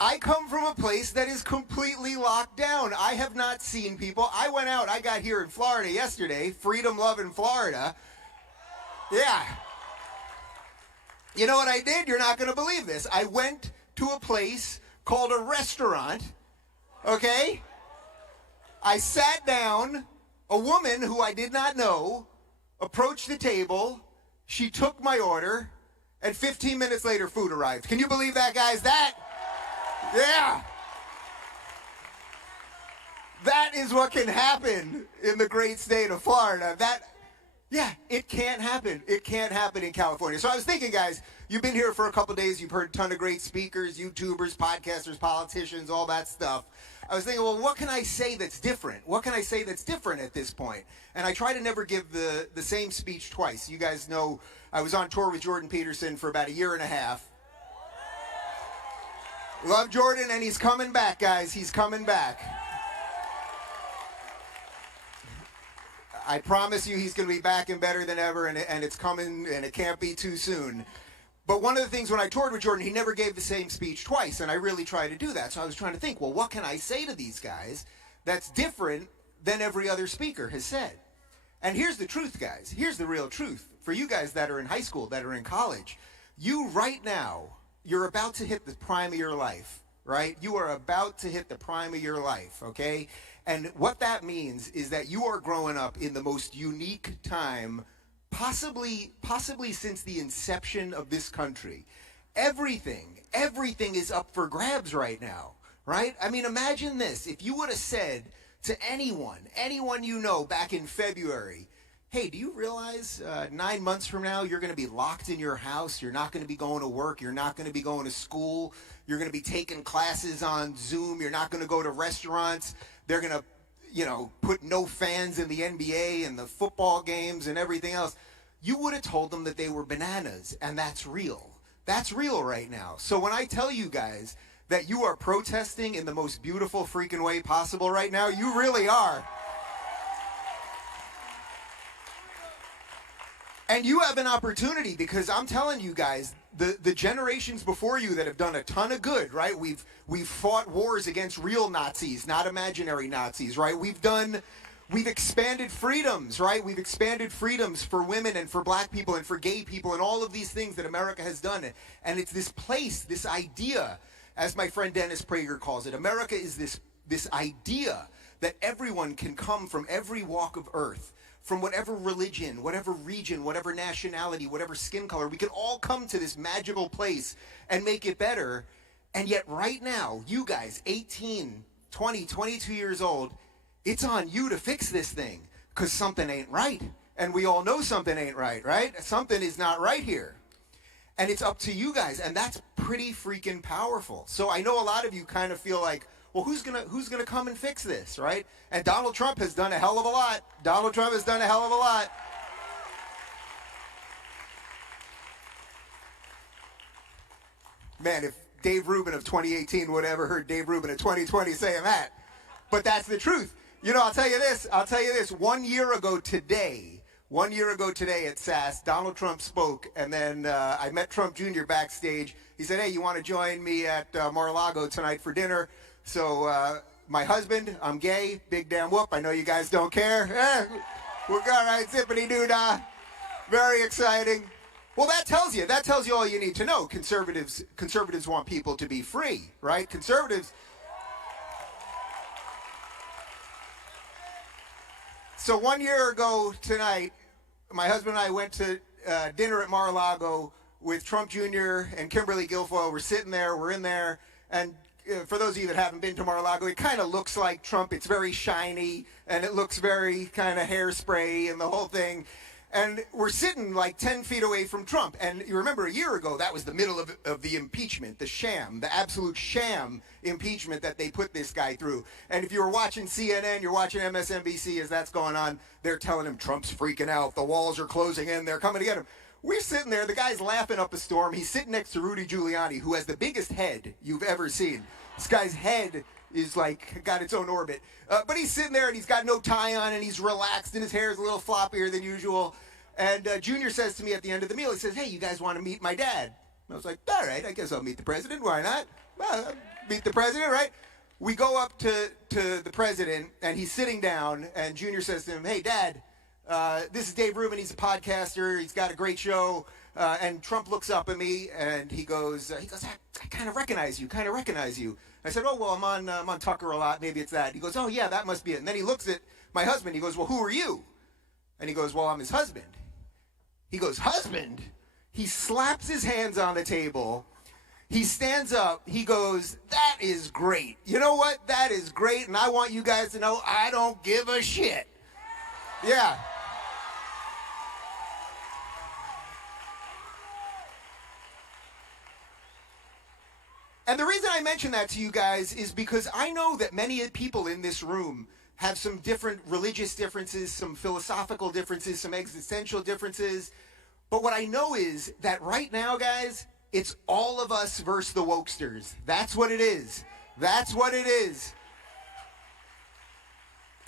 I come from a place that is completely locked down. I have not seen people. I went out, I got here in Florida yesterday, freedom loving Florida. Yeah. You know what I did? You're not going to believe this. I went to a place called a restaurant, okay? I sat down, a woman who I did not know approached the table, she took my order, and 15 minutes later, food arrived. Can you believe that, guys? Yeah. That is what can happen in the great state of Florida. Yeah, it can't happen. It can't happen in California. So I was thinking, guys, you've been here for a couple days. You've heard a ton of great speakers, YouTubers, podcasters, politicians, all that stuff. I was thinking, well, what can I say that's different? What can I say that's different at this point? And I try to never give the same speech twice. You guys know I was on tour with Jordan Peterson for about a year and a half. Love Jordan, and he's coming back, guys. He's coming back. I promise you he's going to be back and better than ever, and it's coming, and it can't be too soon. But one of the things when I toured with Jordan, he never gave the same speech twice, and I really try to do that. So I was trying to think, well, what can I say to these guys that's different than every other speaker has said? And here's the truth, guys. Here's the real truth. For you guys that are in high school, that are in college, you right now, you're about to hit the prime of your life, right? You are about to hit the prime of your life, okay? And what that means is that you are growing up in the most unique time possibly since the inception of this country. Everything is up for grabs right now, right? I mean, imagine this. If you would have said to anyone you know back in February, hey, do you realize 9 months from now you're going to be locked in your house, you're not going to be going to work, you're not going to be going to school, you're going to be taking classes on Zoom, you're not going to go to restaurants, they're going to put no fans in the NBA and the football games and everything else, you would have told them that they were bananas, and that's real. That's real right now. So when I tell you guys that you are protesting in the most beautiful freaking way possible right now, you really are. And you have an opportunity, because I'm telling you guys, the generations before you that have done a ton of good, right? We've fought wars against real Nazis, not imaginary Nazis, right? We've expanded freedoms, right? We've expanded freedoms for women and for black people and for gay people and all of these things that America has done. And it's this place, this idea, as my friend Dennis Prager calls it, America is this idea that everyone can come from every walk of earth, from whatever religion, whatever region, whatever nationality, whatever skin color. We can all come to this magical place and make it better. And yet right now, you guys, 18, 20, 22 years old, it's on you to fix this thing, because something ain't right. And we all know something ain't right, right? Something is not right here. And it's up to you guys, and that's pretty freaking powerful. So I know a lot of you kind of feel like, well, who's gonna come and fix this, right? And Donald Trump has done a hell of a lot. Donald Trump has done a hell of a lot. Man, if Dave Rubin of 2018 would have ever heard Dave Rubin of 2020 saying that. But that's the truth. You know, I'll tell you this. 1 year ago today at SAS, Donald Trump spoke, and then I met Trump Jr. backstage. He said, hey, you want to join me at Mar-a-Lago tonight for dinner? So my husband, I'm gay, big damn whoop. I know you guys don't care. We're all right, zippity-doo-dah. Very exciting. Well, that tells you all you need to know. Conservatives want people to be free, right? Conservatives. So 1 year ago tonight, my husband and I went to dinner at Mar-a-Lago with Trump Jr. and Kimberly Guilfoyle. We're sitting there, we're in there, and for those of you that haven't been to Mar-a-Lago, it kind of looks like Trump. It's very shiny, and it looks very kind of hairspray and the whole thing. And we're sitting like 10 feet away from Trump. And you remember a year ago, that was the middle of the impeachment, the sham, the absolute sham impeachment that they put this guy through. And if you were watching CNN, you're watching MSNBC as that's going on, they're telling him Trump's freaking out. The walls are closing in. They're coming to get him. We're sitting there. The guy's laughing up a storm. He's sitting next to Rudy Giuliani, who has the biggest head you've ever seen. This guy's head is like got its own orbit. But he's sitting there and he's got no tie on and he's relaxed and his hair is a little floppier than usual. And Junior says to me at the end of the meal, he says, "Hey, you guys want to meet my dad?" And I was like, "All right, I guess I'll meet the president. Why not? Well, meet the president, right?" We go up to the president and he's sitting down and Junior says to him, "Hey, Dad, this is Dave Rubin. He's a podcaster. He's got a great show." And Trump looks up at me and he goes, I kind of recognize you, I said, "Oh, well, I'm on Tucker a lot. Maybe it's that." He goes, "Oh, yeah, that must be it." And then he looks at my husband. He goes, "Well, who are you?" And he goes, "Well, I'm his husband." He goes, "Husband?" He slaps his hands on the table. He stands up. He goes, "That is great. You know what? That is great. And I want you guys to know I don't give a shit." Yeah. And the reason I mention that to you guys is because I know that many people in this room have some different religious differences, some philosophical differences, some existential differences. But what I know is that right now, guys, it's all of us versus the wokesters. That's what it is. That's what it is.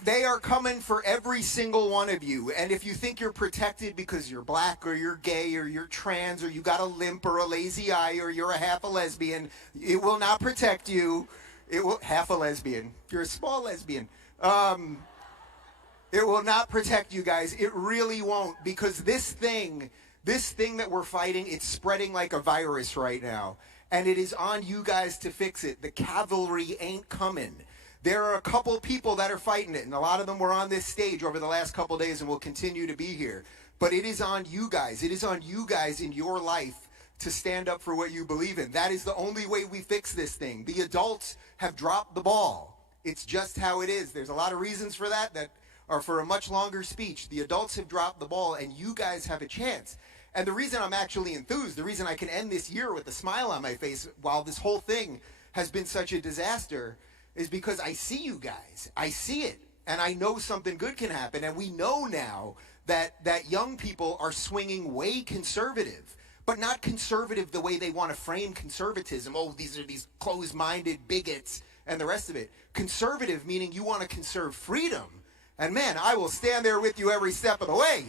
They are coming for every single one of you. And if you think you're protected because you're black or you're gay or you're trans or you got a limp or a lazy eye or you're a half a lesbian, it will not protect you. It will half a lesbian. You're a small lesbian. It will not protect you guys. It really won't, because this thing that we're fighting, it's spreading like a virus right now. And it is on you guys to fix it. The cavalry ain't coming. There are a couple people that are fighting it, and a lot of them were on this stage over the last couple days and will continue to be here. But it is on you guys. It is on you guys in your life to stand up for what you believe in. That is the only way we fix this thing. The adults have dropped the ball. It's just how it is. There's a lot of reasons for that are for a much longer speech. The adults have dropped the ball, and you guys have a chance. And the reason I'm actually enthused, the reason I can end this year with a smile on my face while this whole thing has been such a disaster, is because I see you guys. I see it. And I know something good can happen. And we know now that young people are swinging way conservative, but not conservative the way they want to frame conservatism. Oh, these are these closed-minded bigots and the rest of it. Conservative meaning you want to conserve freedom. And man, I will stand there with you every step of the way.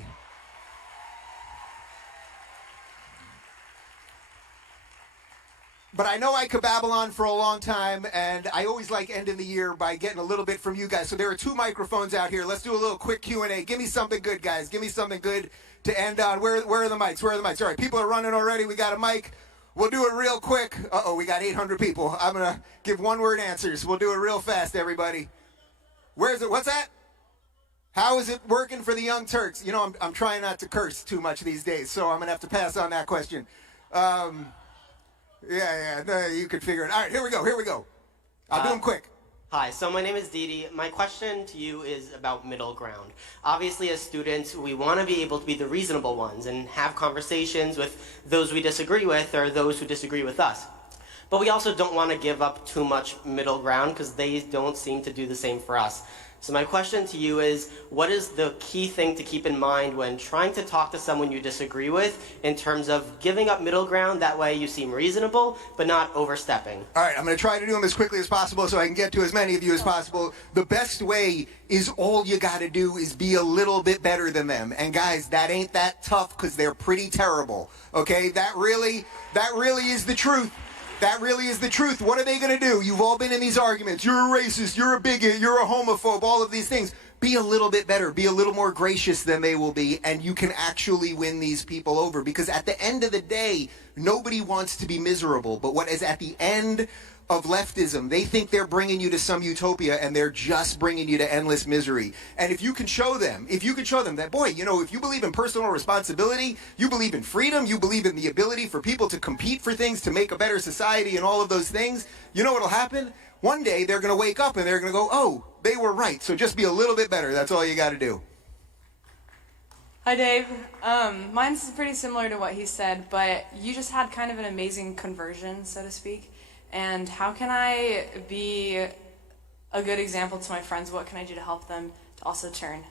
But I know I could babble on for a long time, and I always like ending the year by getting a little bit from you guys. So there are 2 microphones out here. Let's do a little quick Q&A. Give me something good, guys. Give me something good to end on. Where are the mics? Where are the mics? All right, people are running already. We got a mic. We'll do it real quick. Uh-oh, we got 800 people. I'm going to give one-word answers. We'll do it real fast, everybody. Where is it? What's that? How is it working for the Young Turks? You know, I'm trying not to curse too much these days, so I'm going to have to pass on that question. Yeah, no, you could figure it. All right, here we go. I'll do them quick. Hi, so my name is Didi. My question to you is about middle ground. Obviously, as students, we want to be able to be the reasonable ones and have conversations with those we disagree with or those who disagree with us. But we also don't want to give up too much middle ground because they don't seem to do the same for us. So my question to you is, what is the key thing to keep in mind when trying to talk to someone you disagree with in terms of giving up middle ground? That way you seem reasonable, but not overstepping. All right, I'm going to try to do them as quickly as possible so I can get to as many of you as possible. The best way is all you got to do is be a little bit better than them. And guys, that ain't that tough because they're pretty terrible. Okay, that really is the truth. That really is the truth. What are they going to do? You've all been in these arguments. You're a racist. You're a bigot. You're a homophobe. All of these things. be a little bit better, be a little more gracious than they will be, and you can actually win these people over. Because at the end of the day, nobody wants to be miserable. But what is at the end of leftism, they think they're bringing you to some utopia, and they're just bringing you to endless misery. And if you can show them that, boy, you know, if you believe in personal responsibility, you believe in freedom, you believe in the ability for people to compete for things, to make a better society and all of those things, you know what'll happen? One day they're going to wake up and they're going to go, oh, they were right. So just be a little bit better. That's all you got to do. Hi, Dave. Mine's pretty similar to what he said, but you just had kind of an amazing conversion, so to speak. And how can I be a good example to my friends? What can I do to help them to also turn?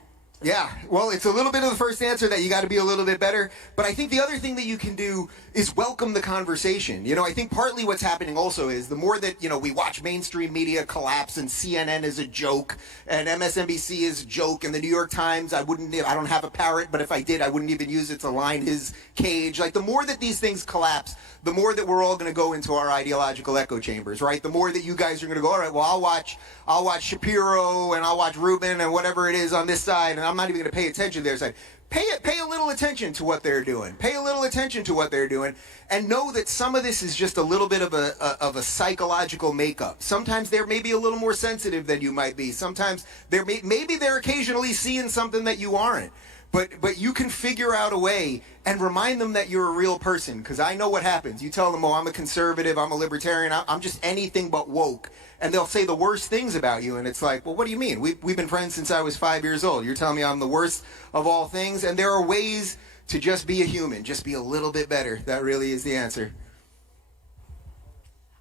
Yeah, well, it's a little bit of the first answer that you got to be a little bit better. But I think the other thing that you can do is welcome the conversation. You know, I think partly what's happening also is the more that, you know, we watch mainstream media collapse and CNN is a joke and MSNBC is a joke and the New York Times, I don't have a parrot, but if I did, I wouldn't even use it to line his cage. Like, the more that these things collapse, the more that we're all going to go into our ideological echo chambers, right? The more that you guys are going to go, all right, well, I'll watch Shapiro and I'll watch Rubin and whatever it is on this side, and I'm not even going to pay attention to their side. Pay a little attention to what they're doing. Pay a little attention to what they're doing, and know that some of this is just a little bit of a psychological makeup. Sometimes they're maybe a little more sensitive than you might be. Sometimes maybe they're occasionally seeing something that you aren't. But you can figure out a way and remind them that you're a real person, because I know what happens. You tell them, oh, I'm a conservative, I'm a libertarian, I'm just anything but woke. And they'll say the worst things about you, and it's like, well, what do you mean? We've been friends since I was 5 years old. You're telling me I'm the worst of all things? And there are ways to just be a human, just be a little bit better. That really is the answer.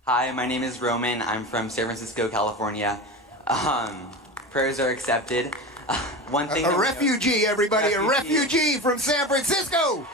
Hi, my name is Roman. I'm from San Francisco, California. Prayers are accepted. One thing. A refugee, everybody, a refugee from San Francisco.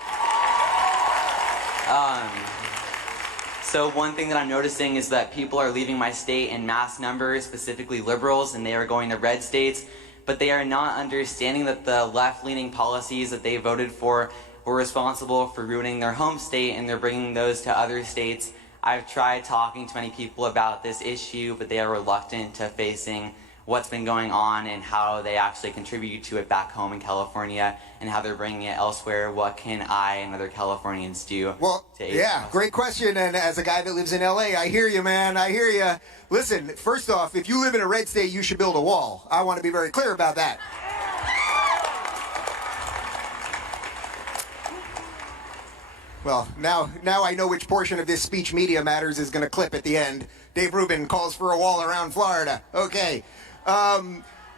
So one thing that I'm noticing is that people are leaving my state in mass numbers, specifically liberals, and they are going to red states, but they are not understanding that the left-leaning policies that they voted for were responsible for ruining their home state, and they're bringing those to other states. I've tried talking to many people about this issue, but they are reluctant to facing what's been going on and how they actually contribute to it back home in California and how they're bringing it elsewhere. What can I and other Californians do? Well, yeah, great question. And as a guy that lives in LA, I hear you, man. I hear you. Listen, first off, if you live in a red state, you should build a wall. I want to be very clear about that. Well, now I know which portion of this speech media matters is going to clip at the end. Dave Rubin calls for a wall around Florida. Okay.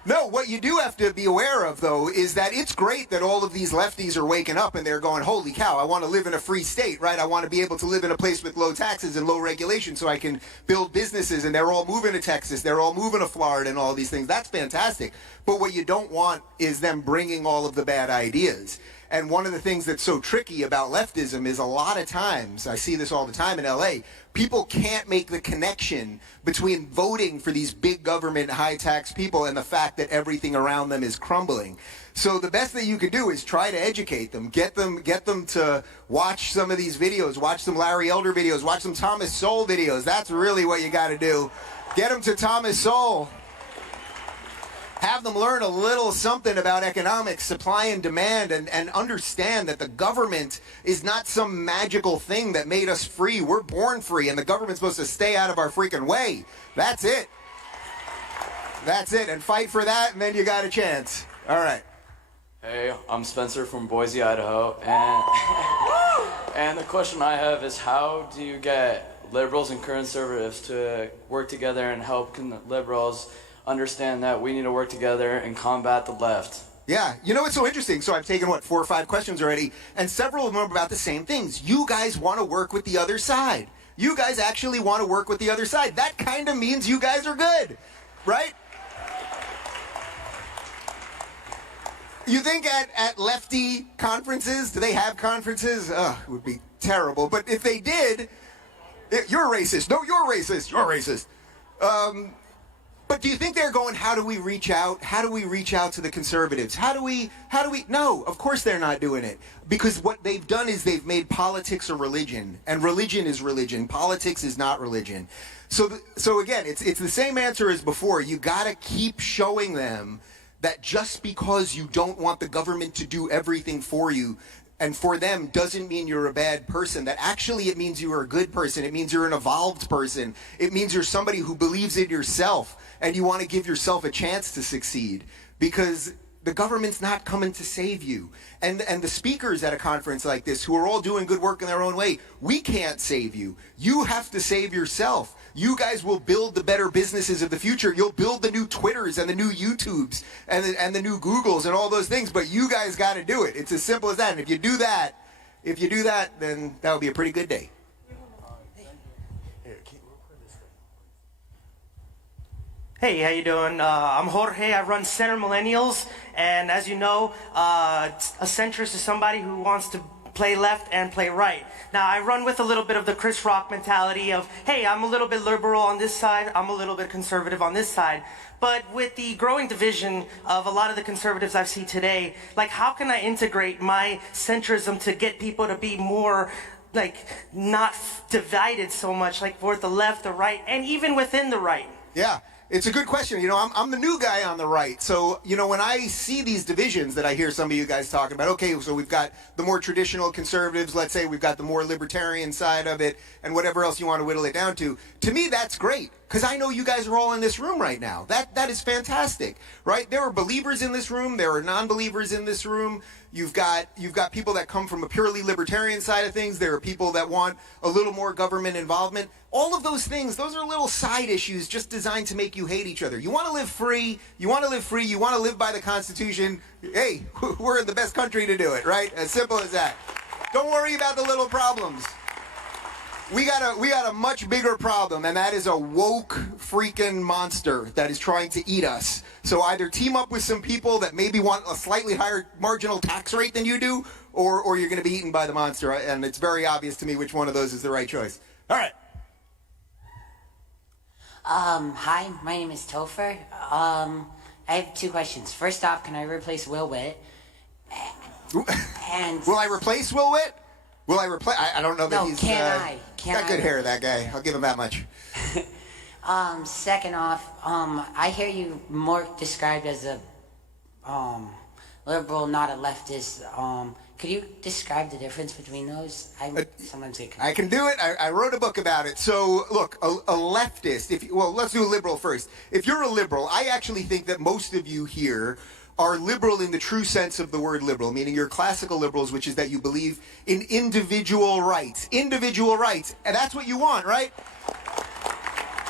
No, what you do have to be aware of, though, is that it's great that all of these lefties are waking up and they're going, holy cow, I want to live in a free state, right? I want to be able to live in a place with low taxes and low regulation so I can build businesses, and they're all moving to Texas, they're all moving to Florida and all these things. That's fantastic. But what you don't want is them bringing all of the bad ideas. And one of the things that's so tricky about leftism is a lot of times, I see this all the time in LA, people can't make the connection between voting for these big government, high-tax people and the fact that everything around them is crumbling. So the best that you can do is try to educate them, get them to watch some of these videos, watch some Larry Elder videos, watch some Thomas Sowell videos. That's really what you got to do. Get them to Thomas Sowell. Have them learn a little something about economics, supply and demand, and understand that the government is not some magical thing that made us free. We're born free, and the government's supposed to stay out of our freaking way. That's it. That's it. And fight for that, and then you got a chance. All right. Hey, I'm Spencer from Boise, Idaho, and the question I have is, how do you get liberals and conservatives to work together and help liberals understand that we need to work together and combat the left? Yeah, you know what's so interesting? So I've taken, 4 or 5 questions already, and several of them are about the same things. You guys want to work with the other side. You guys actually want to work with the other side. That kind of means you guys are good, right? You think at lefty conferences, do they have conferences? Ugh, it would be terrible. But if they did, you're racist. No, you're racist. You're racist. But do you think they're going, how do we reach out? How do we reach out to the conservatives? How do we, no, of course they're not doing it. Because what they've done is they've made politics a religion. And religion is religion. Politics is not religion. So again, it's the same answer as before. You got to keep showing them that just because you don't want the government to do everything for you and for them doesn't mean you're a bad person, that actually it means you are a good person. It means you're an evolved person. It means you're somebody who believes in yourself and you want to give yourself a chance to succeed, because the government's not coming to save you. And the speakers at a conference like this, who are all doing good work in their own way, we can't save you. You have to save yourself. You guys will build the better businesses of the future. You'll build the new Twitters and the new YouTubes and the new Googles and all those things, but you guys got to do it. It's as simple as that. And if you do that, then that would be a pretty good day. Hey, how you doing? I'm Jorge. I run Center Millennials, and as you know, a centrist is somebody who wants to play left and play right. Now, I run with a little bit of the Chris Rock mentality of, hey, I'm a little bit liberal on this side, I'm a little bit conservative on this side. But with the growing division of a lot of the conservatives I've seen today, like, how can I integrate my centrism to get people to be more, like, not divided so much, like, for the left, the right, and even within the right? Yeah. It's a good question. You know, I'm the new guy on the right. So, you know, when I see these divisions that I hear some of you guys talking about, okay, so we've got the more traditional conservatives, let's say we've got the more libertarian side of it, and whatever else you want to whittle it down to me, that's great. Because I know you guys are all in this room right now. That is fantastic, right? There are believers in this room. There are non-believers in this room. You've got people that come from a purely libertarian side of things. There are people that want a little more government involvement. All of those things, those are little side issues just designed to make you hate each other. You want to live free. You want to live free. You want to live by the Constitution. Hey, we're in the best country to do it, right? As simple as that. Don't worry about the little problems. We got a much bigger problem, and that is a woke freaking monster that is trying to eat us. So either team up with some people that maybe want a slightly higher marginal tax rate than you do, or you're going to be eaten by the monster. And it's very obvious to me which one of those is the right choice. All right. Hi, my name is Topher. I have two questions. First off, can I replace Will Witt? And will I replace Will Witt? Will I replace? I don't know that he's got good hair. That guy. I'll give him that much. Second off, I hear you more described as a liberal, not a leftist. Could you describe the difference between those? I can do it. I wrote a book about it. So, look, a leftist, well, let's do a liberal first. If you're a liberal, I actually think that most of you here are liberal in the true sense of the word liberal, meaning you're classical liberals, which is that you believe in individual rights. Individual rights. And that's what you want, right?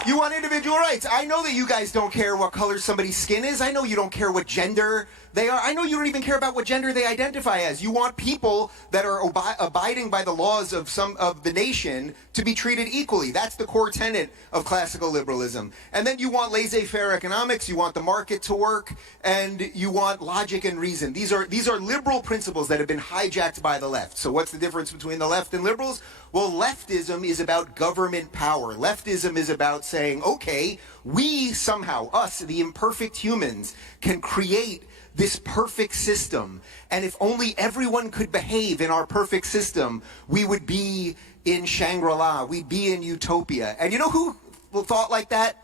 You want individual rights. I know that you guys don't care what color somebody's skin is. I know you don't care what gender they are. I know you don't even care about what gender they identify as. You want people that are abiding by the laws of the nation to be treated equally. That's the core tenet of classical liberalism. And then you want laissez-faire economics. You want the market to work, and you want logic and reason. These are liberal principles that have been hijacked by the left. So what's the difference between the left and liberals? Well, leftism is about government power. Leftism is about saying, okay, we somehow, us, the imperfect humans, can create this perfect system. And if only everyone could behave in our perfect system, we would be in Shangri-La. We'd be in utopia. And you know who thought like that?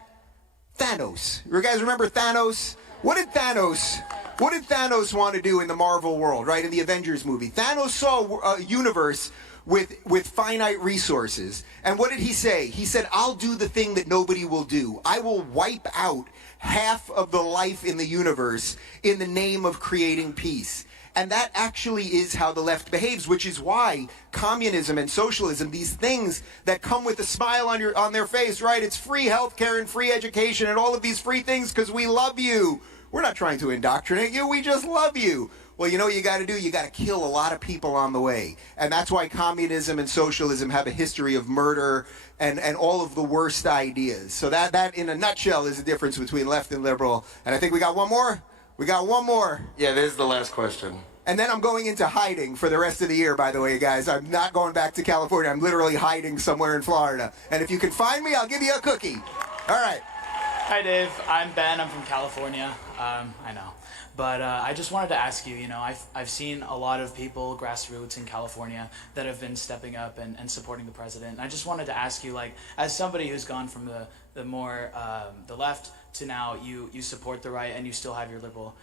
Thanos. You guys remember Thanos? What did Thanos want to do in the Marvel world, right? In the Avengers movie. Thanos saw a universe with finite resources. And what did he say? He said, I'll do the thing that nobody will do. I will wipe out half of the life in the universe in the name of creating peace. And that actually is how the left behaves, which is why communism and socialism, these things that come with a smile on their face, right? It's free healthcare and free education and all of these free things because we love you. We're not trying to indoctrinate you. We just love you. Well, you know what you got to do? You got to kill a lot of people on the way. And that's why communism and socialism have a history of murder and all of the worst ideas. So that in a nutshell is the difference between left and liberal. And I think we got one more. We got one more. Yeah, this is the last question. And then I'm going into hiding for the rest of the year, by the way, guys. I'm not going back to California. I'm literally hiding somewhere in Florida. And if you can find me, I'll give you a cookie. All right. Hi, Dave. I'm Ben. I'm from California. I know. But I just wanted to ask you, I've seen a lot of people, grassroots in California, that have been stepping up and supporting the president. And I just wanted to ask you, as somebody who's gone from the more the left to now you support the right and you still have your liberal,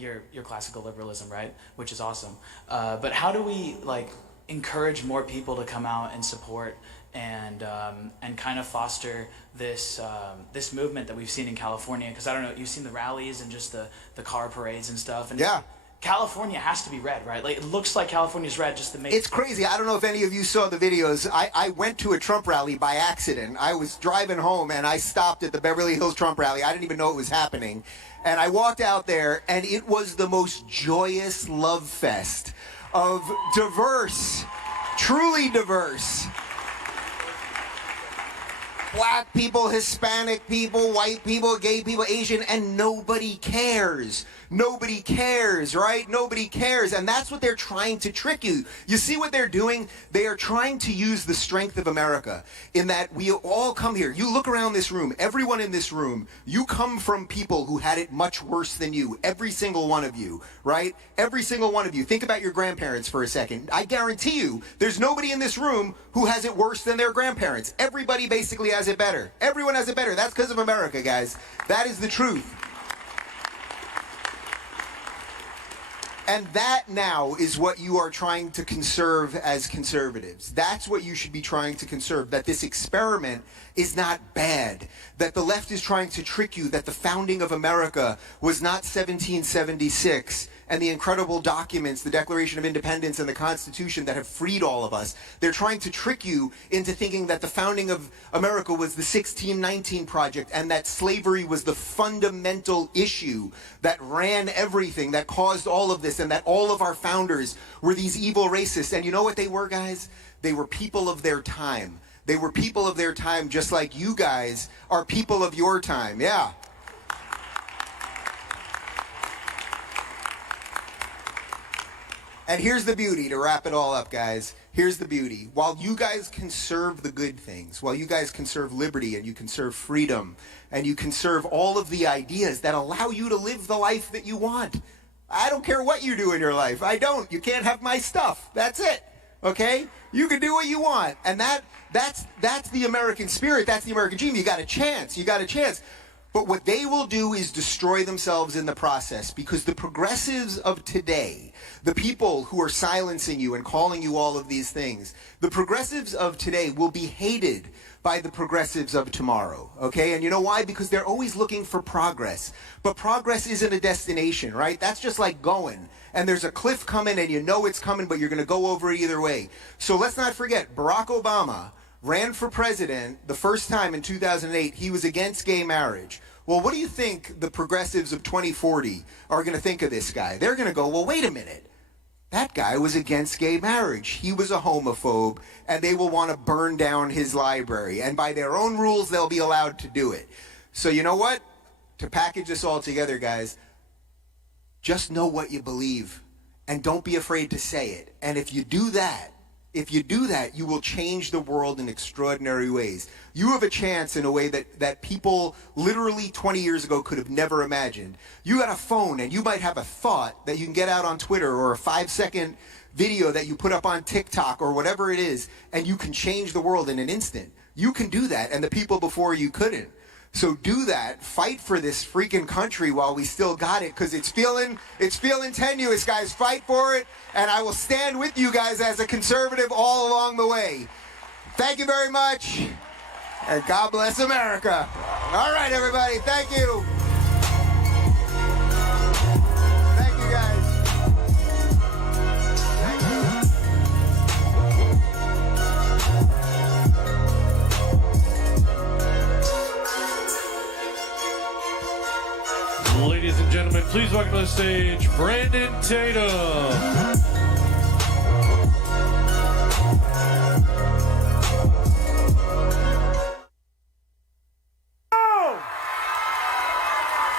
your classical liberalism, right? Which is awesome. But how do we, encourage more people to come out and support and kind of foster this this movement that we've seen in California? Because I don't know, you've seen the rallies and just the car parades and stuff. And yeah. California has to be red, right? It looks like California's red just to make... It's crazy. I don't know if any of you saw the videos. I went to a Trump rally by accident. I was driving home and I stopped at the Beverly Hills Trump rally. I didn't even know it was happening. And I walked out there and it was the most joyous love fest of diverse, truly diverse, black people, Hispanic people, white people, gay people, Asian, and nobody cares. Nobody cares, right? Nobody cares. And that's what they're trying to trick you. You see what they're doing? They are trying to use the strength of America in that we all come here. You look around this room, everyone in this room, you come from people who had it much worse than you. Every single one of you, right? Every single one of you. Think about your grandparents for a second. I guarantee you, there's nobody in this room who has it worse than their grandparents. Everybody basically has it better. Everyone has it better. That's because of America, guys. That is the truth. And that now is what you are trying to conserve as conservatives. That's what you should be trying to conserve, that this experiment is not bad, that the left is trying to trick you, that the founding of America was not 1776 and the incredible documents, the Declaration of Independence and the Constitution that have freed all of us. They're trying to trick you into thinking that the founding of America was the 1619 Project and that slavery was the fundamental issue that ran everything, that caused all of this, and that all of our founders were these evil racists. And you know what they were, guys? They were people of their time. They were people of their time just like you guys are people of your time. Yeah. And here's the beauty, to wrap it all up, guys. Here's the beauty. While you guys conserve the good things, while you guys conserve liberty and you conserve freedom and you conserve all of the ideas that allow you to live the life that you want, I don't care what you do in your life. I don't. You can't have my stuff. That's it. Okay? You can do what you want. And that's the American spirit. That's the American dream. You got a chance. You got a chance. But what they will do is destroy themselves in the process, because the progressives of today, the people who are silencing you and calling you all of these things, the progressives of today will be hated by the progressives of tomorrow, okay? And you know why? Because they're always looking for progress. But progress isn't a destination, right? That's just like going. And there's a cliff coming and you know it's coming, but you're going to go over it either way. So let's not forget, Barack Obama ran for president the first time in 2008. He was against gay marriage. Well, what do you think the progressives of 2040 are going to think of this guy? They're going to go, well, wait a minute. That guy was against gay marriage. He was a homophobe, and they will want to burn down his library. And by their own rules, they'll be allowed to do it. So you know what? To package this all together, guys, just know what you believe, and don't be afraid to say it. And if you do that, you will change the world in extraordinary ways. You have a chance in a way that people literally 20 years ago could have never imagined. You got a phone and you might have a thought that you can get out on Twitter, or a 5-second video that you put up on TikTok or whatever it is, and you can change the world in an instant. You can do that, and the people before you couldn't. So do that. Fight for this freaking country while we still got it, because it's feeling tenuous, guys. Fight for it, and I will stand with you guys as a conservative all along the way. Thank you very much, and God bless America. All right, everybody. Thank you. Thank you, guys. Ladies and gentlemen, please welcome to the stage Brandon Tatum.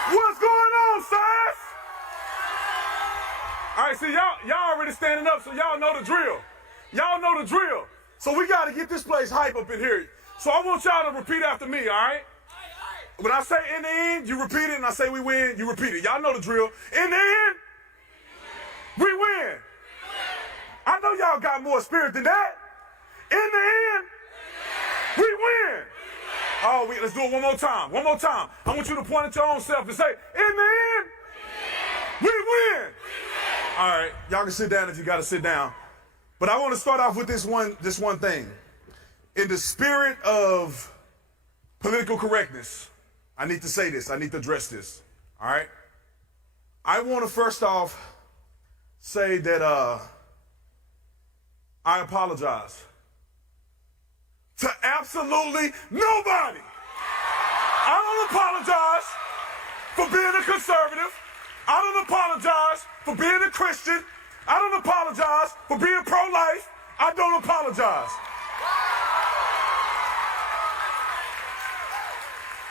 What's going on, SAS? All right, see, y'all already standing up, so y'all know the drill. Y'all know the drill. So we got to get this place hype up in here. So I want y'all to repeat after me, all right? When I say in the end, you repeat it, and I say we win, you repeat it. Y'all know the drill. In the end, we win. I know y'all got more spirit than that. In the end, we win. Oh, let's do it one more time. One more time. I want you to point at your own self and say, in the end, we win. All right, y'all can sit down if you got to sit down. But I want to start off with this one thing. In the spirit of political correctness, I need to say this. I need to address this. All right? I want to first off say that I apologize to absolutely nobody. I don't apologize for being a conservative. I don't apologize for being a Christian. I don't apologize for being pro-life. I don't apologize.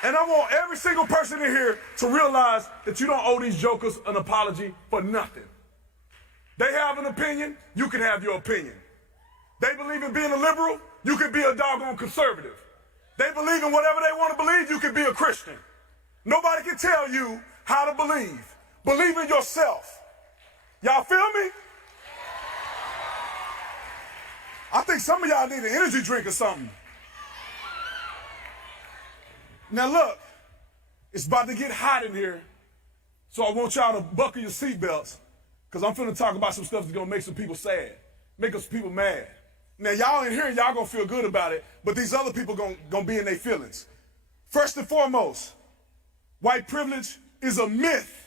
And I want every single person in here to realize that you don't owe these jokers an apology for nothing. They have an opinion, you can have your opinion. They believe in being a liberal, you can be a doggone conservative. They believe in whatever they want to believe, you can be a Christian. Nobody can tell you how to believe. Believe in yourself. Y'all feel me? I think some of y'all need an energy drink or something. Now look, it's about to get hot in here, so I want y'all to buckle your seatbelts, because I'm finna talk about some stuff that's gonna make some people sad, make some people mad. Now y'all in here, y'all gonna feel good about it, but these other people gonna be in their feelings. First and foremost, white privilege is a myth.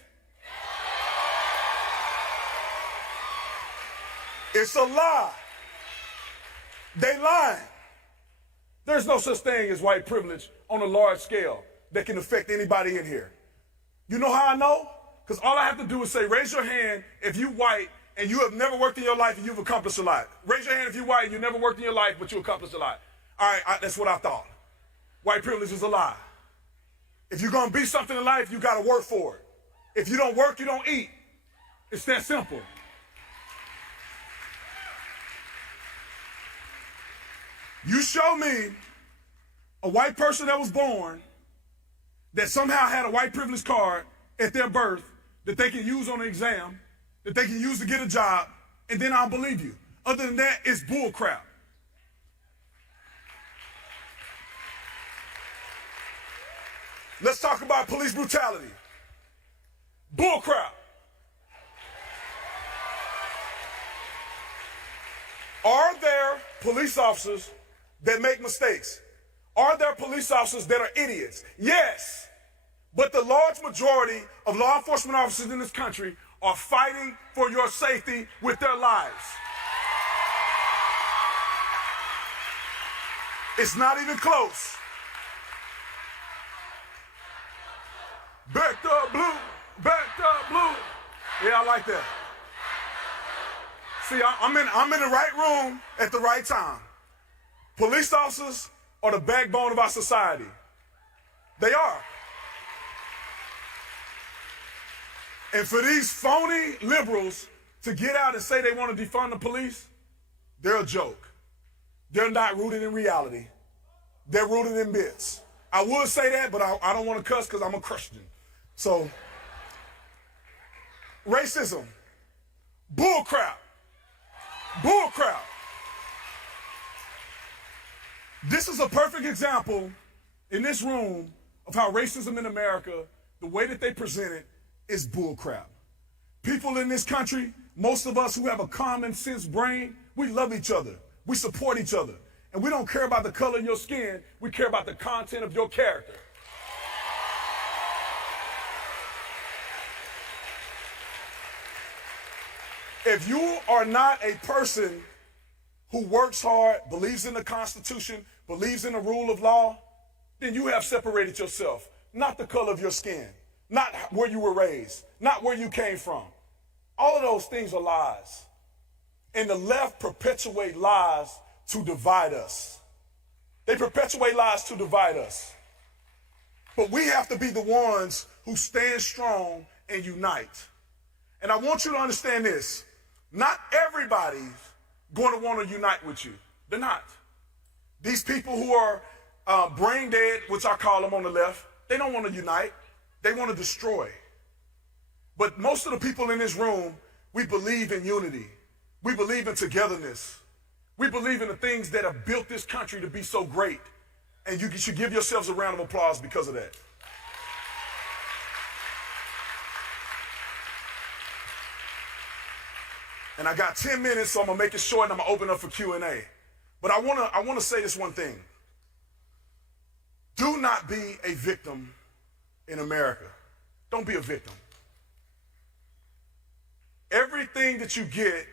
It's a lie. They lying. There's no such thing as white privilege on a large scale that can affect anybody in here. You know how I know? Because all I have to do is say, raise your hand if you white and you have never worked in your life and you've accomplished a lot. Raise your hand if you white and you never worked in your life, but you accomplished a lot. All right, that's what I thought. White privilege is a lie. If you're going to be something in life, you got to work for it. If you don't work, you don't eat. It's that simple. You show me a white person that was born that somehow had a white privilege card at their birth that they can use on an exam, that they can use to get a job, and then I'll believe you. Other than that, it's bull crap. Let's talk about police brutality. Bull crap. Are there police officers that make mistakes? Are there police officers that are idiots? Yes. But the large majority of law enforcement officers in this country are fighting for your safety with their lives. It's not even close. Back the blue, back the blue. Yeah, I like that. See, I'm in the right room at the right time. Police officers are the backbone of our society. They are. And for these phony liberals to get out and say they want to defund the police, they're a joke. They're not rooted in reality. They're rooted in myths. I would say that, but I don't want to cuss because I'm a Christian. So, racism, bull crap, bull crap. This is a perfect example in this room of how racism in America, the way that they present it, is bull crap. People in this country, most of us who have a common sense brain, we love each other. We support each other. And we don't care about the color of your skin. We care about the content of your character. If you are not a person who works hard, believes in the Constitution, believes in the rule of law, then you have separated yourself. Not the color of your skin, not where you were raised, not where you came from. All of those things are lies. And the left perpetuate lies to divide us. They perpetuate lies to divide us. But we have to be the ones who stand strong and unite. And I want you to understand this. Not everybody's going to want to unite with you. They're not. These people who are brain dead, which I call them on the left, They don't want to unite. They want to destroy. But most of the people in this room, we believe in unity. We believe in togetherness. We believe in the things that have built this country to be so great. And you should give yourselves a round of applause because of that. And I got 10 minutes, so I'm going to make it short and I'm going to open up for Q&A. But I want to say this one thing. Do not be a victim in America. Don't be a victim. Everything that you get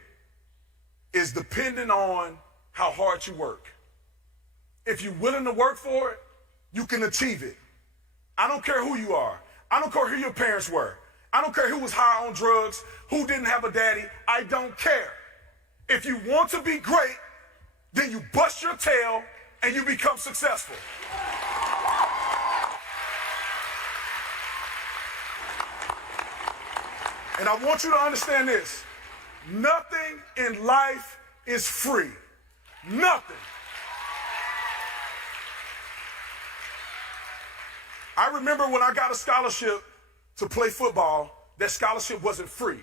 is dependent on how hard you work. If you're willing to work for it, you can achieve it. I don't care who you are. I don't care who your parents were. I don't care who was high on drugs, who didn't have a daddy. I don't care. If you want to be great, then you bust your tail and you become successful. And I want you to understand this. Nothing in life is free. Nothing. I remember when I got a scholarship to play football, that scholarship wasn't free.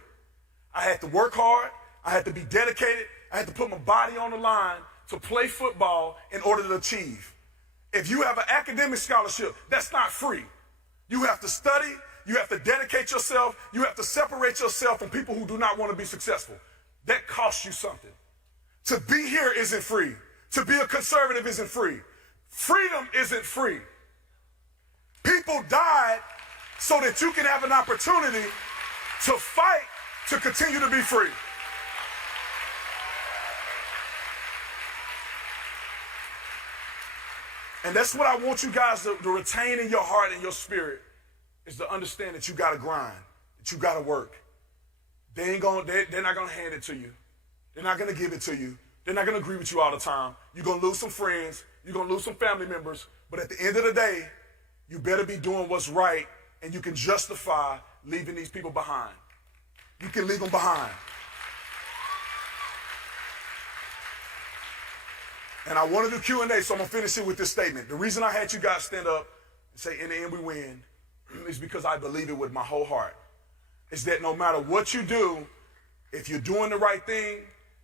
I had to work hard. I had to be dedicated. I had to put my body on the line to play football in order to achieve. If you have an academic scholarship, that's not free. You have to study. You have to dedicate yourself. You have to separate yourself from people who do not want to be successful. That costs you something. To be here isn't free. To be a conservative isn't free. Freedom isn't free. People died so that you can have an opportunity to fight to continue to be free. And that's what I want you guys to retain in your heart and your spirit, is to understand that you got to grind, that you got to work. They're not going to hand it to you. They're not going to give it to you. They're not going to agree with you all the time. You're going to lose some friends. You're going to lose some family members. But at the end of the day, you better be doing what's right, and you can justify leaving these people behind. You can leave them behind. And I want to do Q&A, so I'm going to finish it with this statement. The reason I had you guys stand up and say, in the end we win, is because I believe it with my whole heart. Is that no matter what you do, if you're doing the right thing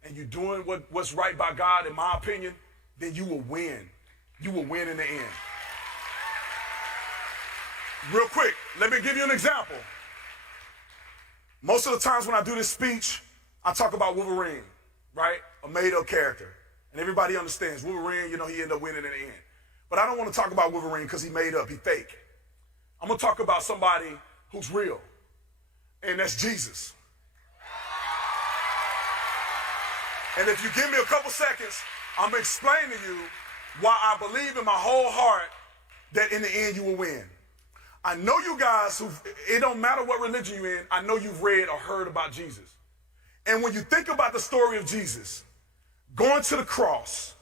and you're doing what's right by God, in my opinion, then you will win. You will win in the end. Real quick, let me give you an example. Most of the times when I do this speech, I talk about Wolverine, right? A made-up character. And everybody understands Wolverine, he ended up winning in the end. But I don't want to talk about Wolverine because he made up, he fake. I'm going to talk about somebody who's real, and that's Jesus. And if you give me a couple seconds, I'm going to explain to you why I believe in my whole heart that in the end you will win. I know you guys it don't matter what religion you're in, I know you've read or heard about Jesus. And when you think about the story of Jesus, going to the cross,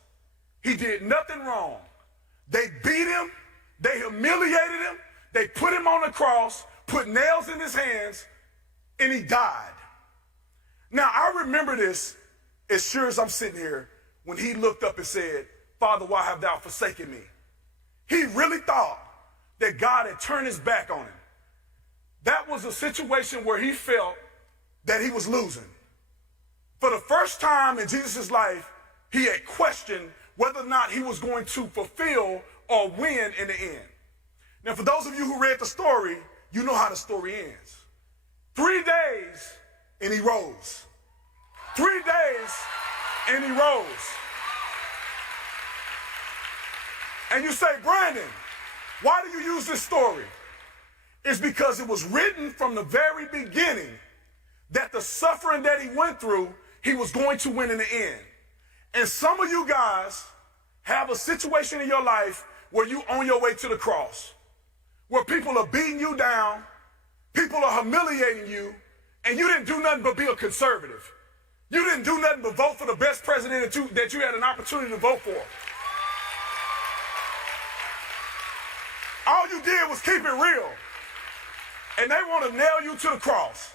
he did nothing wrong. They beat him, they humiliated him, they put him on the cross, put nails in his hands, and he died. Now, I remember this as sure as I'm sitting here when he looked up and said, Father, why have thou forsaken me? He really thought that God had turned his back on him. That was a situation where he felt that he was losing. For the first time in Jesus' life, he had questioned whether or not he was going to fulfill or win in the end. Now, for those of you who read the story, you know how the story ends. 3 days, and he rose. 3 days, and he rose. And you say, Brandon, why do you use this story? It's because it was written from the very beginning that the suffering that he went through, he was going to win in the end. And some of you guys have a situation in your life where you're on your way to the cross, where people are beating you down, people are humiliating you, and you didn't do nothing but be a conservative. You didn't do nothing but vote for the best president that you had an opportunity to vote for. All you did was keep it real. And they want to nail you to the cross.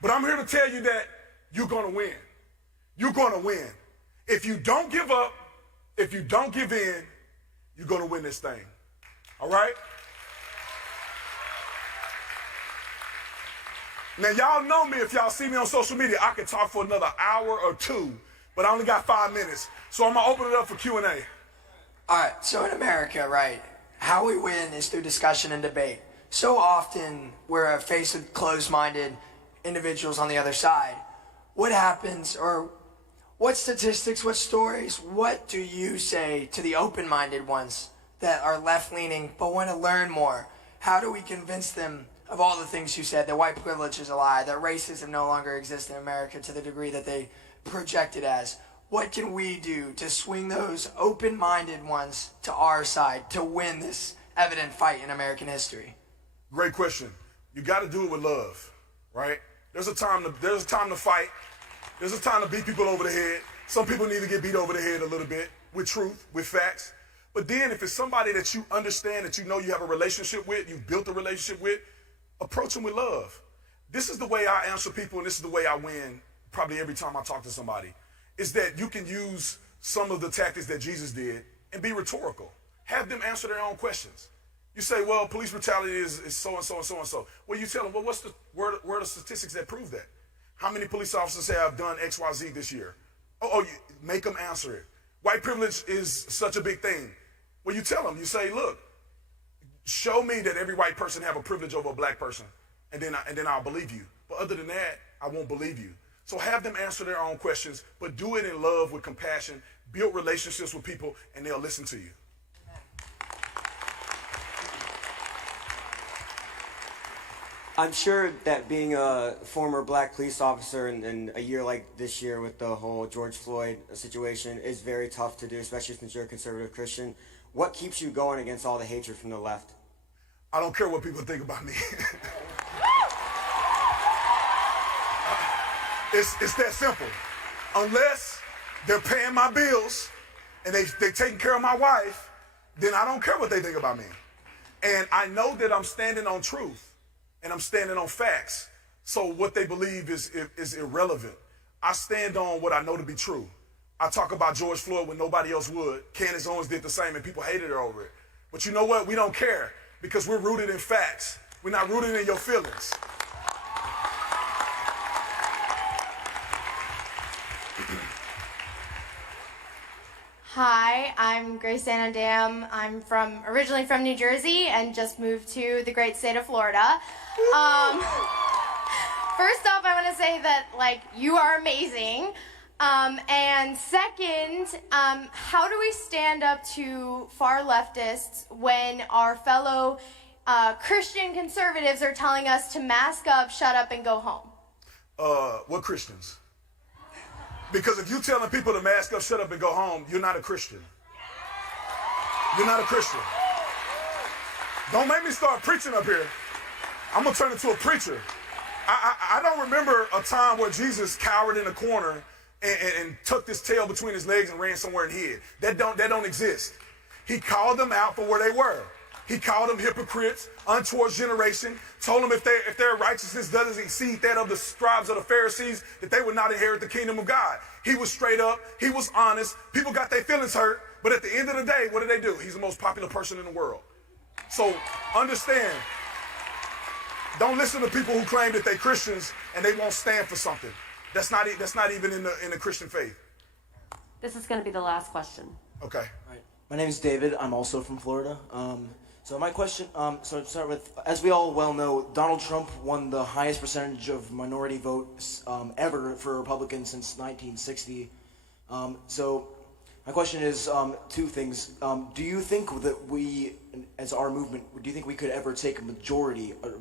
But I'm here to tell you that you're going to win. You're going to win. If you don't give up, if you don't give in, you're going to win this thing. All right? Now, y'all know me. If y'all see me on social media, I can talk for another hour or two, but I only got 5 minutes. So I'm going to open it up for Q&A. All right, so in America, right, how we win is through discussion and debate. So often we're faced with closed-minded individuals on the other side. What happens, or what statistics, what stories, what do you say to the open-minded ones that are left-leaning but want to learn more? How do we convince them of all the things you said, that white privilege is a lie, that racism no longer exists in America to the degree that they project it as? What can we do to swing those open-minded ones to our side to win this evident fight in American history? Great question. You got to do it with love, right? There's a time to fight. There's a time to beat people over the head. Some people need to get beat over the head a little bit with truth, with facts. But then if it's somebody that you understand, that you know you have a relationship with, you've built a relationship with, approach them with love. This is the way I answer people, and this is the way I win probably every time I talk to somebody, is that you can use some of the tactics that Jesus did and be rhetorical. Have them answer their own questions. You say, well, police brutality is so-and-so and so-and-so. Well, you tell them, well, where are the statistics that prove that? How many police officers have done X, Y, Z this year? You make them answer it. White privilege is such a big thing. Well, you tell them, you say, look, show me that every white person have a privilege over a black person, and then I'll believe you. But other than that, I won't believe you. So have them answer their own questions, but do it in love, with compassion, build relationships with people, and they'll listen to you. I'm sure that being a former black police officer in a year like this year with the whole George Floyd situation is very tough to do, especially since you're a conservative Christian. What keeps you going against all the hatred from the left? I don't care what people think about me. It's that simple. Unless they're paying my bills and they taking care of my wife, then I don't care what they think about me. And I know that I'm standing on truth and I'm standing on facts. So what they believe is irrelevant. I stand on what I know to be true. I talk about George Floyd when nobody else would. Candace Owens did the same and people hated her over it. But you know what? We don't care because we're rooted in facts. We're not rooted in your feelings. Hi, I'm Grace Anadam. I'm originally from New Jersey and just moved to the great state of Florida. First off, I want to say that, you are amazing. And second, how do we stand up to far leftists when our fellow Christian conservatives are telling us to mask up, shut up, and go home? What Christians? Because if you're telling people to mask up, shut up, and go home, you're not a Christian. You're not a Christian. Don't make me start preaching up here. I'm going to turn into a preacher. I don't remember a time where Jesus cowered in a corner and tucked his tail between his legs and ran somewhere and hid. That don't exist. He called them out for where they were. He called them hypocrites, untoward generation, told them if their righteousness doesn't exceed that of the scribes or the Pharisees, that they would not inherit the kingdom of God. He was straight up. He was honest. People got their feelings hurt. But at the end of the day, what do? He's the most popular person in the world. So understand, don't listen to people who claim that they're Christians and they won't stand for something. That's not even in the Christian faith. This is going to be the last question. Okay. Right. My name is David. I'm also from Florida. So my question, so to start with, as we all well know, Donald Trump won the highest percentage of minority votes ever for Republicans since 1960. So my question is two things. Do you think that we, as our movement, do you think we could ever take a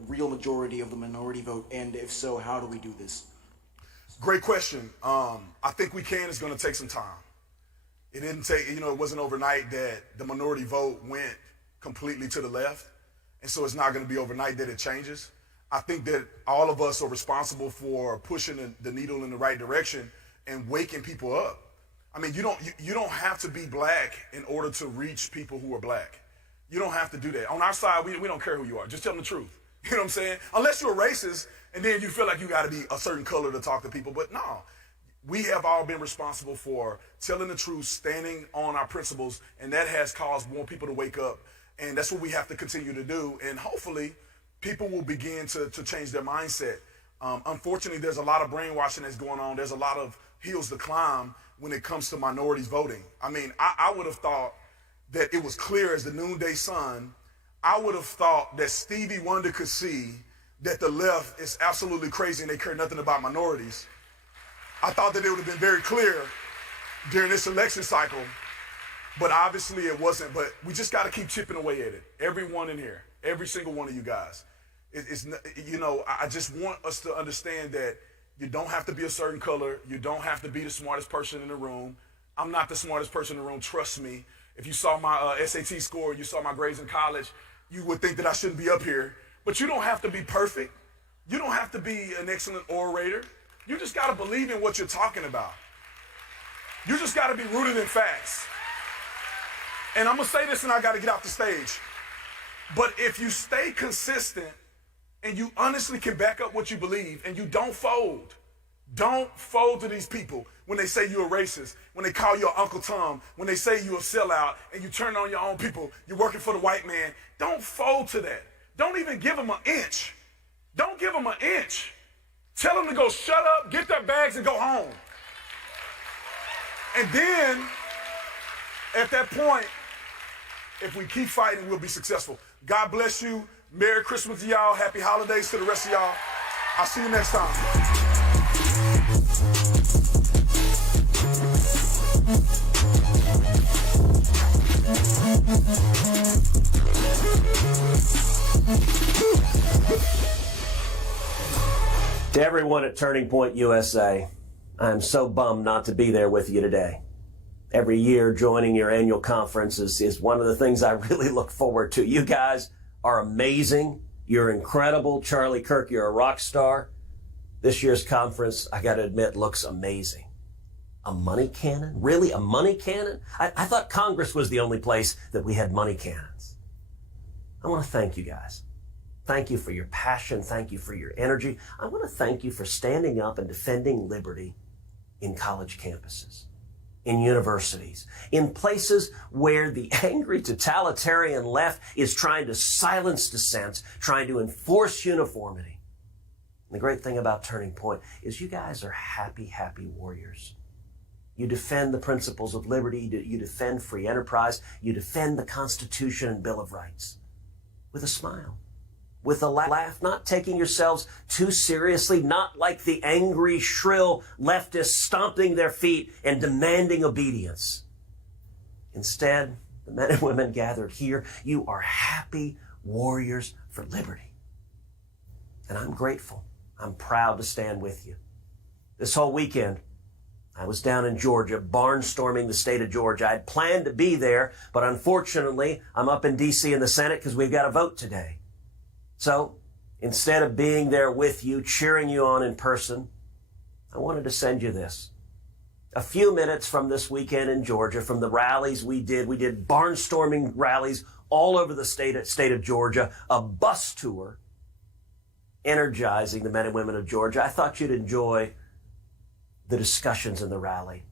real majority of the minority vote? And if so, how do we do this? Great question. I think we can. It's going to take some time. It didn't take, it wasn't overnight that the minority vote went completely to the left. And so it's not going to be overnight that it changes. I think that all of us are responsible for pushing the needle in the right direction and waking people up. I mean, you don't have to be black in order to reach people who are black. You don't have to do that. On our side, we don't care who you are. Just tell them the truth. You know what I'm saying? Unless you're a racist and then you feel like you got to be a certain color to talk to people. But no, we have all been responsible for telling the truth, standing on our principles, and that has caused more people to wake up. And that's what we have to continue to do. And hopefully, people will begin to change their mindset. Unfortunately, there's a lot of brainwashing that's going on. There's a lot of hills to climb when it comes to minorities voting. I mean, I would have thought that it was clear as the noonday sun. I would have thought that Stevie Wonder could see that the left is absolutely crazy and they care nothing about minorities. I thought that it would have been very clear during this election cycle, but obviously it wasn't. But we just got to keep chipping away at it. Everyone in here, every single one of you guys. I just want us to understand that you don't have to be a certain color. You don't have to be the smartest person in the room. I'm not the smartest person in the room, trust me. If you saw my SAT score, you saw my grades in college, you would think that I shouldn't be up here. But you don't have to be perfect. You don't have to be an excellent orator. You just got to believe in what you're talking about. You just got to be rooted in facts. And I'm going to say this and I got to get off the stage. But if you stay consistent and you honestly can back up what you believe and you don't fold to these people when they say you're a racist, when they call you an Uncle Tom, when they say you're a sellout and you turn on your own people, you're working for the white man. Don't fold to that. Don't even give them an inch. Don't give them an inch. Tell them to go shut up, get their bags, and go home. And then, at that point, if we keep fighting, we'll be successful. God bless you. Merry Christmas to y'all. Happy holidays to the rest of y'all. I'll see you next time. To everyone at Turning Point USA, I'm so bummed not to be there with you today. Every year, joining your annual conference is one of the things I really look forward to. You guys are amazing. You're incredible. Charlie Kirk, you're a rock star. This year's conference, I got to admit, looks amazing. A money cannon? Really, a money cannon? I thought Congress was the only place that we had money cannons. I want to thank you guys. Thank you for your passion. Thank you for your energy. I want to thank you for standing up and defending liberty in college campuses, in universities, in places where the angry totalitarian left is trying to silence dissent, trying to enforce uniformity. And the great thing about Turning Point is you guys are happy, happy warriors. You defend the principles of liberty. You defend free enterprise. You defend the Constitution and Bill of Rights with a smile, with a laugh, not taking yourselves too seriously, not like the angry, shrill leftists stomping their feet and demanding obedience. Instead, the men and women gathered here, you are happy warriors for liberty. And I'm grateful. I'm proud to stand with you. This whole weekend, I was down in Georgia, barnstorming the state of Georgia. I had planned to be there, but unfortunately, I'm up in D.C. in the Senate because we've got a vote today. So, instead of being there with you, cheering you on in person, I wanted to send you this. A few minutes from this weekend in Georgia, from the rallies we did barnstorming rallies all over the state of Georgia, a bus tour energizing the men and women of Georgia. I thought you'd enjoy the discussions in the rally.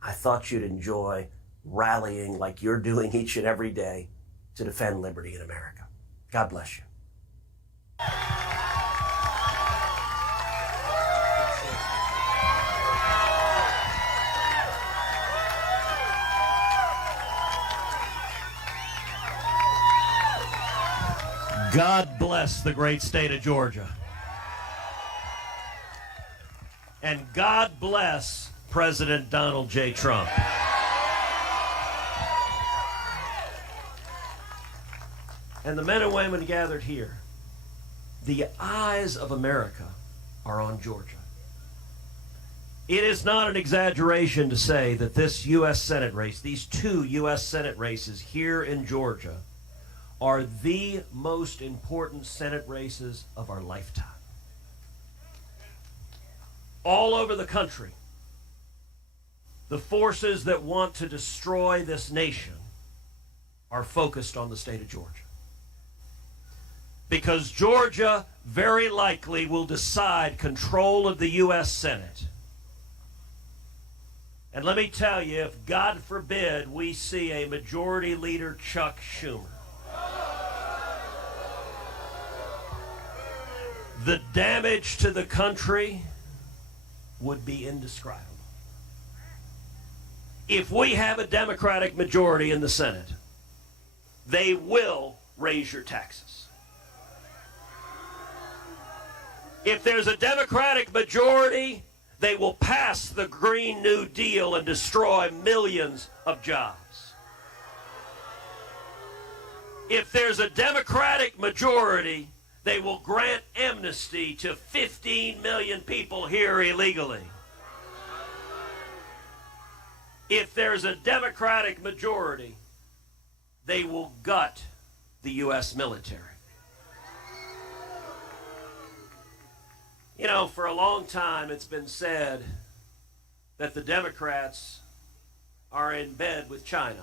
I thought you'd enjoy rallying like you're doing each and every day to defend liberty in America. God bless you. God bless the great state of Georgia. And God bless President Donald J. Trump. And the men and women gathered here, the eyes of America are on Georgia. It is not an exaggeration to say that this U.S. Senate race, these two U.S. Senate races here in Georgia, are the most important Senate races of our lifetime. All over the country, the forces that want to destroy this nation are focused on the state of Georgia. Because Georgia very likely will decide control of the U.S. Senate. And let me tell you, if God forbid we see a majority leader Chuck Schumer, the damage to the country would be indescribable. If we have a Democratic majority in the Senate, they will raise your taxes. If there's a Democratic majority, they will pass the Green New Deal and destroy millions of jobs. If there's a Democratic majority, they will grant amnesty to 15 million people here illegally. If there's a Democratic majority, they will gut the U.S. military. You know, for a long time it's been said that the Democrats are in bed with China.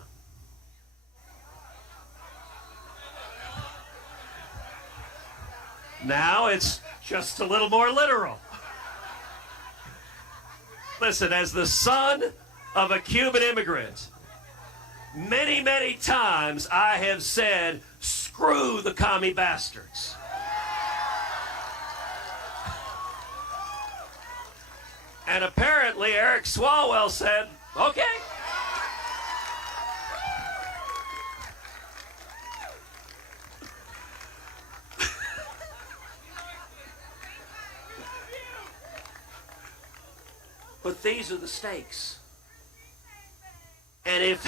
Now it's just a little more literal. Listen, as the son of a Cuban immigrant, many, many times I have said, screw the commie bastards. And apparently Eric Swalwell said, okay. But these are the stakes. And if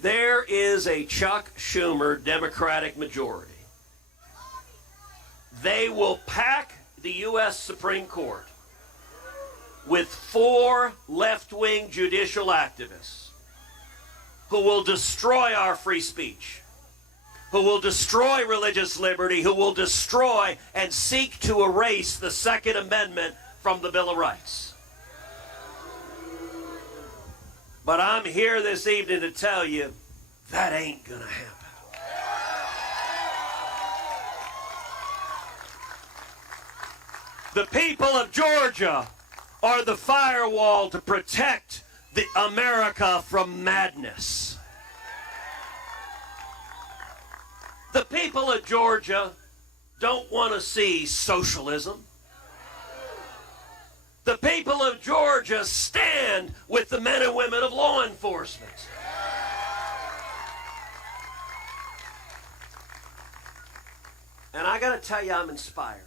there is a Chuck Schumer Democratic majority, they will pack the U.S. Supreme Court with 4 left-wing judicial activists who will destroy our free speech, who will destroy religious liberty, who will destroy and seek to erase the Second Amendment from the Bill of Rights. But I'm here this evening to tell you that ain't gonna happen. The people of Georgia are the firewall to protect America from madness. The people of Georgia don't want to see socialism. The people of Georgia stand with the men and women of law enforcement. And I got to tell you, I'm inspired.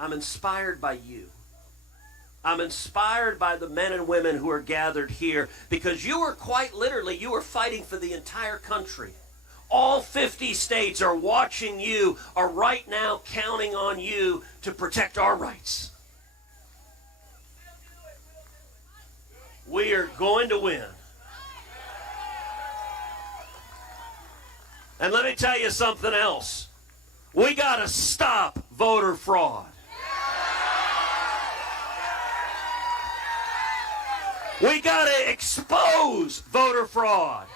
I'm inspired by you. I'm inspired by the men and women who are gathered here because you are quite literally, you are fighting for the entire country. All 50 states are watching you, are right now counting on you to protect our rights. We are going to win. And let me tell you something else. We got to stop voter fraud. We got to expose voter fraud.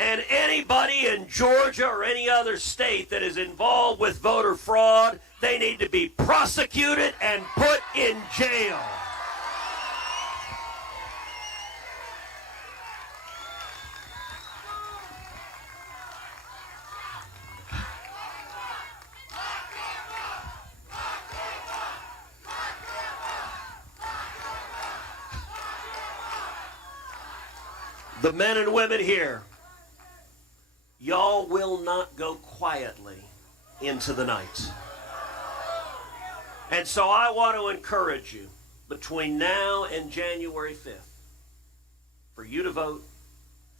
And anybody in Georgia or any other state that is involved with voter fraud, they need to be prosecuted and put in jail. The men and women here, y'all will not go quietly into the night. And so I want to encourage you between now and January 5th for you to vote,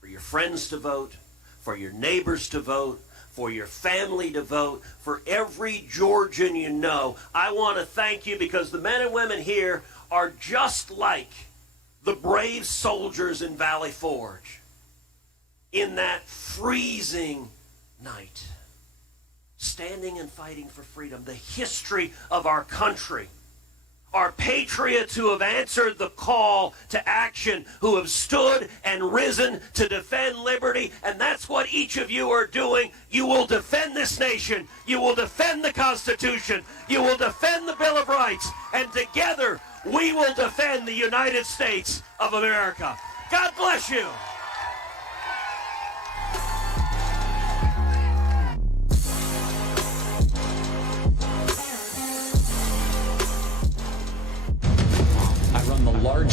for your friends to vote, for your neighbors to vote, for your family to vote, for every Georgian you know. I want to thank you because the men and women here are just like the brave soldiers in Valley Forge in that freezing night, standing and fighting for freedom, the history of our country, our patriots who have answered the call to action, who have stood and risen to defend liberty, and that's what each of you are doing. You will defend this nation. You will defend the Constitution. You will defend the Bill of Rights, and together we will defend the United States of America. God bless you.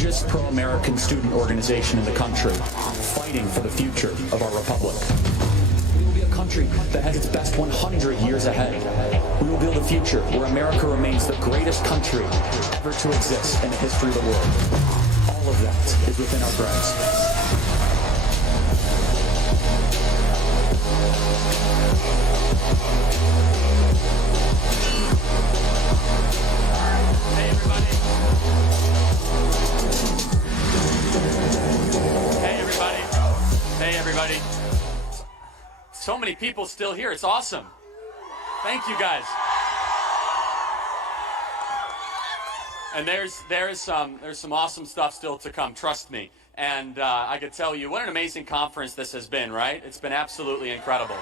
largest pro-American student organization in the country, fighting for the future of our republic. We will be a country that has its best 100 years ahead. We will build a future where America remains the greatest country ever to exist in the history of the world. All of that is within our grasp. Hey everybody. Hey everybody. Hey everybody. So many people still here. It's awesome. Thank you guys. And there's some awesome stuff still to come. Trust me. And I could tell you what an amazing conference this has been, right? It's been absolutely incredible.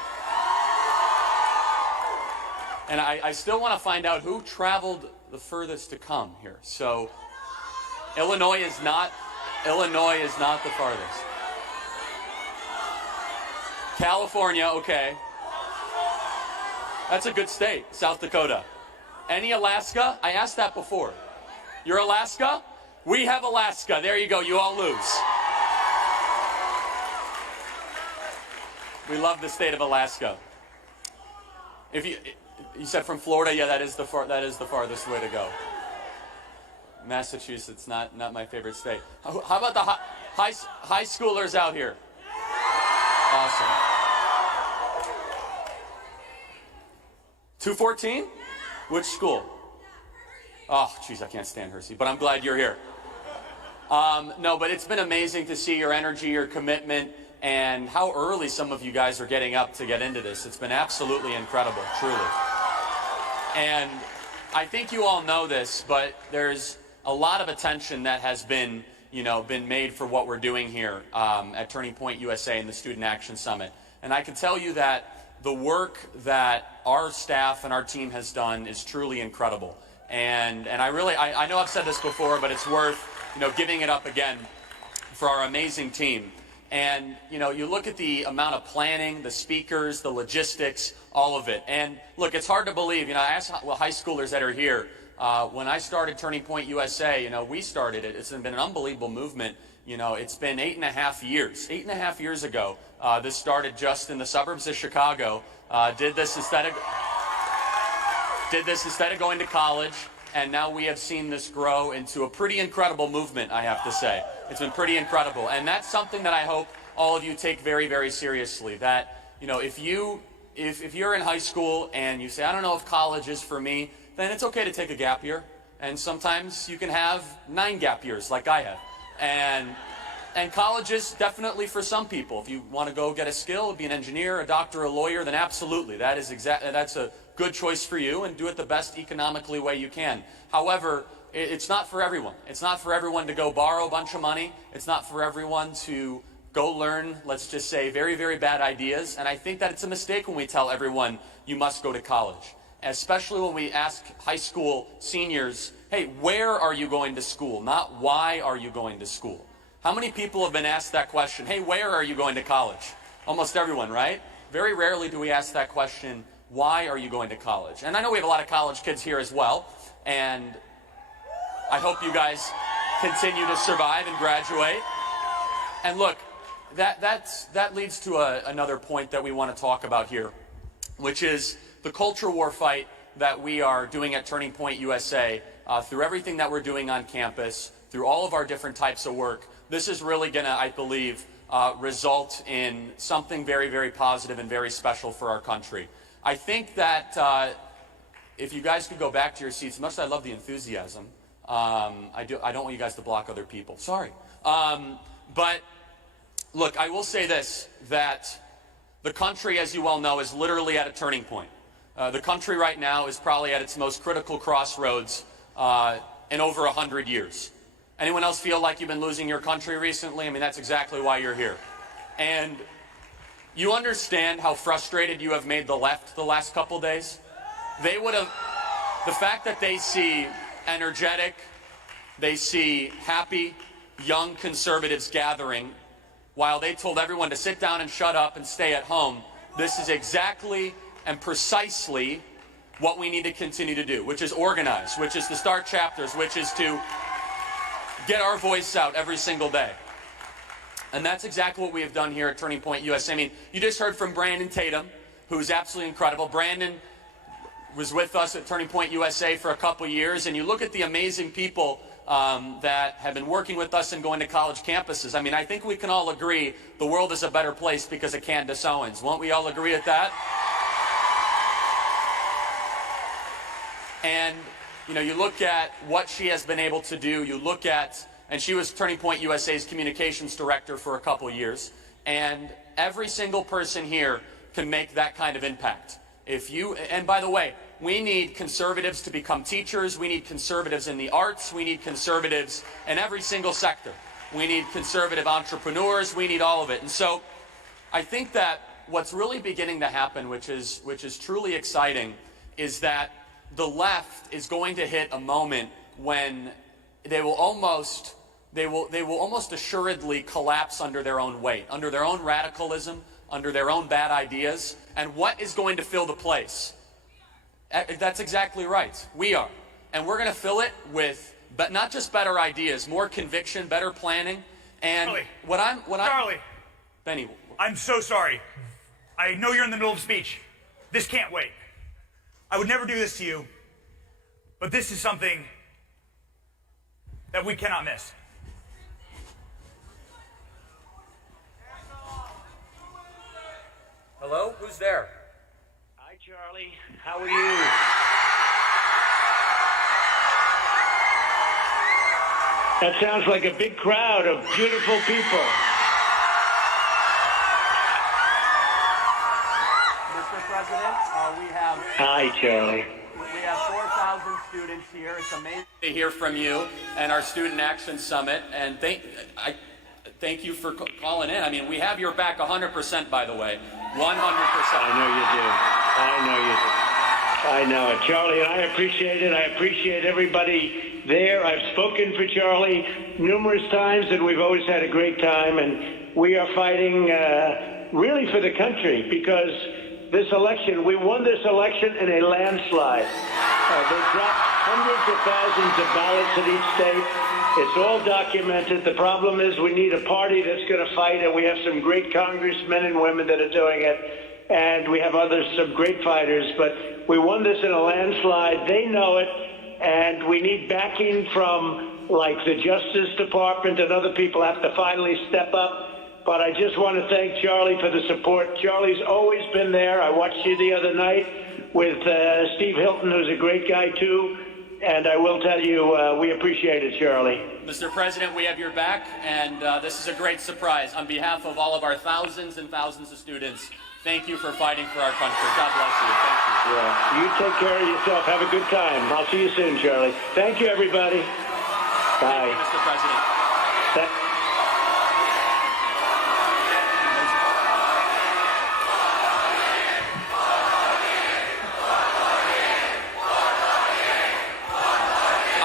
And I still want to find out who traveled the furthest to come here. So Illinois is not the farthest. California, okay. That's a good state, South Dakota. Any Alaska? I asked that before. You're Alaska? We have Alaska. There you go. You all lose. We love the state of Alaska. If you said from Florida, yeah, that is the farthest way to go. Massachusetts, not my favorite state. How about the high schoolers out here? Awesome. 214? Which school? Oh, jeez, I can't stand Hersey, but I'm glad you're here. No, but it's been amazing to see your energy, your commitment, and how early some of you guys are getting up to get into this. It's been absolutely incredible, truly. And I think you all know this, but there's a lot of attention that has been made for what we're doing here at Turning Point USA and the Student Action Summit. And I can tell you that the work that our staff and our team has done is truly incredible. And I know I've said this before, but it's worth giving it up again for our amazing team. And you look at the amount of planning, the speakers, the logistics, all of it. And look, it's hard to believe. I asked high schoolers that are here. When I started Turning Point USA, we started it. It's been an unbelievable movement. It's been 8.5 years. 8.5 years ago, this started just in the suburbs of Chicago. Did this instead of going to college, and now we have seen this grow into a pretty incredible movement, I have to say. It's been pretty incredible, and that's something that I hope all of you take very, very seriously. That if you're in high school and you say, I don't know if college is for me, then it's okay to take a gap year, and sometimes you can have 9 gap years like I have. And college is definitely for some people. If you want to go get a skill, be an engineer, a doctor, a lawyer, then absolutely. That's a good choice for you, and do it the best economically way you can. However, it's not for everyone. It's not for everyone to go borrow a bunch of money. It's not for everyone to go learn, let's just say, very, very bad ideas. And I think that it's a mistake when we tell everyone you must go to college, especially when we ask high school seniors, hey, where are you going to school? Not why are you going to school? How many people have been asked that question? Hey, where are you going to college? Almost everyone, right? Very rarely do we ask that question, why are you going to college? And I know we have a lot of college kids here as well, and I hope you guys continue to survive and graduate. And look, that leads to another point that we want to talk about here, which is the culture war fight that we are doing at Turning Point USA through everything that we're doing on campus, through all of our different types of work. This is really going to, I believe, result in something very, very positive and very special for our country. I think that if you guys could go back to your seats, much as I love the enthusiasm, I don't want you guys to block other people. Sorry. But look, I will say this, that the country, as you well know, is literally at a turning point. The country right now is probably at its most critical crossroads in over 100 years. Anyone else feel like you've been losing your country recently? I mean, that's exactly why you're here. And you understand how frustrated you have made the left the last couple days? They would have, the fact that they see energetic, they see happy, young conservatives gathering while they told everyone to sit down and shut up and stay at home, this is exactly and precisely what we need to continue to do, which is organize, which is to start chapters, which is to get our voice out every single day. And that's exactly what we have done here at Turning Point USA. I mean, you just heard from Brandon Tatum, who's absolutely incredible. Brandon was with us at Turning Point USA for a couple years, and you look at the amazing people that have been working with us and going to college campuses. I mean, I think we can all agree the world is a better place because of Candace Owens. Won't we all agree with that? And, you know, you look at what she has been able to do. You look at, and she was Turning Point USA's communications director for a couple years. And every single person here can make that kind of impact. If you, and by the way, we need conservatives to become teachers. We need conservatives in the arts. We need conservatives in every single sector. We need conservative entrepreneurs. We need all of it. And so I think that what's really beginning to happen, which is truly exciting, is that the left is going to hit a moment when they will almost assuredly collapse under their own weight, under their own radicalism, under their own bad ideas. And what is going to fill the place? That's exactly right. We are. And we're going to fill it with, but not just better ideas, more conviction, better planning. And Charlie, Benny, I'm so sorry. I know you're in the middle of a speech. This can't wait. I would never do this to you, but this is something that we cannot miss. Hello? Who's there? Hi, Charlie. How are you? That sounds like a big crowd of beautiful people. Mr. President, we have... Hi, Charlie. We have 4,000 students here. It's amazing to hear from you and our Student Action Summit. And thank you for calling in. I mean, we have your back 100%, by the way. 100%. I know you do. I know it. Charlie, and I appreciate it. I appreciate everybody there. I've spoken for Charlie numerous times, and we've always had a great time. And we are fighting really for the country, because this election, we won this election in a landslide. They dropped hundreds of thousands of ballots in each state. It's all documented. The problem is we need a party that's going to fight, and we have some great congressmen and women that are doing it, and we have some great fighters, but we won this in a landslide. They know it, and we need backing from, like, the Justice Department, and other people have to finally step up. But I just want to thank Charlie for the support. Charlie's always been there. I watched you the other night with Steve Hilton, who's a great guy, too. And I will tell you, we appreciate it, Charlie. Mr. President, we have your back, and this is a great surprise. On behalf of all of our thousands and thousands of students, thank you for fighting for our country. God bless you. Thank you. Yeah. You take care of yourself. Have a good time. I'll see you soon, Charlie. Thank you, everybody. Bye. Thank you, Mr. President.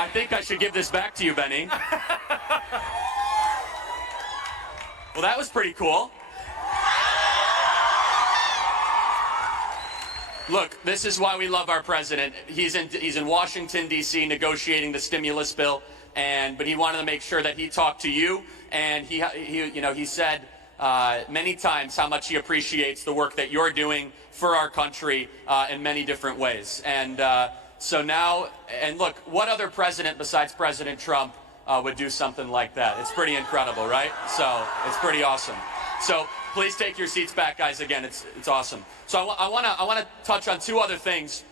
I think I should give this back to you, Benny. Well, that was pretty cool. Look, this is why we love our president. He's in Washington, D.C. negotiating the stimulus bill, but he wanted to make sure that he talked to you, and he said many times how much he appreciates the work that you're doing for our country in many different ways. And so now, and look, what other president besides President Trump would do something like that? It's pretty incredible, right? So it's pretty awesome. So please take your seats back, guys. Again, it's awesome. So I want to touch on two other things.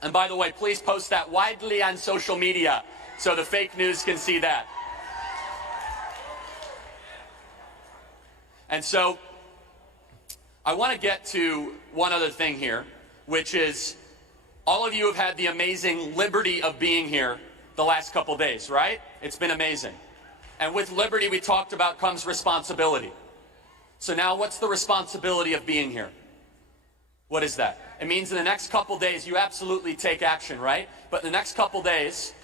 And by the way, please post that widely on social media so the fake news can see that. And so I want to get to one other thing here, which is all of you have had the amazing liberty of being here the last couple days, right? It's been amazing. And with liberty, we talked about, comes responsibility. So now what's the responsibility of being here? What is that? It means in the next couple days, you absolutely take action, right? But in the next couple days,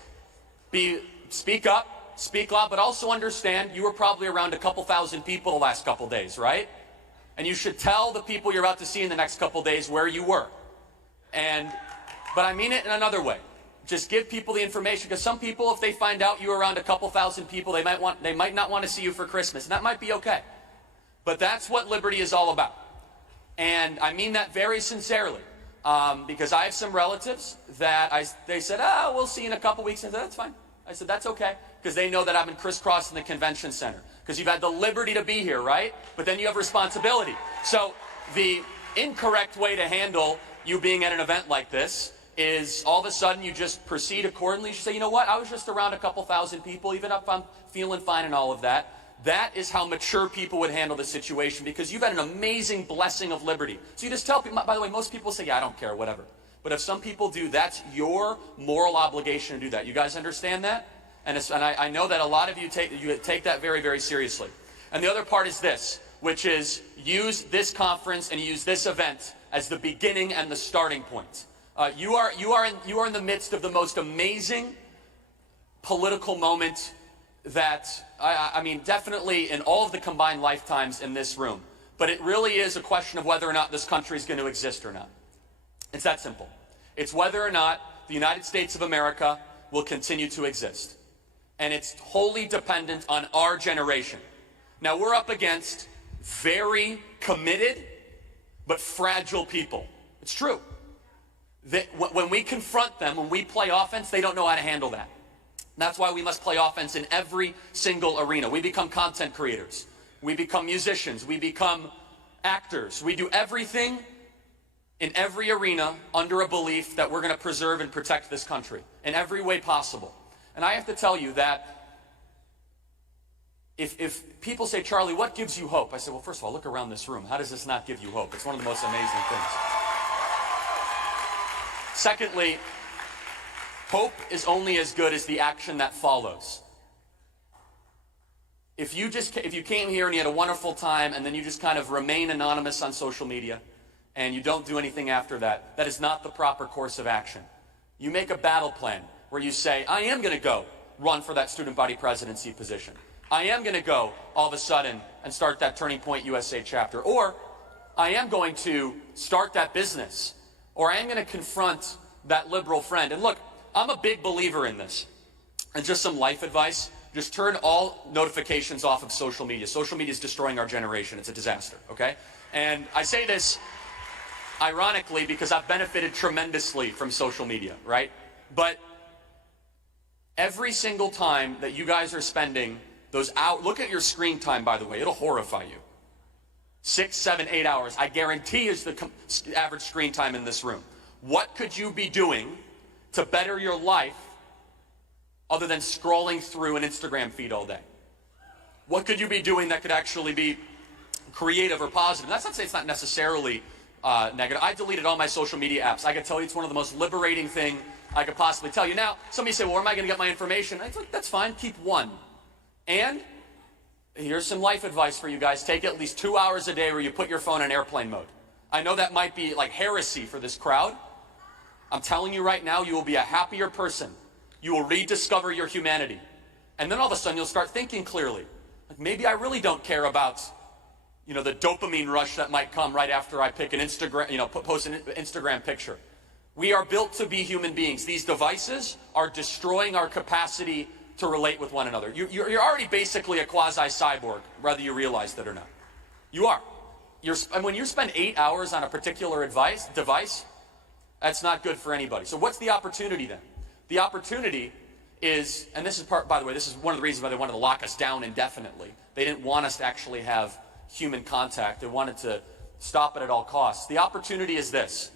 speak up, speak loud, but also understand you were probably around a couple thousand people the last couple days, right? And you should tell the people you're about to see in the next couple days where you were. But I mean it in another way. just give people the information, because some people, if they find out you're around a couple thousand people, they might not want to see you for Christmas, and that might be okay. But that's what liberty is all about. And I mean that very sincerely, because I have some relatives that they said, oh, we'll see you in a couple weeks. And I said, that's fine. I said, that's okay, because they know that I've been crisscrossing the convention center, because you've had the liberty to be here, right? But then you have responsibility. So the incorrect way to handle you being at an event like this is all of a sudden you just proceed accordingly. You say, you know what, I was just around a couple thousand people, even if I'm feeling fine and all of that. That is how mature people would handle the situation, because you've had an amazing blessing of liberty. So you just tell people, by the way, most people say, yeah, I don't care, whatever. But if some people do, that's your moral obligation to do that. You guys understand that? And I know that a lot of you take that very, very seriously. And the other part is this, which is use this conference and use this event as the beginning and the starting point. You are in the midst of the most amazing political moment that, I mean, definitely in all of the combined lifetimes in this room. But it really is a question of whether or not this country is going to exist or not. It's that simple. It's whether or not the United States of America will continue to exist. And it's wholly dependent on our generation. Now, we're up against very committed but fragile people. It's true. When we confront them, when we play offense, they don't know how to handle that. That's why we must play offense in every single arena. We become content creators. We become musicians. We become actors. We do everything in every arena under a belief that we're going to preserve and protect this country in every way possible. And I have to tell you that if people say, Charlie, what gives you hope? I say, well, first of all, look around this room. How does this not give you hope? It's one of the most amazing things. Secondly, hope is only as good as the action that follows. If you came here and you had a wonderful time and then you just kind of remain anonymous on social media and you don't do anything after that, that is not the proper course of action. You make a battle plan where you say, I am going to go run for that student body presidency position. I am going to go all of a sudden and start that Turning Point USA chapter. Or I am going to start that business. Or I am going to confront that liberal friend. And look, I'm a big believer in this. And just some life advice, just turn all notifications off of social media. Social media is destroying our generation. It's a disaster, okay? And I say this ironically because I've benefited tremendously from social media, right? But every single time that you guys are spending those hours, look at your screen time, by the way, it'll horrify you. 6, 7, 8 hours, I guarantee is the average screen time in this room. What could you be doing to better your life other than scrolling through an Instagram feed all day? What could you be doing that could actually be creative or positive? That's not to say it's not necessarily negative. I deleted all my social media apps. I can tell you it's one of the most liberating things I could possibly tell you. Now, somebody say, well, where am I going to get my information? I think that's fine. Keep one. And here's some life advice for you guys. Take at least 2 hours a day where you put your phone in airplane mode. I know that might be like heresy for this crowd. I'm telling you right now, you will be a happier person. You will rediscover your humanity. And then all of a sudden, you'll start thinking clearly. Like, maybe I really don't care about, the dopamine rush that might come right after I pick an Instagram, post an Instagram picture. We are built to be human beings. These devices are destroying our capacity to relate with one another. You're already basically a quasi-cyborg, whether you realize that or not. You are. And when you spend 8 hours on a particular device, that's not good for anybody. So what's the opportunity then? The opportunity is, and this is by the way, this is one of the reasons why they wanted to lock us down indefinitely. They didn't want us to actually have human contact. They wanted to stop it at all costs. The opportunity is this,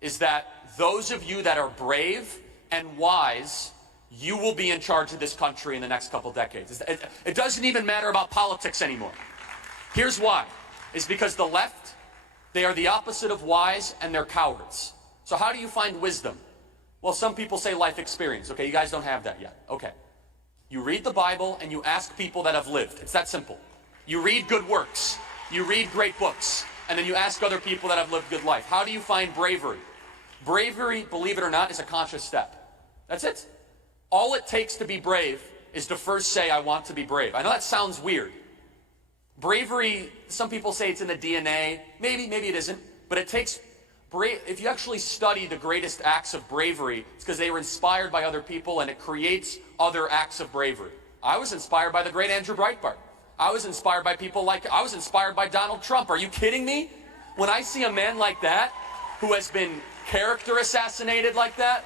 is that those of you that are brave and wise, you will be in charge of this country in the next couple decades. It doesn't even matter about politics anymore. Here's why. It's because the left, they are the opposite of wise and they're cowards. So how do you find wisdom? Well, some people say life experience. Okay, you guys don't have that yet. Okay. You read the Bible and you ask people that have lived. It's that simple. You read good works. You read great books. And then you ask other people that have lived good life. How do you find bravery? Bravery, believe it or not, is a conscious step. That's it. All it takes to be brave is to first say, I want to be brave. I know that sounds weird. Bravery, some people say it's in the DNA. Maybe it isn't. But it takes If you actually study the greatest acts of bravery, it's because they were inspired by other people, and it creates other acts of bravery. I was inspired by the great Andrew Breitbart. I was inspired by I was inspired by Donald Trump. Are you kidding me? When I see a man like that, who has been character assassinated like that,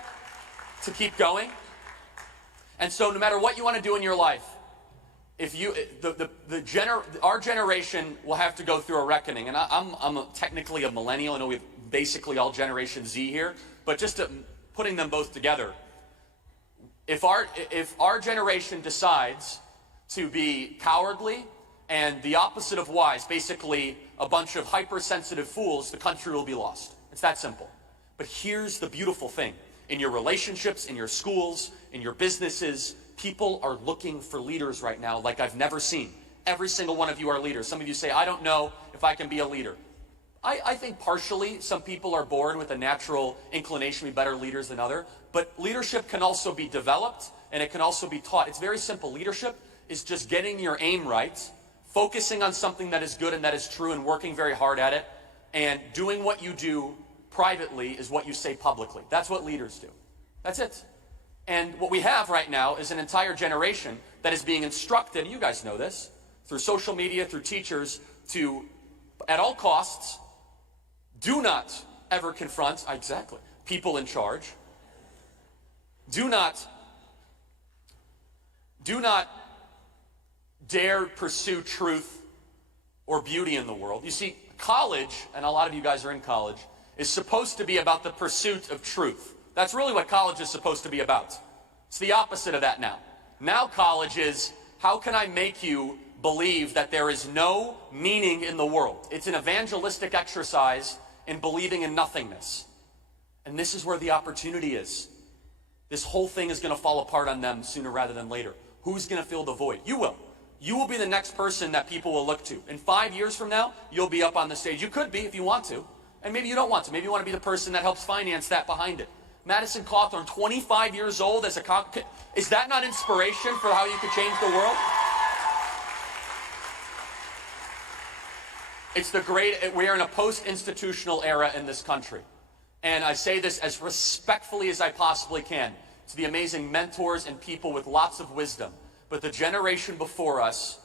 to keep going. And so no matter what you want to do in your life, if you, our generation will have to go through a reckoning. And I'm technically a millennial. I know we have basically all Generation Z here, but just putting them both together, if our generation decides to be cowardly and the opposite of wise, basically a bunch of hypersensitive fools, the country will be lost. It's that simple. But here's the beautiful thing. In your relationships, in your schools, in your businesses, people are looking for leaders right now like I've never seen. Every single one of you are leaders. Some of you say, I don't know if I can be a leader. I think partially some people are born with a natural inclination to be better leaders than others, but leadership can also be developed and it can also be taught. It's very simple. Leadership is just getting your aim right, focusing on something that is good and that is true and working very hard at it, and doing what you do privately is what you say publicly. That's what leaders do. That's it. And what we have right now is an entire generation that is being instructed, you guys know this, through social media, through teachers, to, at all costs, do not ever confront, people in charge. Do not dare pursue truth or beauty in the world. You see, college, and a lot of you guys are in college, is supposed to be about the pursuit of truth. That's really what college is supposed to be about. It's the opposite of that now. Now college is, how can I make you believe that there is no meaning in the world? It's an evangelistic exercise in believing in nothingness. And this is where the opportunity is. This whole thing is going to fall apart on them sooner rather than later. Who's going to fill the void? You will. You will be the next person that people will look to. In 5 years from now, you'll be up on the stage. You could be if you want to. And maybe you don't want to. Maybe you want to be the person that helps finance that behind it. Madison Cawthorn, 25 years old as a is that not inspiration for how you could change the world? We are in a post-institutional era in this country. And I say this as respectfully as I possibly can to the amazing mentors and people with lots of wisdom. But the generation before us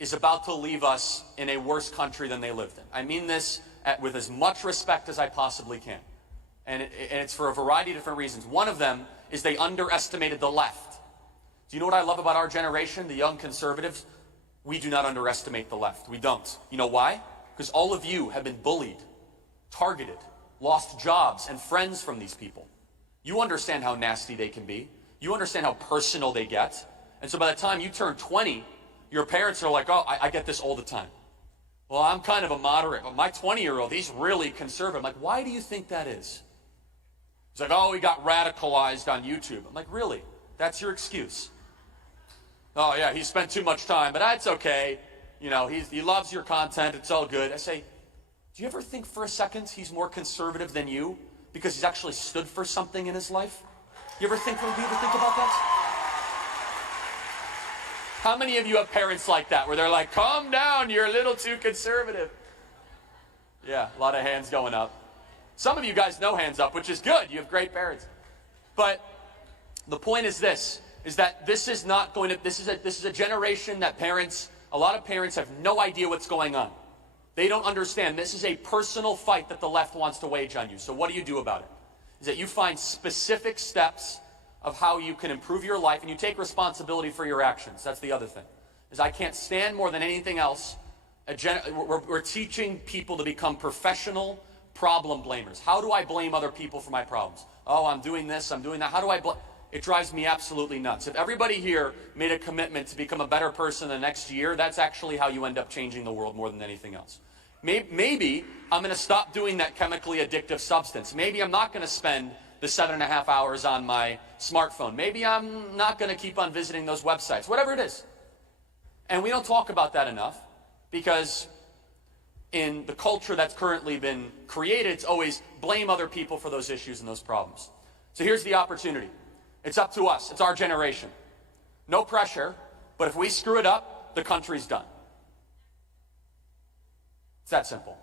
is about to leave us in a worse country than they lived in. I mean this with as much respect as I possibly can. And it's for a variety of different reasons. One of them is they underestimated the left. Do you know what I love about our generation, the young conservatives? We do not underestimate the left. We don't. You know why? Because all of you have been bullied, targeted, lost jobs and friends from these people. You understand how nasty they can be. You understand how personal they get. And so by the time you turn 20, your parents are like, oh, I get this all the time. Well, I'm kind of a moderate, but my 20-year-old, he's really conservative. I'm like, why do you think that is? He's like, oh, he got radicalized on YouTube. I'm like, really? That's your excuse? Oh, yeah, he spent too much time, but that's okay. You know, he loves your content. It's all good. I say, do you ever think for a second he's more conservative than you because he's actually stood for something in his life? Do you ever think about that? How many of you have parents like that where they're like, calm down, you're a little too conservative? Yeah, a lot of hands going up. Some of you guys know hands up, which is good. You have great parents. But the point is this, is that this is a generation that a lot of parents have no idea what's going on. They don't understand. This is a personal fight that the left wants to wage on you. So what do you do about it? Is that you find specific steps of how you can improve your life, and you take responsibility for your actions. That's the other thing. Is I can't stand more than anything else. We're teaching people to become professional problem blamers. How do I blame other people for my problems? Oh, I'm doing this, I'm doing that. How do I blame? It drives me absolutely nuts. If everybody here made a commitment to become a better person the next year, that's actually how you end up changing the world more than anything else. Maybe I'm going to stop doing that chemically addictive substance. Maybe I'm not going to spend the 7.5 hours on my smartphone. Maybe I'm not going to keep on visiting those websites, whatever it is. And we don't talk about that enough because in the culture that's currently been created, it's always blame other people for those issues and those problems. So here's the opportunity. It's up to us. It's our generation. No pressure, but if we screw it up, the country's done. It's that simple.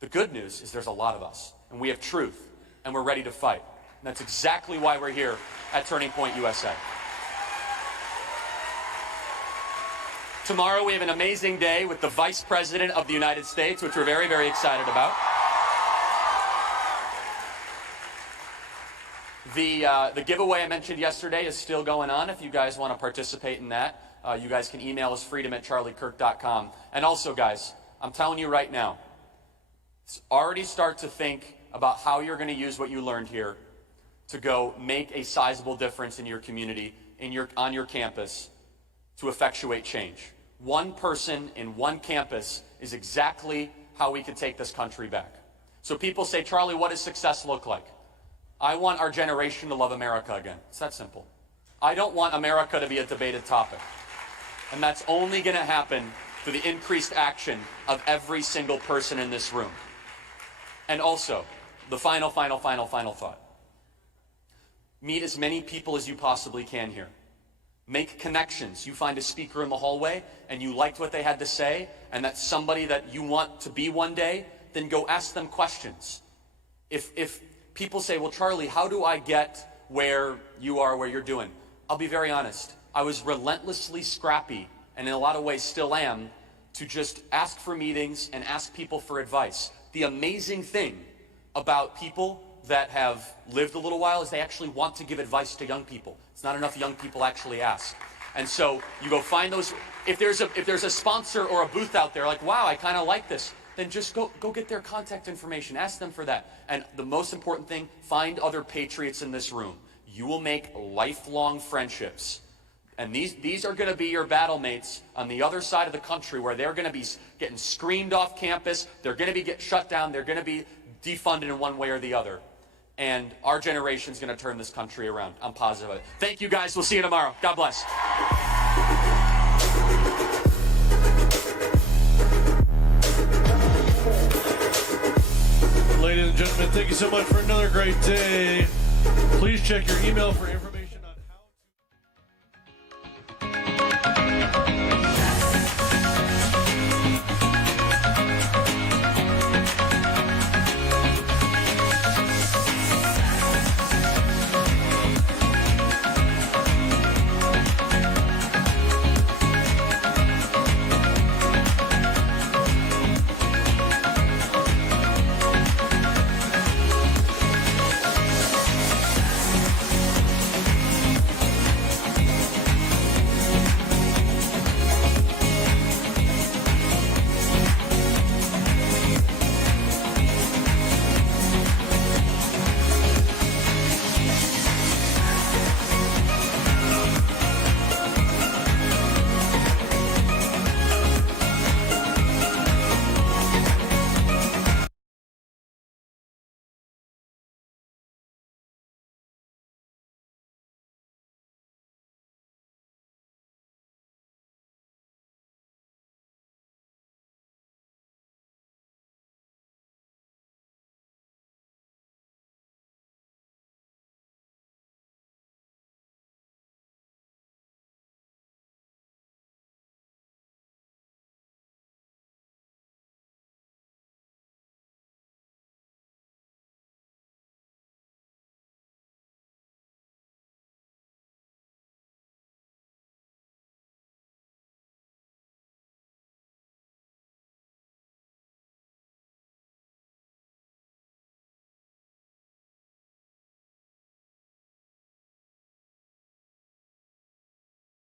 The good news is there's a lot of us, and we have truth, and we're ready to fight. And that's exactly why we're here at Turning Point USA. Tomorrow we have an amazing day with the Vice President of the United States, which we're very, very excited about. The giveaway I mentioned yesterday is still going on. If you guys want to participate in that, you guys can email us freedom@charliekirk.com. And also, guys, I'm telling you right now, already start to think about how you're going to use what you learned here to go make a sizable difference in your community, on your campus, to effectuate change. One person in one campus is exactly how we can take this country back. So people say, Charlie, what does success look like? I want our generation to love America again. It's that simple. I don't want America to be a debated topic. And that's only going to happen through the increased action of every single person in this room. And also, the final thought. Meet as many people as you possibly can here. Make connections. You find a speaker in the hallway and you liked what they had to say, and that's somebody that you want to be one day, then go ask them questions. If people say, well, Charlie, how do I get where you are, where you're doing? I'll be very honest. I was relentlessly scrappy, and in a lot of ways still am, to just ask for meetings and ask people for advice. The amazing thing about people that have lived a little while is they actually want to give advice to young people. It's not enough young people actually ask. And so you go find those. If there's a sponsor or a booth out there like, wow, I kind of like this, then just go get their contact information. Ask them for that. And the most important thing, find other patriots in this room. You will make lifelong friendships. And these are going to be your battle mates on the other side of the country, where they're going to be getting screamed off campus. They're going to be getting shut down. They're going to be defunded in one way or the other. And our generation's going to turn this country around. I'm positive of it. Thank you, guys. We'll see you tomorrow. God bless. Ladies and gentlemen, thank you so much for another great day. Please check your email for information.